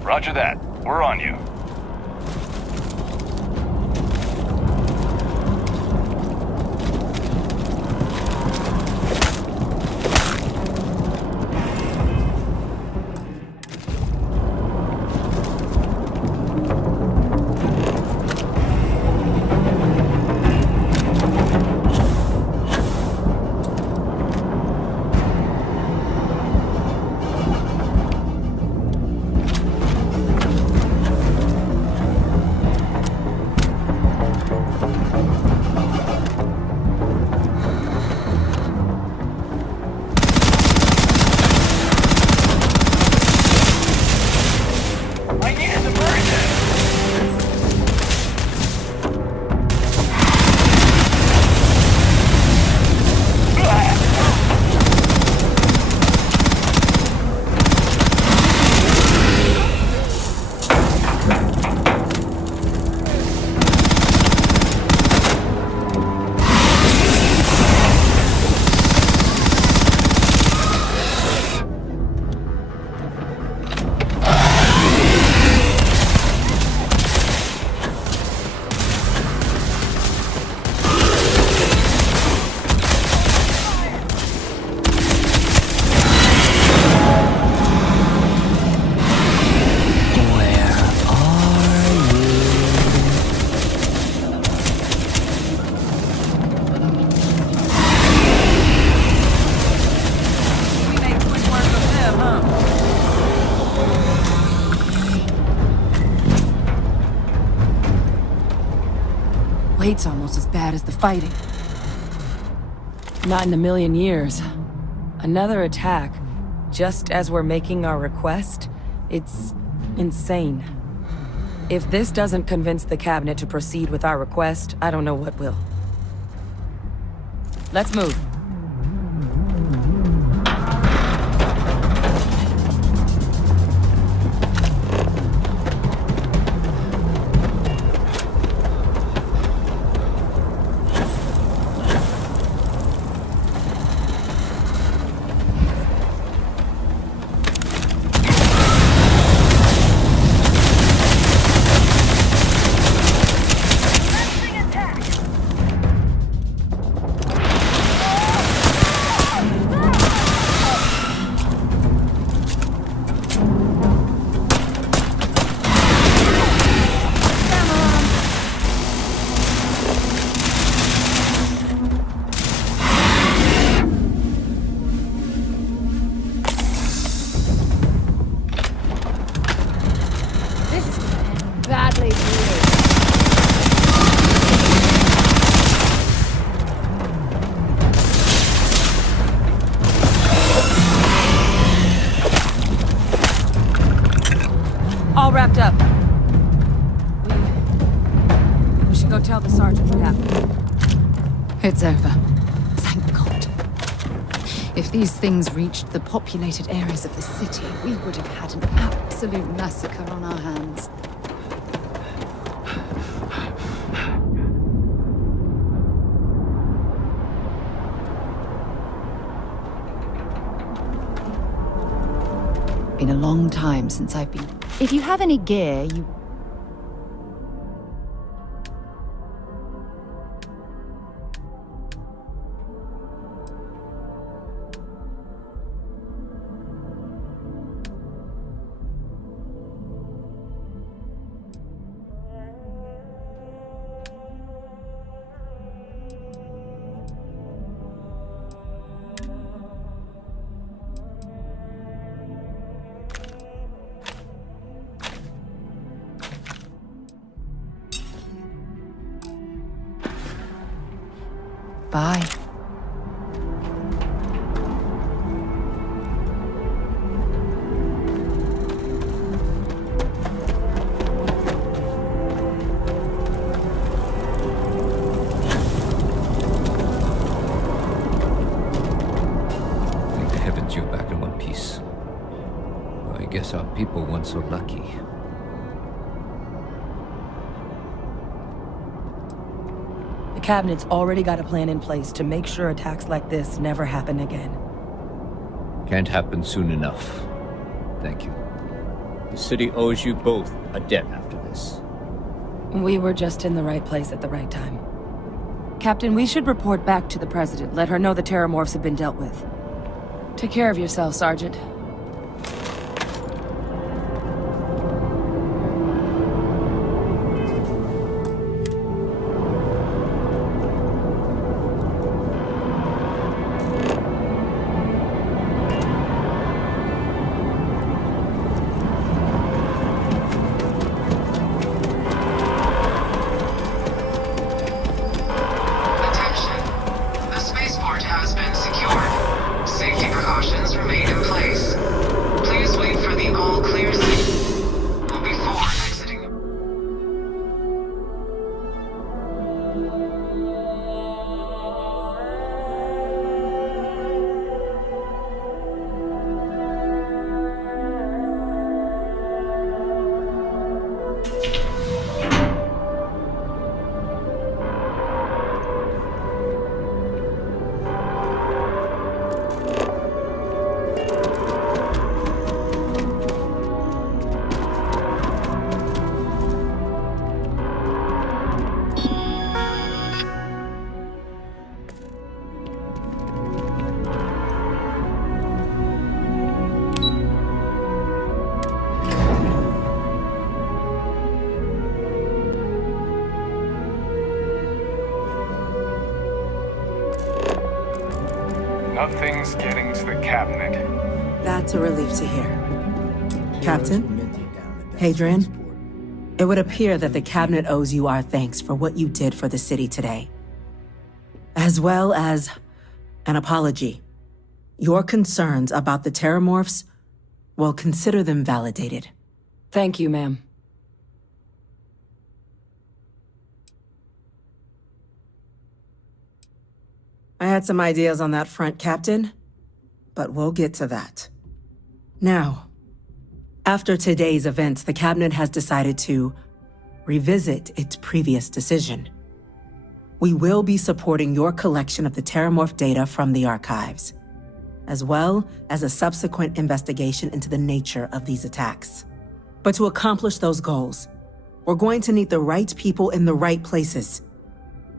Roger that. We're on you. Wait's almost as bad as the fighting. Not in a million years. Another attack, just as we're making our request? It's insane. If this doesn't convince the cabinet to proceed with our request, I don't know what will. Let's move. All wrapped up. We should go tell the sergeant what happened. It's over. Thank God. If these things reached the populated areas of the city, we would have had an absolute massacre on our hands. Been a long time since I've been... If you have any gear, you... Bye. people weren't so lucky. The Cabinet's already got a plan in place to make sure attacks like this never happen again. Can't happen soon enough. Thank you. The city owes you both a debt after this. We were just in the right place at the right time. Captain, we should report back to the President. Let her know the Terramorphs have been dealt with. Take care of yourself, Sergeant. Nothing's getting to the cabinet. That's a relief to hear. Captain? Hadrian? It would appear that the cabinet owes you our thanks for what you did for the city today. As well as an apology. Your concerns about the Terramorphs, well, consider them validated. Thank you, ma'am. I had some ideas on that front, Captain, but we'll get to that. Now, after today's events, the Cabinet has decided to revisit its previous decision. We will be supporting your collection of the Terramorph data from the archives, as well as a subsequent investigation into the nature of these attacks. But to accomplish those goals, we're going to need the right people in the right places.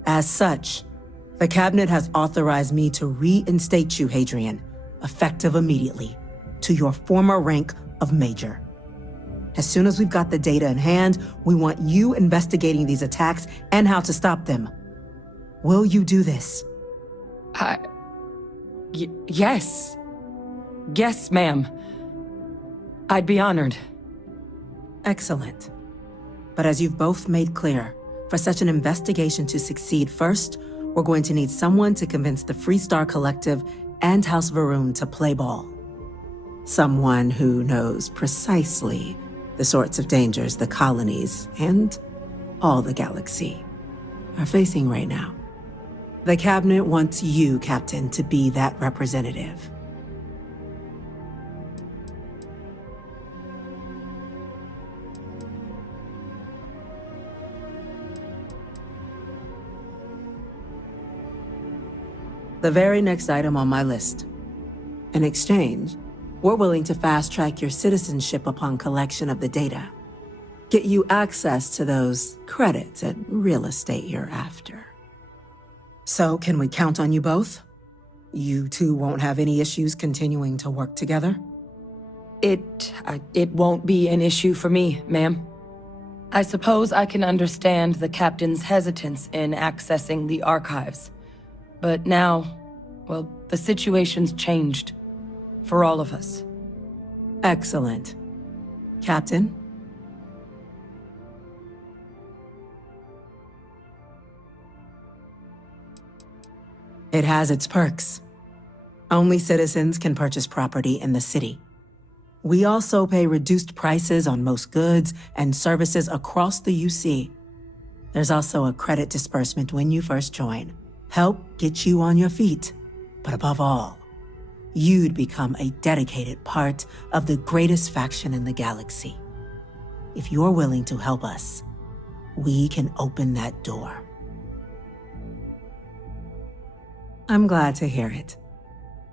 As such, the Cabinet has authorized me to reinstate you, Hadrian, effective immediately, to your former rank of Major. As soon as we've got the data in hand, we want you investigating these attacks and how to stop them. Will you do this? Yes. Yes, ma'am. I'd be honored. Excellent. But as you've both made clear, for such an investigation to succeed, first, we're going to need someone to convince the Freestar Collective and House Varun to play ball. Someone who knows precisely the sorts of dangers the colonies and all the galaxy are facing right now. The Cabinet wants you, Captain, to be that representative. The very next item on my list. In exchange, we're willing to fast-track your citizenship upon collection of the data. Get you access to those credits and real estate you're after. So, can we count on you both? You two won't have any issues continuing to work together? It won't be an issue for me, ma'am. I suppose I can understand the Captain's hesitance in accessing the archives. But now, well, the situation's changed. For all of us. Excellent. Captain? It has its perks. Only citizens can purchase property in the city. We also pay reduced prices on most goods and services across the UC. There's also a credit disbursement when you first join. Help get you on your feet. But above all, you'd become a dedicated part of the greatest faction in the galaxy. If you're willing to help us, we can open that door. I'm glad to hear it.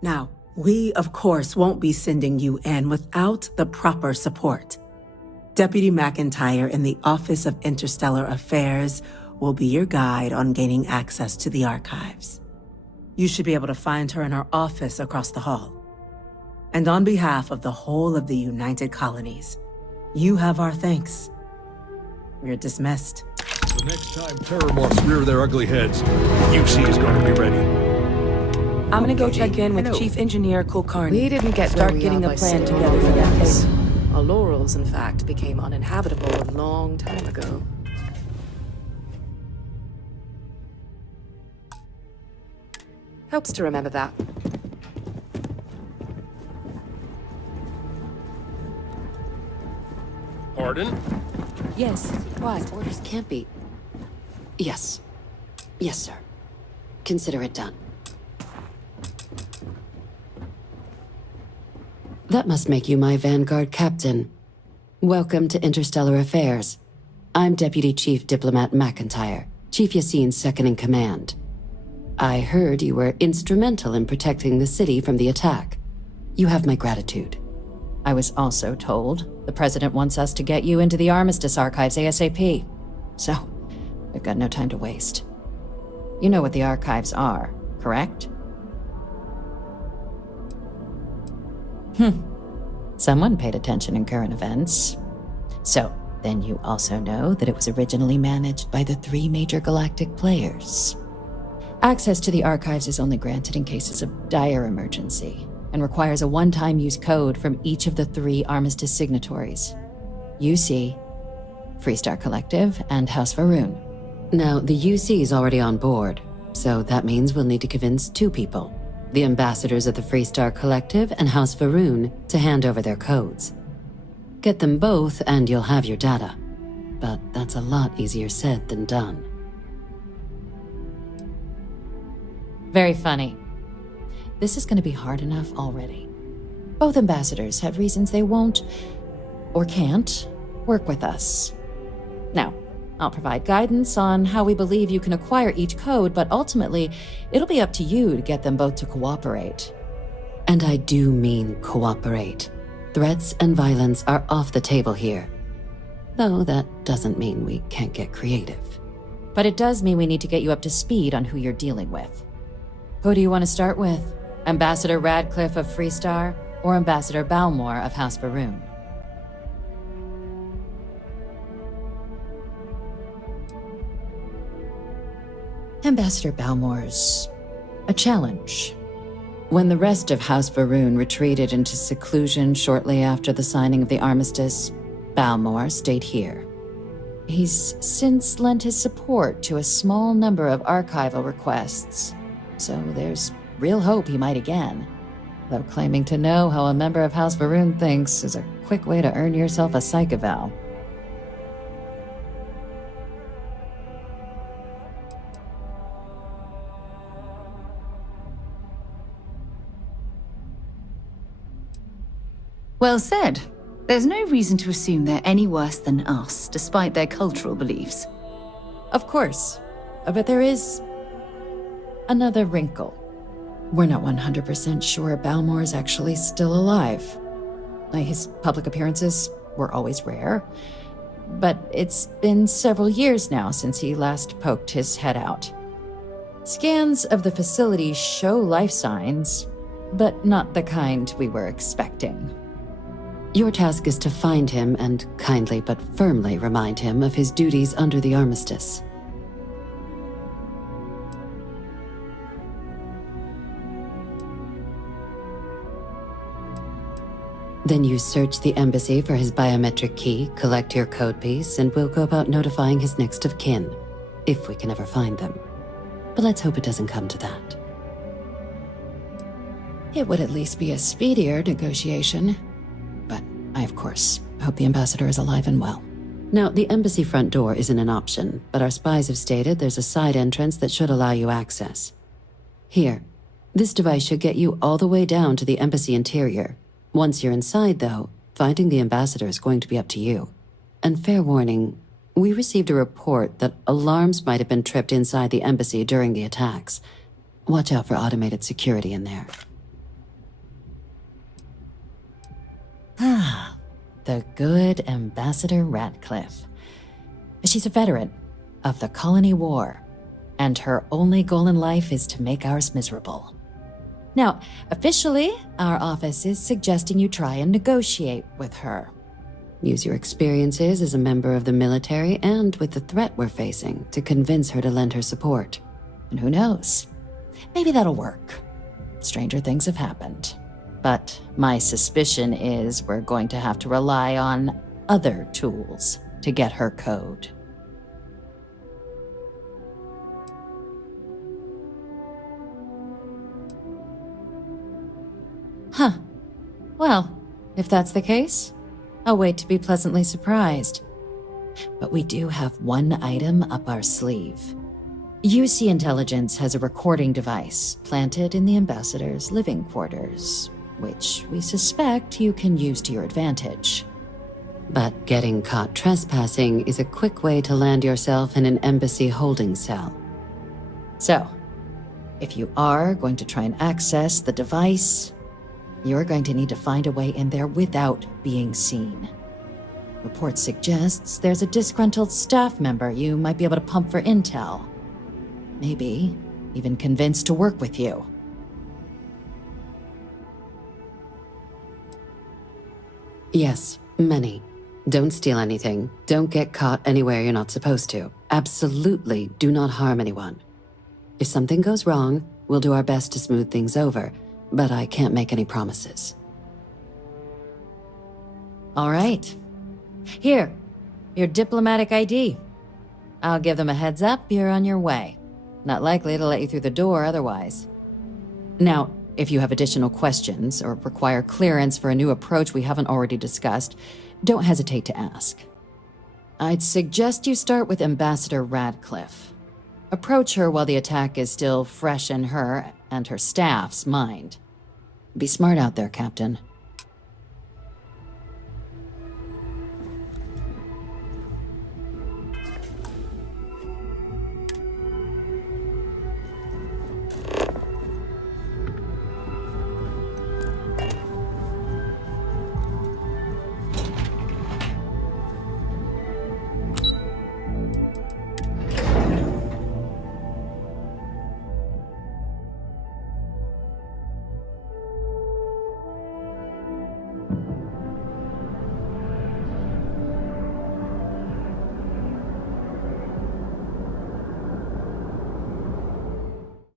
Now, we, of course, won't be sending you in without the proper support. Deputy McIntyre in the Office of Interstellar Affairs will be your guide on gaining access to the archives. You should be able to find her in her office across the hall. And on behalf of the whole of the United Colonies, you have our thanks. You're dismissed. The next time Terramorphs rear their ugly heads, UC is going to be ready. I'm gonna go check in with Chief Engineer Kulkarni. We didn't get Start where we getting are a by plan sitting together on for our that hands. case. Our laurels, in fact, became uninhabitable a long time ago. Helps to remember that. Pardon? Yes, why? Orders can't be... Yes. Yes, sir. Consider it done. That must make you my Vanguard captain. Welcome to Interstellar Affairs. I'm Deputy Chief Diplomat McIntyre, Chief Yassine's second-in-command. I heard you were instrumental in protecting the city from the attack. You have my gratitude. I was also told the President wants us to get you into the Armistice archives ASAP. So, we've got no time to waste. You know what the archives are, correct? Someone paid attention in current events. So, then you also know that it was originally managed by the 3 major galactic players. Access to the archives is only granted in cases of dire emergency, and requires a one-time use code from each of the 3 Armistice signatories. UC, Freestar Collective, and House Varun. Now, the UC is already on board, so that means we'll need to convince 2 people. The ambassadors of the Freestar Collective and House Varun to hand over their codes. Get them both and you'll have your data. But that's a lot easier said than done. Very funny. This is going to be hard enough already. Both ambassadors have reasons they won't, or can't, work with us. Now, I'll provide guidance on how we believe you can acquire each code, but ultimately, it'll be up to you to get them both to cooperate. And I do mean cooperate. Threats and violence are off the table here. Though that doesn't mean we can't get creative. But it does mean we need to get you up to speed on who you're dealing with. Who do you want to start with? Ambassador Radcliffe of Freestar, or Ambassador Balmore of House Varun? Ambassador Balmore's a challenge. When the rest of House Varun retreated into seclusion shortly after the signing of the armistice, Balmore stayed here. He's since lent his support to a small number of archival requests, so there's real hope he might again. Though claiming to know how a member of House Varun thinks is a quick way to earn yourself a psych eval. Well said. There's no reason to assume they're any worse than us, despite their cultural beliefs. Of course. But there is another wrinkle. We're not 100% sure Balmore is actually still alive. His public appearances were always rare, but it's been several years now since he last poked his head out. Scans of the facility show life signs, but not the kind we were expecting. Your task is to find him and kindly but firmly remind him of his duties under the armistice. Then you search the embassy for his biometric key, collect your code piece, and we'll go about notifying his next of kin, if we can ever find them. But let's hope it doesn't come to that. It would at least be a speedier negotiation. But I, of course, hope the ambassador is alive and well. Now, the embassy front door isn't an option, but our spies have stated there's a side entrance that should allow you access. Here, This device should get you all the way down to the embassy interior. Once you're inside, though, finding the ambassador is going to be up to you. And fair warning, we received a report that alarms might have been tripped inside the embassy during the attacks. Watch out for automated security in there. Ah, the good Ambassador Radcliffe. She's a veteran of the Colony War, and her only goal in life is to make ours miserable. Now, officially, our office is suggesting you try and negotiate with her. Use your experiences as a member of the military and with the threat we're facing to convince her to lend her support. And who knows? Maybe that'll work. Stranger things have happened. But my suspicion is we're going to have to rely on other tools to get her code. Huh. Well, if that's the case, I'll wait to be pleasantly surprised. But we do have one item up our sleeve. UC Intelligence has a recording device planted in the ambassador's living quarters, which we suspect you can use to your advantage. But getting caught trespassing is a quick way to land yourself in an embassy holding cell. So, if you are going to try and access the device, you're going to need to find a way in there without being seen. Report suggests there's a disgruntled staff member you might be able to pump for intel. Maybe even convinced to work with you. Yes, many. Don't steal anything. Don't get caught anywhere you're not supposed to. Absolutely do not harm anyone. If something goes wrong, we'll do our best to smooth things over, but I can't make any promises. All right. Here, your diplomatic ID. I'll give them a heads up, you're on your way. Not likely to let you through the door otherwise. Now, if you have additional questions or require clearance for a new approach we haven't already discussed, don't hesitate to ask. I'd suggest you start with Ambassador Radcliffe. Approach her while the attack is still fresh in her and her staff's mind. Be smart out there, Captain.